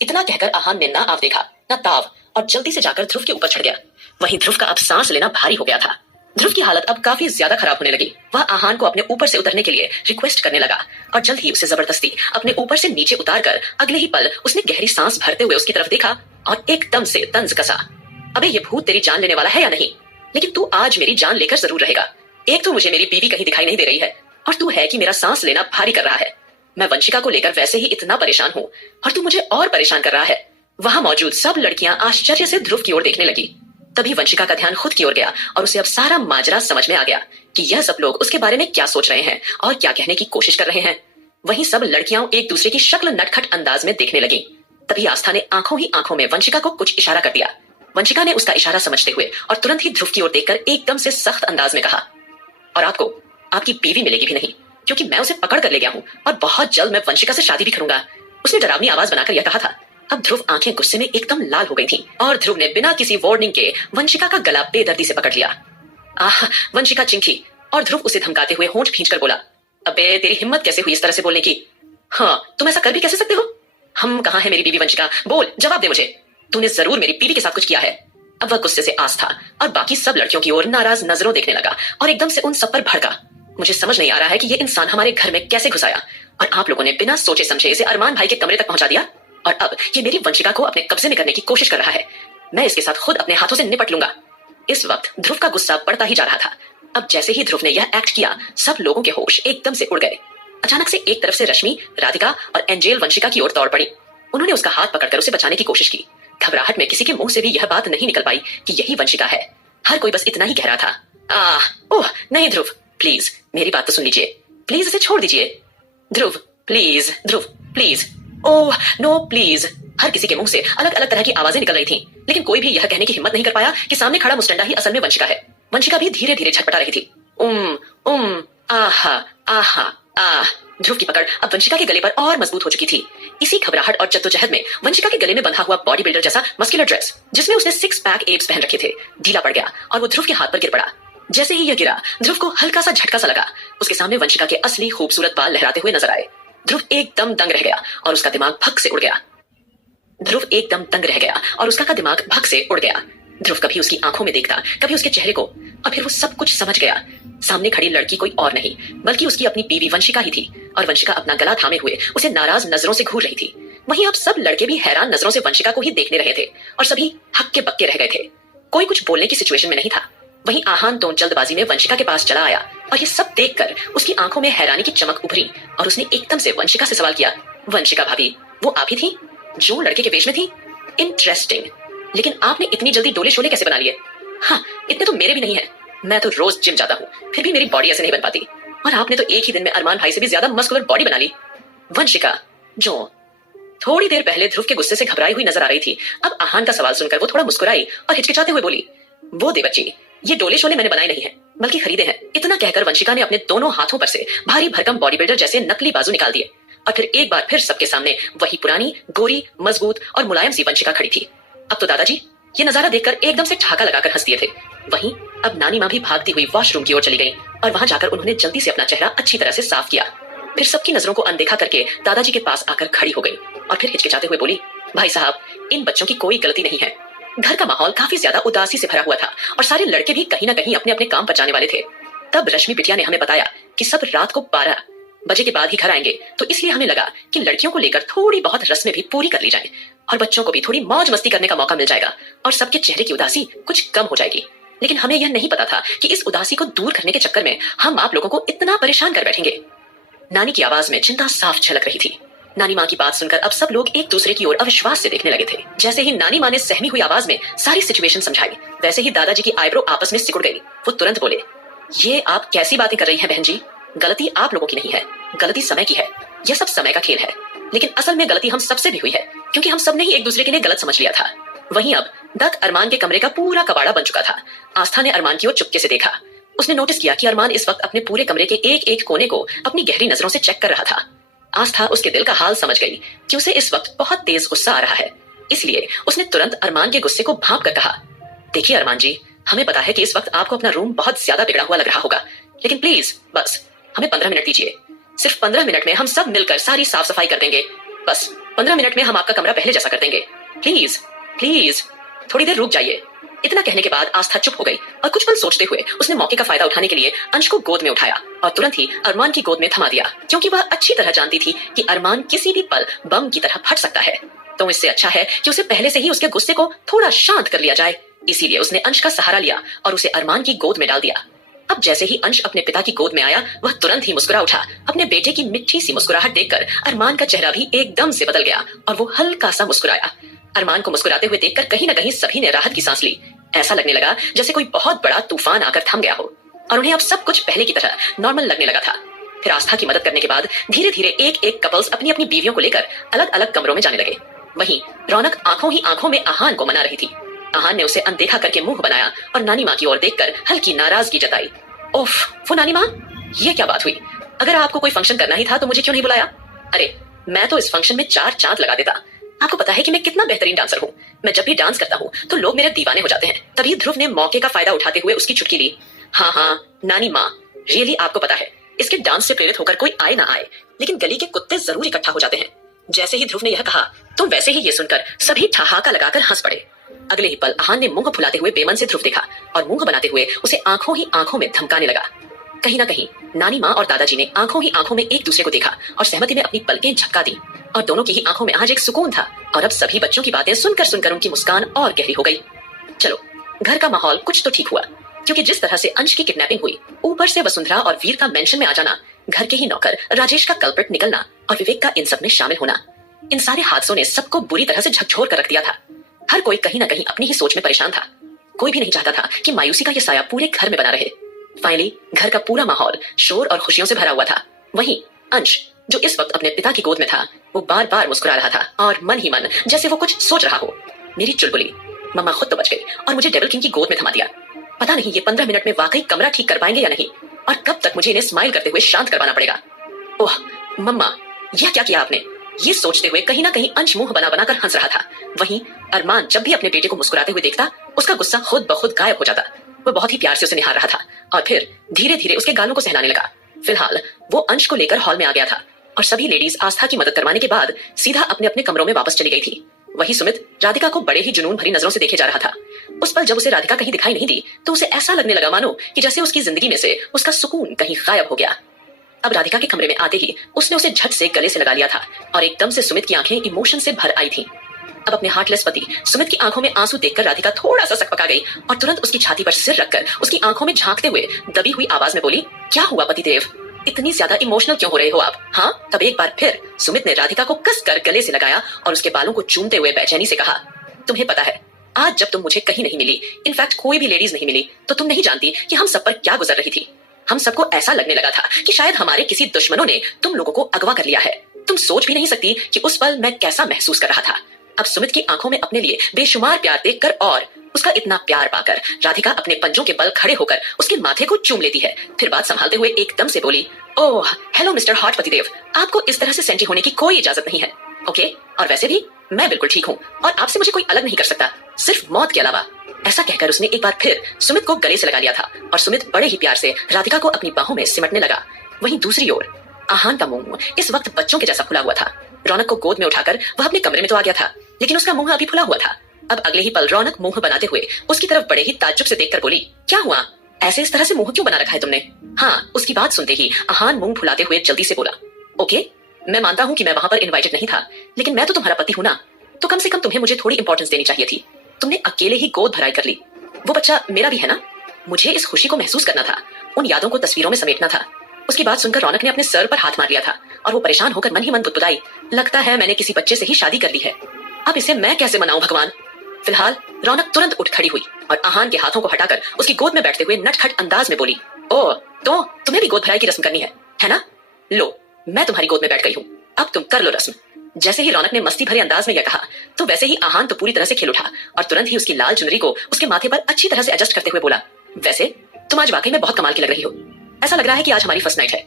इतना कहकर आहान ने ना आव देखा ना ताव और जल्दी से जाकर ध्रुव के ऊपर चढ़ गया। वहीं ध्रुव का अब सांस लेना भारी हो गया था। ध्रुव की हालत अब काफी ज्यादा खराब होने लगी। वह आहान को अपने ऊपर से उतरने के लिए रिक्वेस्ट करने लगा और जल्द ही उसे जबरदस्ती अपने ऊपर से नीचे उतारकर अगले ही पल उसने गहरी सांस भरते हुए उसकी तरफ देखा और एकदम से तंज कसा, अबे ये भूत तेरी जान लेने वाला है या नहीं? लेकिन तू आज मेरी जान लेकर जरूर रहेगा। एक तो मुझे मेरी बीवी कहीं दिखाई नहीं दे रही है और तू है कि मेरा सांस लेना भारी कर रहा है। मैं वंशिका को लेकर वैसे ही इतना परेशान हूँ और तू मुझे और परेशान कर रहा है। वहां मौजूद सब लड़कियां आश्चर्य से ध्रुव की ओर देखने लगी। तभी वंशिका का ध्यान खुद की ओर गया और उसे अब सारा माजरा समझ में आ गया कि यह सब लोग उसके बारे में क्या सोच रहे हैं और क्या कहने की कोशिश कर रहे हैं। वहीं सब लड़कियां एक दूसरे की शक्ल नटखट अंदाज में देखने लगी। तभी आस्था ने आंखों ही आंखों में वंशिका को कुछ इशारा कर दिया। वंशिका ने उसका इशारा समझते हुए और तुरंत ही ध्रुव की ओर देखकर एकदम से सख्त अंदाज में कहा, और आपको आपकी बीवी मिलेगी भी नहीं, क्योंकि मैं उसे पकड़ कर ले गया हूँ और बहुत जल्द मैं वंशिका से शादी भी करूंगा। उसने डरावनी आवाज बनाकर यह कहा था। अब ध्रुव आंखें गुस्से में एकदम लाल हो गई थीं और ध्रुव ने बिना किसी वार्निंग के वंशिका का गला बेदर्दी से पकड़ लिया। आह, वंशिका चिंकी और ध्रुव उसे धमकाते हुए होंठ खींचकर बोला, अबे तेरी हिम्मत कैसे हुई इस तरह से बोलने की? हाँ, तुम ऐसा कर भी कैसे सकते हो? हम कहाँ है मेरी बीवी वंशिका? बोल, जवाब दे मुझे। तूने जरूर मेरी बीवी के साथ कुछ किया है। अब वह गुस्से से आस्था और बाकी सब लड़कियों की ओर नाराज नजरों देखने लगा और एकदम से उन सब पर भड़का। मुझे समझ नहीं आ रहा है कि ये इंसान हमारे घर में कैसे घुस आया और आप लोगों ने बिना सोचे समझे इसे अरमान भाई के कमरे तक पहुंचा दिया और अब ये मेरी वंशिका को अपने कब्जे में करने की कोशिश कर रहा है। मैं इसके साथ खुद अपने हाथों से निपट लूंगा। इस वक्त ध्रुव का गुस्सा बढ़ता ही जा रहा था। अब जैसे ही ध्रुव ने यह एक्ट किया, सब लोगों के होश एकदम से उड़ गए। अचानक से एक तरफ से रश्मि, राधिका और एंजेल वंशिका की ओर दौड़ पड़ी। उन्होंने उसका हाथ पकड़कर उसे बचाने की कोशिश की। घबराहट में किसी के मुंह से भी यह बात नहीं निकल पाई कि यही वंशिका है। हर कोई बस इतना ही कह रहा था, ओह नहीं ध्रुव, प्लीज मेरी बात तो सुन लीजिए, प्लीज इसे छोड़ दीजिए। ध्रुव प्लीज, ओह नो प्लीज। हर किसी के मुंह से अलग अलग तरह की आवाजें निकल रही थीं, लेकिन कोई भी यह कहने की हिम्मत नहीं कर पाया कि सामने खड़ा मुस्टंडा ही असल में वंशिका है। वंशिका भी धीरे धीरे छटपटा रही थी। आहा आहा आह। ध्रुव की पकड़ अब वंशिका के गले पर और मजबूत हो चुकी थी। इसी घबराहट और जद्दोजहद में वंशिका के गले में बंधा हुआ बॉडी बिल्डर जैसा मस्कुलर ड्रेस, जिसमें उसने 6 पैक एब्स पहन रखे थे, ढीला पड़ गया और वो ध्रुव के हाथ पर गिर पड़ा। जैसे ही यह गिरा, ध्रुव को हल्का सा झटका सा लगा। उसके सामने वंशिका के असली खूबसूरत बाल लहराते हुए नजर आए। ध्रुव एकदम दंग रह गया और उसका दिमाग भग से उड़ गया। ध्रुव कभी उसकी आंखों में देखता, कभी उसके चेहरे को, और फिर वो सब कुछ समझ गया। सामने खड़ी लड़की कोई और नहीं बल्कि उसकी अपनी बीवी वंशिका ही थी और वंशिका अपना गला थामे हुए उसे नाराज नजरों से घूर रही थी। वहीं अब सब लड़के भी हैरान नजरों से वंशिका को ही देखने रहे थे और सभी हक्के बक्के रह गए थे। कोई कुछ बोलने की सिचुएशन में नहीं था। वहीं आहान तो जल्दबाजी में वंशिका के पास चला आया और ये सब देखकर उसकी आंखों में हैरानी की चमक उभरी और उसने एकदम से वंशिका से सवाल किया, वंशिका भाभी, वो आप ही थी जो लड़के के वेश में थी? इंटरेस्टिंग, लेकिन आपने इतनी जल्दी डोले शोले कैसे बना लिए? हाँ, इतने तो मेरे भी नहीं है। मैं तो रोज जिम जाता हूँ, फिर भी मेरी बॉडी ऐसे नहीं बन पाती, और आपने तो एक ही दिन में अरमान भाई से भी ज्यादा मस्कुलर बॉडी बना ली। वंशिका, जो थोड़ी देर पहले ध्रुव के गुस्से से घबराई हुई नजर आ रही थी, अब आहान का सवाल सुनकर वो थोड़ा मुस्कुराई और हिचकिचाते हुए बोली, वो देवच्ची, ये डोले शोले मैंने बनाए नहीं है बल्कि खरीदे हैं। इतना कहकर वंशिका ने अपने दोनों हाथों पर से भारी भरकम बॉडी बिल्डर जैसे नकली बाजू निकाल दिए और फिर एक बार फिर सबके सामने वही पुरानी गोरी मजबूत और मुलायम सी वंशिका खड़ी थी। अब तो दादाजी ये नजारा देखकर एकदम से ठहाका लगाकर हंस दिए थे। वहीं अब नानी माँ भी भागती हुई वॉशरूम की ओर चली गई और वहां जाकर उन्होंने जल्दी से अपना चेहरा अच्छी तरह से साफ किया। फिर सबकी नजरों को अनदेखा करके दादाजी के पास आकर खड़ी हो गई और फिर हिचकिचाते हुए बोली, भाई साहब, इन बच्चों की कोई गलती नहीं है। घर का माहौल काफी ज्यादा उदासी से भरा हुआ था और सारे लड़के भी कहीं ना कहीं अपने अपने काम पर जाने वाले थे। तब रश्मि बिटिया ने हमें बताया कि सब रात को 12 बजे के बाद ही घर आएंगे, तो इसलिए हमें लगा कि लड़कियों को लेकर थोड़ी बहुत रस्में भी पूरी कर ली जाएं और बच्चों को भी थोड़ी मौज मस्ती करने का मौका मिल जाएगा और सबके चेहरे की उदासी कुछ कम हो जाएगी। लेकिन हमें यह नहीं पता था कि इस उदासी को दूर करने के चक्कर में हम आप लोगों को इतना परेशान कर बैठेंगे। नानी की आवाज में चिंता साफ झलक रही थी। नानी माँ की बात सुनकर अब सब लोग एक दूसरे की ओर अविश्वास से देखने लगे थे। जैसे ही नानी माँ ने सहमी हुई आवाज में सारी सिचुएशन समझाई, वैसे ही दादाजी की आईब्रो आपस में सिकुड़ गई। वो तुरंत बोले, ये आप कैसी बातें कर रही हैं बहन जी? गलती आप लोगों की नहीं है, गलती समय की है। यह सब समय का खेल है, लेकिन असल में गलती हम सबसे भी हुई है क्योंकि हम सब ने ही एक दूसरे के लिए गलत समझ लिया था। वहीं अब तक अरमान के कमरे का पूरा कबाड़ा बन चुका था। आस्था ने अरमान की ओर चुपके से देखा। उसने नोटिस किया कि अरमान इस वक्त अपने पूरे कमरे के एक एक कोने को अपनी गहरी नजरों से चेक कर रहा था। आस्था उसके दिल का हाल समझ गई कि उसे इस वक्त बहुत तेज गुस्सा आ रहा है, इसलिए उसने तुरंत अरमान के गुस्से को भांप कर कहा, देखिए अरमान जी, हमें पता है कि इस वक्त आपको अपना रूम बहुत ज्यादा बिगड़ा हुआ लग रहा होगा, लेकिन प्लीज बस हमें 15 मिनट दीजिए। सिर्फ 15 मिनट में हम सब मिलकर सारी साफ सफाई कर देंगे। बस 15 मिनट में हम आपका कमरा पहले जैसा कर देंगे। प्लीज प्लीज थोड़ी देर रुक जाइए। इतना कहने के बाद आस्था चुप हो गई और कुछ पल सोचते हुए उसने मौके का फायदा उठाने के लिए अंश को गोद में उठाया और तुरंत ही अरमान की गोद में थमा दिया, क्योंकि वह अच्छी तरह जानती थी कि अरमान किसी भी पल बम की तरह फट सकता है। तो इससे अच्छा है कि उसे पहले से ही उसके गुस्से को थोड़ा शांत कर लिया जाए। इसीलिए उसने अंश का सहारा लिया और उसे अरमान की गोद में डाल दिया। अब जैसे ही अंश अपने पिता की गोद में आया, वह तुरंत ही मुस्कुरा उठा। अपने बेटे की मिठी सी मुस्कुराहट देखकर अरमान का चेहरा भी एकदम से बदल गया और वो हल्का सा मुस्कुराया। अरमान को मुस्कुराते हुए देखकर कहीं न कहीं सभी ने राहत की सांस ली। ऐसा लगने लगा जैसे कोई बहुत बड़ा तूफान आकर थम गया हो और उन्हें अब सब कुछ पहले की तरह नॉर्मल लगने लगा था। फिर आस्था की मदद करने के बाद धीरे धीरे एक एक कपल्स अपनी अपनी बीवियों को लेकर अलग अलग कमरों में जाने लगे। वहीं रौनक आंखों ही आंखों में आहान को मना रही थी। आहान ने उसे अनदेखा करके मुंह बनाया और नानी माँ की ओर देखकर हल्की नाराजगी जताई। ओफ, वो नानी माँ, ये क्या बात हुई? अगर आपको कोई फंक्शन करना ही था तो मुझे क्यों नहीं बुलाया? अरे, मैं तो इस फंक्शन में 4 चांद लगा देता। आपको पता है कि मैं कितना बेहतरीन डांसर हूँ। मैं जब भी डांस करता हूँ तो लोग मेरे दीवाने हो जाते हैं। तभी ध्रुव ने मौके का फायदा उठाते हुए उसकी चुटकी ली। हाँ, नानी माँ, रियली आपको पता है, इसके डांस से प्रेरित होकर कोई आए ना आए, लेकिन गली के कुत्ते जरूर इकट्ठा हो जाते हैं। जैसे ही ध्रुव ने यह कहा तो वैसे ही ये सुनकर सभी ठहाका लगाकर हंस पड़े। अगले ही पल आहान ने मुंह फुलाते हुए बेमन से ध्रुव देखा और मुंह बनाते हुए उसे आंखों ही आंखों में धमकाने लगा। कहीं ना कहीं नानी माँ और दादाजी ने आंखों ही आंखों में एक दूसरे को देखा और सहमति में अपनी पलकें झपका दी और दोनों की ही आंखों में आज एक सुकून था। और अब सभी बच्चों की बातें सुनकर उनकी मुस्कान और गहरी हो गई। चलो, घर का माहौल कुछ तो ठीक हुआ, क्योंकि जिस तरह से अंश की किडनैपिंग हुई, ऊपर से वसुंधरा और वीर का मेंशन में आ जाना, घर के ही नौकर राजेश का कल्प्रिट निकलना और विवेक का इन सब में शामिल होना, इन सारे हादसों ने सबको बुरी तरह से झकझोर कर रख दिया था। हर कोई कहीं ना कहीं अपनी ही सोच में परेशान था। कोई भी नहीं चाहता था कि मायूसी का यह साया पूरे घर में बना रहे। फाइनली घर का पूरा माहौल शोर और खुशियों से भरा हुआ था। वहीं अंश, जो इस वक्त अपने पिता की गोद में था, वो बार बार मुस्कुरा रहा था और मन ही मन जैसे वो कुछ सोच रहा हो। मेरी चुलबुली मम्मा खुद तो बच गई और मुझे डेविल किंग की गोद में थमा दिया। पता नहीं ये 15 मिनट में वाकई कमरा ठीक कर पाएंगे या नहीं, और कब तक मुझे इन्हें स्माइल करते हुए शांत करवाना पड़ेगा। ओह मम्मा, यह क्या किया आपने? ये सोचते हुए कहीं ना कहीं अंश मुंह बना बनाकर हंस रहा था। वहीं अरमान जब भी अपने बेटे को मुस्कुराते हुए देखता, उसका गुस्सा खुद ब खुद गायब हो जाता। वो बहुत ही प्यार से उसे निहार रहा था और फिर धीरे धीरे उसके गालों को सहलाने लगा। फिलहाल वो अंश को लेकर हॉल में आ गया था और सभी लेडीज आस्था की मदद करवाने के बाद सीधा अपने अपने कमरों में वापस चली गई थी। वही सुमित राधिका को बड़े ही जुनून भरी नजरों से देखे जा रहा था। उस पल जब उसे राधिका कहीं दिखाई नहीं दी तो उसे ऐसा लगने लगा मानो कि जैसे उसकी जिंदगी में से उसका सुकून कहीं गायब हो गया। अब राधिका के कमरे में आते ही उसने उसे झट से गले से लगा लिया था और एकदम से सुमित की आंखें इमोशन से भर आई थी। अब अपने हार्टलेस पति सुमित की आंखों में आंसू देखकर राधिका थोड़ा सा सकपका गई और तुरंत उसकी छाती पर सिर रखकर उसकी आंखों में झांकते हुए दबी हुई आवाज में बोली, क्या हुआ पतिदेव, इतनी ज्यादा इमोशनल क्यों हो रहे हो आप? हाँ, तब एक बार फिर सुमित ने राधिका को कसकर गले से लगाया और उसके बालों को चूमते हुए बेचैनी से कहा, तुम्हें पता है आज जब तुम मुझे कहीं नहीं मिली, इनफैक्ट कोई भी लेडीज नहीं मिली, तो तुम नहीं जानती कि हम सब पर क्या गुजर रही थी। हम सबको ऐसा लगने लगा था कि शायद हमारे किसी दुश्मनों ने तुम लोगों को अगवा कर लिया है। तुम सोच भी नहीं सकती कि उस पल मैं कैसा महसूस कर रहा था। अब सुमित की आंखों में अपने लिए बेशुमार प्यार देखकर और उसका इतना प्यार पाकर राधिका अपने पंजों के बल खड़े होकर उसके माथे को चूम लेती है। फिर बात संभालते हुए एकदम से बोली, ओह हेलो मिस्टर हॉट पतिदेव, आपको इस तरह से सेंटी होने की कोई इजाजत नहीं है। ओके, और वैसे भी मैं बिल्कुल ठीक हूँ और आपसे मुझे कोई अलग नहीं कर सकता, सिर्फ मौत के अलावा। ऐसा कहकर उसने एक बार फिर सुमित को गले से लगा लिया था और सुमित बड़े ही प्यार से राधिका को अपनी बाहों में सिमटने लगा। वहीं दूसरी ओर आहान का मुंह इस वक्त बच्चों के जैसा फुला हुआ था। रौनक को गोद में उठाकर वह अपने कमरे में तो आ गया था, लेकिन उसका मुंह अभी फुला हुआ था। अब अगले ही पल रौनक मुंह बनाते हुए उसकी तरफ बड़े ही ताज्जुब से देखकर बोली, क्या हुआ, ऐसे इस तरह से मुंह क्यों बना रखा है तुमने? हाँ, उसकी बात सुनते ही आहान मुंह फुलाते हुए जल्दी से बोला, ओके, मैं मानता हूँ कि मैं वहां पर इन्वाइटेड नहीं था, लेकिन मैं तो तुम्हारा पति हूं ना, तो कम से कम तुम्हें मुझे थोड़ी इंपॉर्टेंस देनी चाहिए थी। तुमने अकेले ही गोद भराई कर ली। वो बच्चा मेरा भी है ना, मुझे इस खुशी को महसूस करना था, उन यादों को तस्वीरों में समेटना था। उसकी बात सुनकर रौनक ने अपने सर पर हाथ मार लिया था और वो परेशान होकर मन ही मन बुदबुदाई, लगता है मैंने किसी बच्चे से ही शादी कर ली है, अब इसे मैं कैसे मनाऊं भगवान। फिलहाल रौनक तुरंत उठ खड़ी हुई और आहान के हाथों को हटाकर उसकी गोद में बैठते हुए नटखट अंदाज में बोली, ओ तो तुम्हें भी गोद भराई की रस्म करनी है ना? लो, मैं तुम्हारी गोद में बैठ गई हूँ, अब तुम कर लो रस्म। जैसे ही रौनक ने मस्ती भरे अंदाज में यह कहा तो वैसे ही आहान तो पूरी तरह से खिल उठा और तुरंत ही उसकी लाल चुनरी को उसके माथे पर अच्छी तरह से एडजस्ट करते हुए बोला, वैसे तुम आज वाकई में बहुत कमाल की लग रही हो, ऐसा लग रहा है कि आज हमारी फर्स्ट नाइट है।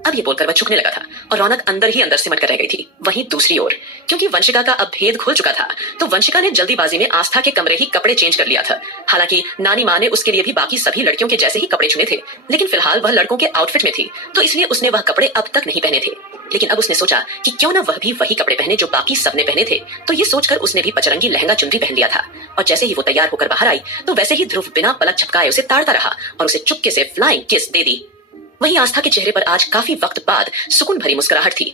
अब ये बोलकर वह झुकने लगा था और रौनक अंदर ही अंदर सिमट कर रह गई थी। वहीं दूसरी ओर क्योंकि वंशिका का अब भेद खुल चुका था तो वंशिका ने जल्दीबाजी में आस्था के कमरे ही कपड़े चेंज कर लिया था। हालांकि नानी माँ ने उसके लिए भी बाकी सभी लड़कियों के जैसे ही कपड़े चुने थे, लेकिन फिलहाल वह लड़कों के आउटफिट में थी तो इसलिए उसने वह कपड़े अब तक नहीं पहने थे। लेकिन अब उसने सोचा कि क्यों ना वह भी वही कपड़े पहने जो बाकी सबने पहने थे, तो ये सोचकर उसने भी पचरंगी लहंगा चुनरी पहन लिया था। और जैसे ही वो तैयार होकर बाहर आई तो वैसे ही ध्रुव बिना पलक झपकाए उसे ताड़ता रहा और उसे चुपके से फ्लाइंग किस दे दी। वहीं आस्था के चेहरे पर आज काफी वक्त बाद सुकून भरी मुस्कुराहट थी।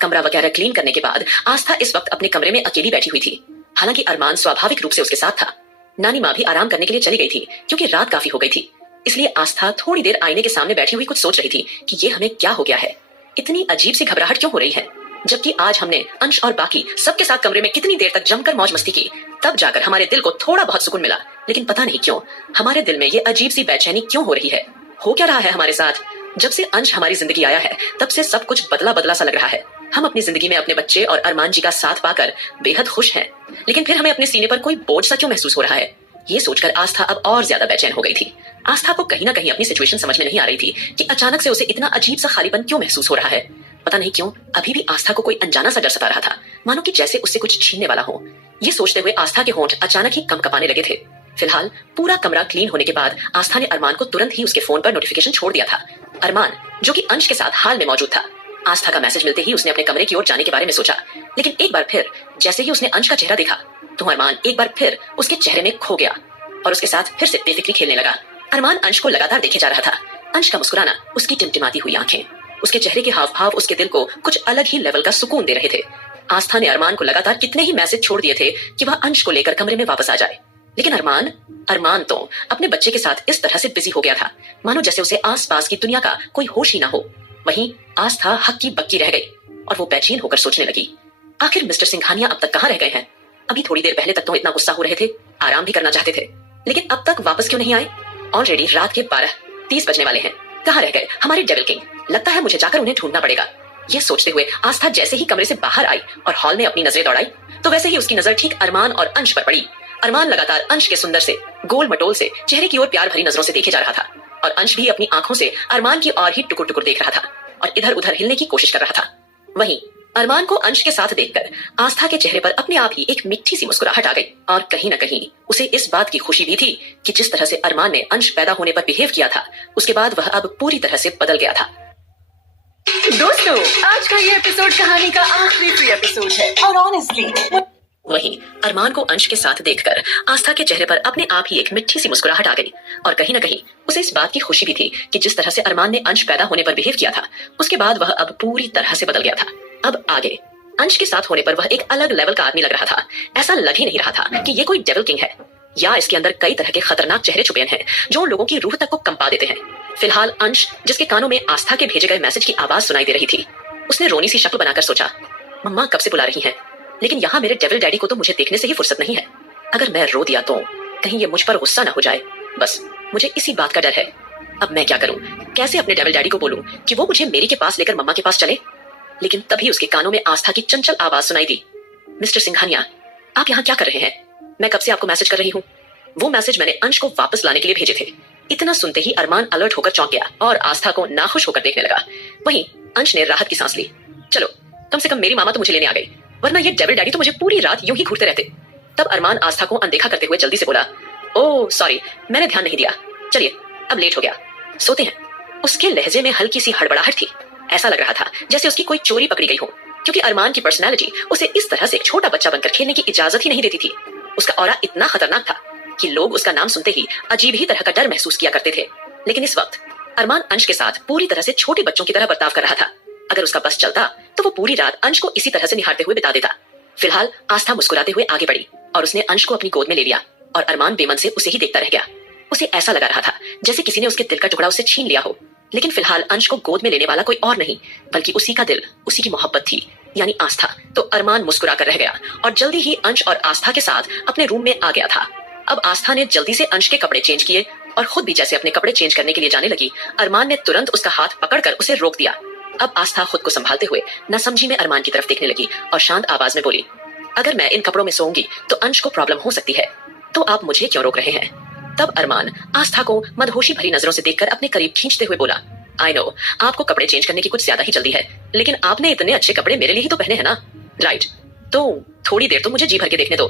कमरा वगैरह क्लीन करने के बाद आस्था इस वक्त अपने कमरे में अकेली बैठी हुई थी। हालांकि अरमान स्वाभाविक रूप से उसके साथ था। नानी माँ भी आराम करने के लिए चली गई थी क्योंकि रात काफी हो गई थी, इसलिए आस्था थोड़ी देर आईने के सामने बैठी हुई कुछ सोच रही थी कि ये हमें क्या हो गया है, इतनी अजीब सी घबराहट क्यों हो रही है, जबकि आज हमने अंश और बाकी सबके साथ कमरे में कितनी देर तक जमकर मौज मस्ती की, तब जाकर हमारे दिल को थोड़ा बहुत सुकून मिला। लेकिन पता नहीं क्यों हमारे दिल में ये अजीब सी बेचैनी क्यों हो रही है। हो क्या रहा है हमारे साथ? जब से अंश हमारी जिंदगी आया है तब से सब कुछ बदला बदला सा लग रहा है। हम अपनी जिंदगी में अपने बच्चे और अरमान जी का साथ पाकर बेहद खुश हैं, लेकिन फिर हमें अपने सीने पर कोई बोझ सा क्यों महसूस हो रहा है। ये सोचकर आस्था अब और ज्यादा बेचैन हो गई थी। आस्था को कहीं ना कहीं अपनी सिचुएशन समझ में नहीं आ रही थी कि अचानक से उसे इतना अजीब सा खालीपन क्यों महसूस हो रहा है। पता नहीं क्यों अभी भी आस्था को कोई अनजाना सा डर सता रहा था, मानो कि जैसे उससे कुछ छीनने वाला हो। ये सोचते हुए आस्था के होंठ अचानक ही कंपकपाने लगे थे। फिलहाल पूरा कमरा क्लीन होने के बाद आस्था ने अरमान को तुरंत ही उसके फोन पर नोटिफिकेशन छोड़ दिया था। अरमान, जो कि अंश के साथ हाल में मौजूद था। आस्था का मैसेज मिलते ही उसने अपने कमरे की ओर जाने के बारे में सोचा, लेकिन एक बार फिर जैसे ही उसने अंश का चेहरा देखा तो अरमान एक बार फिर उसके चेहरे में खो गया और उसके साथ फिर से बेफिक्री खेलने लगा। अरमान अंश को लगातार देखे जा रहा था। अंश का मुस्कुराना, उसकी टिमटिमाती हुई आंखें, उसके चेहरे के हाव भाव उसके दिल को कुछ अलग ही लेवल का सुकून दे रहे थे। आस्था ने अरमान को लगातार कितने ही मैसेज छोड़ दिए थे कि वह अंश को लेकर कमरे में वापस आ जाए, लेकिन अरमान तो अपने बच्चे के साथ इस तरह से बिजी हो गया था मानो जैसे उसे आस पास की दुनिया का कोई होश ही ना हो। वहीं आस्था हक्की बक्की रह गई और वो बेचैन होकर सोचने लगी, आखिर मिस्टर सिंघानिया अब तक कहाँ रह गए हैं? अभी थोड़ी देर पहले तक तो इतना गुस्सा हो रहे थे, आराम भी करना चाहते थे, लेकिन अब तक वापस क्यों नहीं आए? ऑलरेडी रात के 12:30 बजने वाले हैं। कहाँ रह गए हमारे डेविल किंग? लगता है मुझे जाकर उन्हें ढूंढना पड़ेगा। ये सोचते हुए आस्था जैसे ही कमरे से बाहर आई और हॉल में अपनी नजरें दौड़ाई तो वैसे ही उसकी नजर ठीक अरमान और अंश पर पड़ी। अरमान लगातार अंश के सुंदर से गोल मटोल से चेहरे की ओर प्यार भरी नजरों से देखे जा रहा था और अंश भी अपनी आंखों से अरमान की ओर ही टुकुर टुकुर देख रहा था और इधर उधर हिलने की कोशिश कर रहा था। वहीं अरमान को अंश के साथ देखकर आस्था के चेहरे पर अपने आप ही एक मीठी सी मुस्कुराहट आ गई और कहीं ना कहीं उसे इस बात की खुशी भी थी कि जिस तरह से अरमान ने अंश पैदा होने पर बिहेव किया था उसके बाद वह अब पूरी तरह से बदल गया था। दोस्तों, आज का ये एपिसोड कहानी का आखिरी फ्री एपिसोड है और ऑनेस्टली वहीं अरमान को अंश के साथ देखकर आस्था के चेहरे पर अपने आप ही एक मिठी सी मुस्कुराहट आ गई और कहीं ना कहीं उसे इस बात की खुशी भी थी कि जिस तरह से अरमान ने अंश पैदा होने पर बिहेव किया था उसके बाद वह अब पूरी तरह से बदल गया था। अब आगे अंश के साथ होने पर वह एक अलग लेवल का आदमी लग रहा था। ऐसा लग ही नहीं रहा था कि ये कोई डेविल किंग है या इसके अंदर कई तरह के खतरनाक चेहरे छुपे हैं जो लोगों की रूह तक को कंपा देते हैं। फिलहाल अंश, जिसके कानों में आस्था के भेजे गए मैसेज की आवाज सुनाई दे रही थी, उसने रोनी सी शक्ल बनाकर सोचा, मम्मा कब से बुला रही हैं, लेकिन यहाँ मेरे डेविल डैडी को तो मुझे देखने से ही फुर्सत नहीं है। अगर मैं रो दिया तो कहीं ये मुझ पर गुस्सा ना हो जाए, बस मुझे इसी बात का डर है। अब मैं क्या करूं? कैसे अपने डेविल डैडी को बोलूं कि वो मुझे मेरी के पास लेकर मम्मा के पास चले? लेकिन तभी उसके कानों में आस्था की चंचल आवाज सुनाई दी, मिस्टर सिंघानिया, आप यहाँ क्या कर रहे हैं? मैं कब से आपको मैसेज कर रही हूँ। वो मैसेज मैंने अंश को वापस लाने के लिए भेजे थे। इतना सुनते ही अरमान अलर्ट होकर चौंक गया और आस्था को नाखुश होकर देखने लगा। वहीं अंश ने राहत की सांस ली, चलो कम से कम मेरी मामा तो मुझे लेने आ गई, वरना ये डेविल डैडी तो मुझे पूरी रात यूं ही घूरते रहते। तब अरमान आस्था को अनदेखा करते हुए जल्दी से बोला, ओह सॉरी, मैंने ध्यान नहीं दिया, चलिए अब लेट हो गया, सोते हैं। उसके लहजे में हल्की सी हड़बड़ाहट थी। ऐसा लग रहा था जैसे उसकी कोई चोरी पकड़ी गई हो, क्योंकि अरमान की पर्सनैलिटी उसे इस तरह से एक छोटा बच्चा बनकर खेलने की इजाजत ही नहीं देती थी। उसका ऑरा इतना खतरनाक था कि लोग उसका नाम सुनते ही अजीब ही तरह का डर महसूस किया करते थे। लेकिन इस वक्त अरमान अंश के साथ पूरी तरह से छोटे बच्चों की तरह बर्ताव कर रहा था। अगर उसका बस चलता तो वो पूरी रात अंश को इसी तरह से निहारते हुए बिता देता। फिलहाल आस्था मुस्कुराते हुए आगे बढ़ी और उसने अंश को अपनी गोद में ले लिया और अरमान बेमन से उसे ही देखता रह गया। उसे ऐसा लगा रहा था जैसे किसी ने उसके दिल का टुकड़ा उससे छीन लिया हो। लेकिन फिलहाल अंश को गोद में लेने वाला कोई और नहीं बल्कि उसी का दिल, उसी की मोहब्बत थी, यानी आस्था। तो अरमान मुस्कुरा कर रह गया और जल्दी ही अंश और आस्था के साथ अपने रूम में आ गया था। अब आस्था ने जल्दी से अंश के कपड़े चेंज किए और खुद भी जैसे अपने कपड़े चेंज करने के लिए जाने लगी, अरमान ने तुरंत उसका हाथ पकड़कर उसे रोक दिया। अब आस्था खुद को संभालते हुए नासमझी में अरमान की तरफ देखने लगी और शांत आवाज में बोली, अगर मैं इन कपड़ों में सोऊंगी तो अंश को प्रॉब्लम हो सकती है, तो आप मुझे क्यों रोक रहे हैं? तब अरमान आस्था को मदहोशी भरी नजरों से देखकर अपने करीब खींचते हुए बोला, आई नो आपको कपड़े चेंज करने की कुछ ज्यादा ही जल्दी है, लेकिन आपने इतने अच्छे कपड़े मेरे लिए ही तो पहने हैं ना, राइट? तो थोड़ी देर तो मुझे जी भर के देखने दो।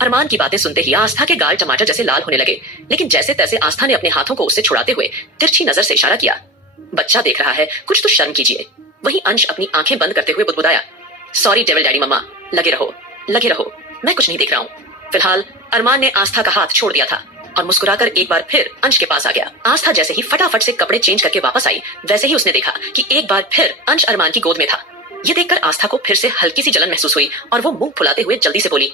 अरमान की बातें सुनते ही आस्था के गाल टमाटर जैसे लाल होने लगे, लेकिन जैसे तैसे आस्था ने अपने हाथों को उससे छुड़ाते हुए तिरछी नजर से इशारा किया, बच्चा देख रहा है, कुछ तो शर्म कीजिए। वहीं अंश अपनी आंखें बंद करते हुए बुदबुदाया, सॉरी डेविल डैडी मम्मा, लगे रहो, मैं कुछ नहीं देख रहा हूँ। फिलहाल अरमान ने आस्था का हाथ छोड़ दिया था और मुस्कुराकर एक बार फिर अंश के पास आ गया। आस्था जैसे ही फटाफट से कपड़े चेंज करके वापस आई, वैसे ही उसने देखा कि एक बार फिर अंश अरमान की गोद में था। ये देखकर आस्था को फिर से हल्की सी जलन महसूस हुई और वो मुंह फुलाते हुए जल्दी से बोली,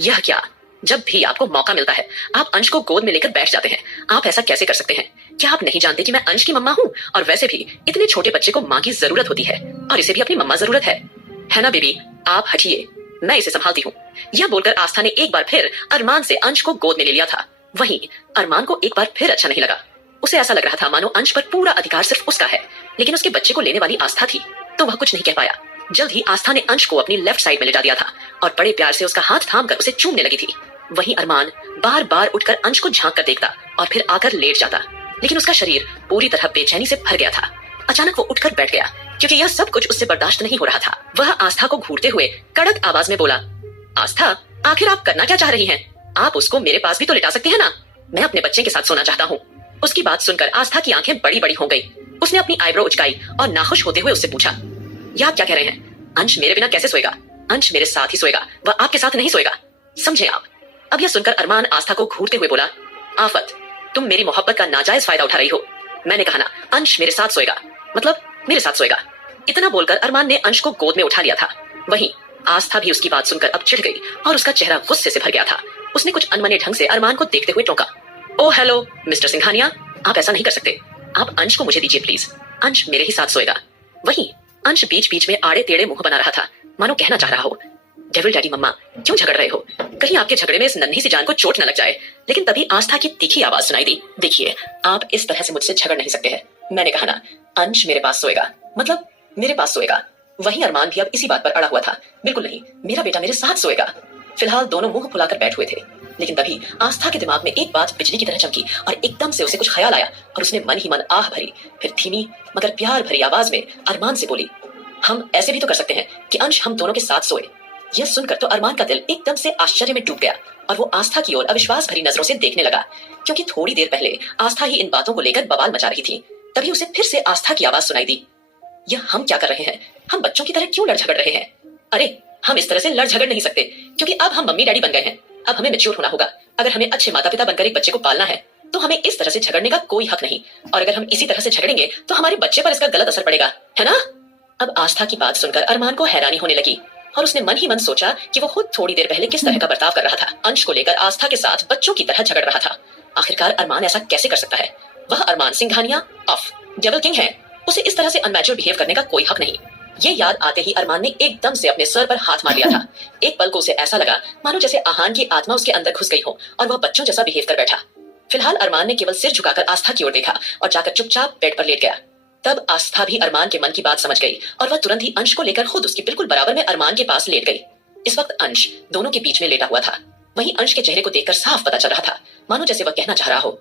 यह क्या? जब भी आपको मौका मिलता है आप अंश को गोद में लेकर बैठ जाते हैं। आप ऐसा कैसे कर सकते हैं? क्या आप नहीं जानते कि मैं अंश की मम्मा हूँ? और वैसे भी इतने छोटे बच्चे को माँ की जरूरत होती है और इसे भी अपनी मम्मा जरूरत है ना बेबी? आप हटिए, मैं इसे संभालती हूँ। यह बोलकर आस्था ने एक बार फिर अरमान से अंश को गोद में ले लिया था। वहीं अरमान को एक बार फिर अच्छा नहीं लगा। उसे ऐसा लग रहा था मानो अंश पर पूरा अधिकार सिर्फ उसका है, लेकिन उसके बच्चे को लेने वाली आस्था थी, तो वह कुछ नहीं कह पाया। जल्द ही आस्था ने अंश को अपनी लेफ्ट साइड में ले जा दिया था और बड़े प्यार से उसका हाथ थाम कर उसे चूमने लगी थी। वहीं अरमान बार बार उठकर अंश को झांक कर देखता और फिर आकर लेट जाता, लेकिन उसका शरीर पूरी तरह बेचैनी से भर गया था। अचानक वो उठकर बैठ गया क्योंकि यह सब कुछ उससे बर्दाश्त नहीं हो रहा था। वह आस्था को घूरते हुए कड़क आवाज में बोला, आस्था, आखिर आप करना क्या चाह रही हैं? आप उसको मेरे पास भी तो लिटा सकती हैं ना। मैं अपने बच्चे के साथ सोना चाहता हूँ। उसकी बात सुनकर आस्था की आंखें बड़ी बड़ी हो गई। उसने अपनी आईब्रो उचकाई और नाखुश होते हुए उससे पूछा, ये आप क्या कह रहे हैं? अंश मेरे बिना कैसे सोएगा? अंश मेरे साथ ही सोएगा, वह आपके साथ नहीं सोएगा, समझे आप? अब यह सुनकर अरमान आस्था को घूरते हुए बोला, आफत, तुम मेरी मोहब्बत का नाजायज फायदा उठा रही हो। मैंने कहा ना, अंश मेरे साथ सोएगा, मतलब मेरे साथ सोएगा। इतना बोलकर अरमान ने अंश को गोद में उठा लिया था। वहीं आस्था भी उसकी बात सुनकर अब चिढ़ गई और उसका चेहरा गुस्से से भर गया था। उसने कुछ अनमने ढंग से अरमान को देखते हुए टोका, ओ हेलो मिस्टर सिंघानिया, आप ऐसा नहीं कर सकते। आप अंश को मुझे दीजिए प्लीज, अंश मेरे ही साथ सोएगा। वहीं अंश बीच बीच में आड़े टेढ़े मुंह बना रहा था, मानो कहना चाह रहा हो, डेविल डैडी मम्मा, क्यों झगड़ रहे हो? कहीं आपके झगड़े में इस नन्ही सी जान को चोट न लग जाए। लेकिन तभी आस्था की तीखी आवाज सुनाई दी, देखिए, आप इस तरह से मुझसे झगड़ नहीं सकते हैं। मैंने कहा ना, अंश मेरे पास सोएगा, मतलब मेरे पास सोएगा। वहीं अरमान भी अब इसी बात पर अड़ा हुआ था, बिल्कुल नहीं, मेरा बेटा मेरे साथ सोएगा। फिलहाल दोनों मुंह फुलाकर बैठ हुए थे, लेकिन तभी आस्था के दिमाग में एक बात बिजली की तरह चमकी और एकदम से उसे कुछ ख्याल आया और उसने मन ही मन आह भरी, फिर धीमी मगर प्यार भरी आवाज में अरमान से बोली, हम ऐसे भी तो कर सकते हैं कि अंश हम दोनों के साथ सोए। यह सुनकर तो अरमान का दिल एकदम से आश्चर्य में डूब गया और वो आस्था की ओर अविश्वास भरी नजरों से देखने लगा, क्योंकि थोड़ी देर पहले आस्था ही इन बातों को लेकर बवाल मचा रही थी। तभी उसे फिर से आस्था की आवाज सुनाई दी, यह हम क्या कर रहे हैं? हम बच्चों की तरह क्यों लड़ झगड़ रहे हैं? अरे, हम इस तरह से लड़ झगड़ नहीं सकते, क्योंकि अब हम मम्मी डैडी बन गए हैं। अब हमें मैच्योर होना होगा। अगर हमें अच्छे माता पिता बनकर एक बच्चे को पालना है तो हमें इस तरह से झगड़ने का कोई हक नहीं, और अगर हम इसी तरह से झगड़ेंगे तो हमारे बच्चे पर इसका गलत असर पड़ेगा, है ना? अब आस्था की बात सुनकर अरमान को हैरानी होने लगी और उसने मन ही मन सोचा कि वो खुद थोड़ी देर पहले किस तरह का बर्ताव कर रहा था। अंश को लेकर आस्था के साथ बच्चों की तरह झगड़ रहा था। आखिरकार अरमान ऐसा कैसे कर सकता है? वह अरमान सिंघानिया ऑफ डेविल किंग है, उसे इस तरह से अनमैच्योर बिहेव करने का कोई हक नहीं। ये याद आते ही अरमान ने एकदम से अपने सर पर हाथ मार लिया था। एक पल को उसे ऐसा लगा मानो जैसे आहान की आत्मा उसके अंदर घुस गई हो और वह बच्चों जैसा बिहेव कर बैठा। फिलहाल अरमान ने केवल सिर झुकाकर आस्था की ओर देखा और जाकर चुपचाप बेड पर लेट गया। तब आस्था भी अरमान के मन की बात समझ गई और वह तुरंत ही अंश को लेकर खुद उसके बिल्कुल बराबर में अरमान के पास लेट गई। इस वक्त अंश दोनों के बीच में लेटा हुआ था। वहीं अंश के चेहरे को देखकर साफ पता चल रहा था, मानो जैसे वह कहना चाह रहा हो,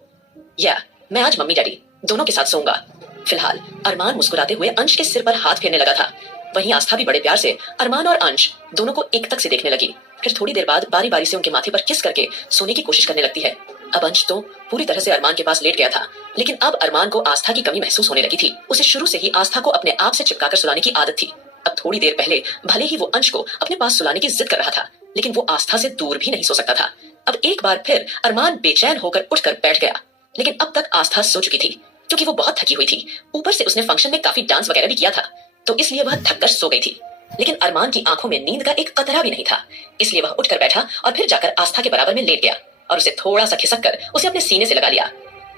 या मैं आज मम्मी डैडी दोनों के साथ सोऊंगा। फिलहाल अरमान मुस्कुराते हुए अंश के सिर पर हाथ फेरने लगा था। वहीं आस्था भी बड़े प्यार से अरमान और अंश दोनों को एक तक से देखने लगी। फिर थोड़ी देर बाद बारी बारी से उनके माथे पर किस करके सोने की कोशिश करने लगती है। अब अंश तो पूरी तरह से अरमान के पास लेट गया था, लेकिन अब अरमान को आस्था की कमी महसूस होने लगी थी। उसे शुरू से ही आस्था को अपने आप से चिपकाकर सुलाने की आदत थी। अब थोड़ी देर पहले भले ही वो अंश को अपने पास सुलाने की जिद कर रहा था, लेकिन वो आस्था से दूर भी नहीं सो सकता था। अब एक बार फिर अरमान बेचैन होकर उठकर बैठ गया, लेकिन अब तक आस्था सो चुकी थी क्योंकि वो बहुत थकी हुई थी। ऊपर से उसने फंक्शन में काफी डांस वगैरह भी किया था, तो इसलिए वह थककर सो गई थी। लेकिन अरमान की आंखों में नींद का एक कतरा भी नहीं था, इसलिए वह उठकर बैठा और फिर जाकर आस्था के बराबर में लेट गया और उसे थोड़ा सा खिसक कर उसे अपने सीने से लगा लिया।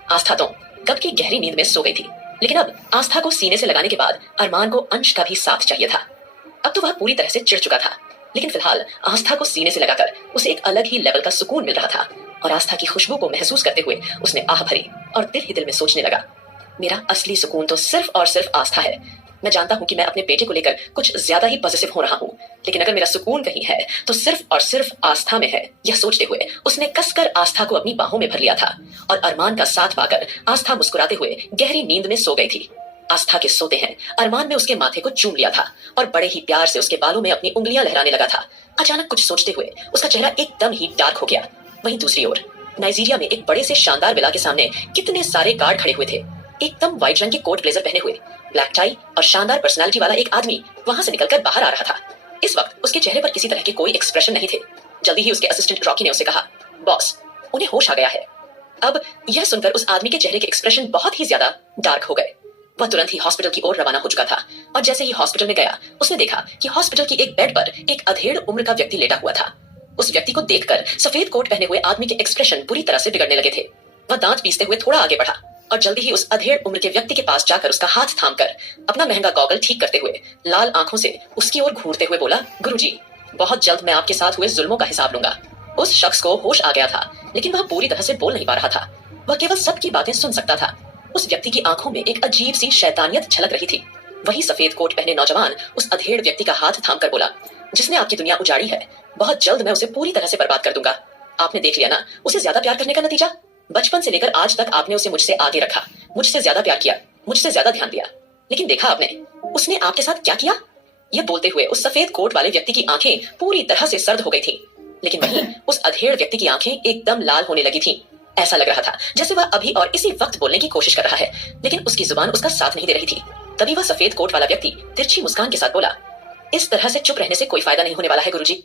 आस्था तो कब की गहरी नींद में सो गई थी, लेकिन अब आस्था को सीने से लगाने के बाद अरमान को अंश का भी साथ चाहिए था। अब तो वह पूरी तरह से चिढ़ चुका था, लेकिन फिलहाल आस्था को सीने से लगाकर उसे एक अलग ही लेवल का सुकून मिल रहा था और आस्था की खुशबू को महसूस करते हुए उसने आह भरी और दिल ही दिल में सोचने लगा, मेरा असली सुकून तो सिर्फ और सिर्फ आस्था है। मैं जानता हूं कि मैं अपने बेटे को लेकर कुछ ज्यादा ही पॉजिटिव हो रहा हूं, लेकिन अगर मेरा सुकून कहीं है तो सिर्फ और सिर्फ आस्था में है। यह सोचते हुए उसने कसकर आस्था को अपनी बाहों में भर लिया था और अरमान का साथ पाकर आस्था मुस्कुराते हुए गहरी नींद में सो गई थी। आस्था के सोते हैं अरमान ने उसके माथे को चूम लिया था और बड़े ही प्यार से उसके बालों में अपनी उंगलियां लहराने लगा था। अचानक कुछ सोचते हुए उसका चेहरा एकदम ही डार्क हो गया। वहीं दूसरी ओर नाइजीरिया में एक बड़े से शानदार विला के सामने कितने सारे गार्ड खड़े हुए थे। एकदम व्हाइट रंग के कोट ब्लेजर पहने हुए, ब्लैक टाई और शानदार पर्सनालिटी वाला एक आदमी वहां से निकलकर बाहर आ रहा था। इस वक्त उसके चेहरे पर किसी तरह के कोई एक्सप्रेशन नहीं थे। जल्दी ही उसके असिस्टेंट रॉकी ने उसे कहा, बॉस, उन्हें होश आ गया है। अब यह सुनकर उस आदमी के चेहरे के एक्सप्रेशन बहुत ही ज्यादा डार्क हो गए। वह तुरंत ही हॉस्पिटल की ओर रवाना हो चुका था और जैसे ही हॉस्पिटल में गया उसने देखा कि हॉस्पिटल की एक बेड पर एक अधेड़ उम्र का व्यक्ति लेटा हुआ था। उस व्यक्ति को देखकर सफेद कोट पहने हुए आदमी के एक्सप्रेशन पूरी तरह से बिगड़ने लगे थे। वह दांत पीसते हुए थोड़ा आगे बढ़ा और जल्दी ही उस अधेड़ उम्र के व्यक्ति के पास जाकर उसका हाथ थामकर अपना महंगा गॉगल ठीक करते हुए लाल आंखों से उसकी ओर घूरते हुए बोला, गुरुजी, बहुत जल्द मैं आपके साथ हुए जुल्मों का हिसाब लूंगा। उस शख्स को होश आ गया था, लेकिन वह पूरी तरह से बोल नहीं पा रहा था। वह केवल सबकी बातें सुन सकता था। उस व्यक्ति की आंखों में एक अजीब सी शैतानियत झलक रही थी। वही सफेद कोट पहने नौजवान उस अधेड़ व्यक्ति का हाथ थामकर बोला, जिसने आपकी दुनिया उजाड़ी है, बहुत जल्द मैं उसे पूरी तरह से बर्बाद कर दूंगा। आपने देख लिया ना उसे ज्यादा प्यार करने का नतीजा। बचपन से लेकर आज तक आपने उसे मुझसे आगे रखा, मुझसे ज्यादा प्यार किया, मुझसे ज्यादा ध्यान दिया, लेकिन देखा आपने उसने आपके साथ क्या किया। यह बोलते हुए उस सफेद कोट वाले व्यक्ति की आंखें पूरी तरह से सर्द हो गई थी, लेकिन वहीं उस अधेड़ व्यक्ति की आंखें एकदम लाल होने लगी थीं। ऐसा लग रहा था जैसे वह अभी और इसी वक्त बोलने की कोशिश कर रहा है, लेकिन उसकी जुबान उसका साथ नहीं दे रही थी। तभी वह सफेद कोट वाला व्यक्ति तिरछी मुस्कान के साथ बोला, इस तरह से चुप रहने से कोई फायदा नहीं होने वाला है गुरुजी।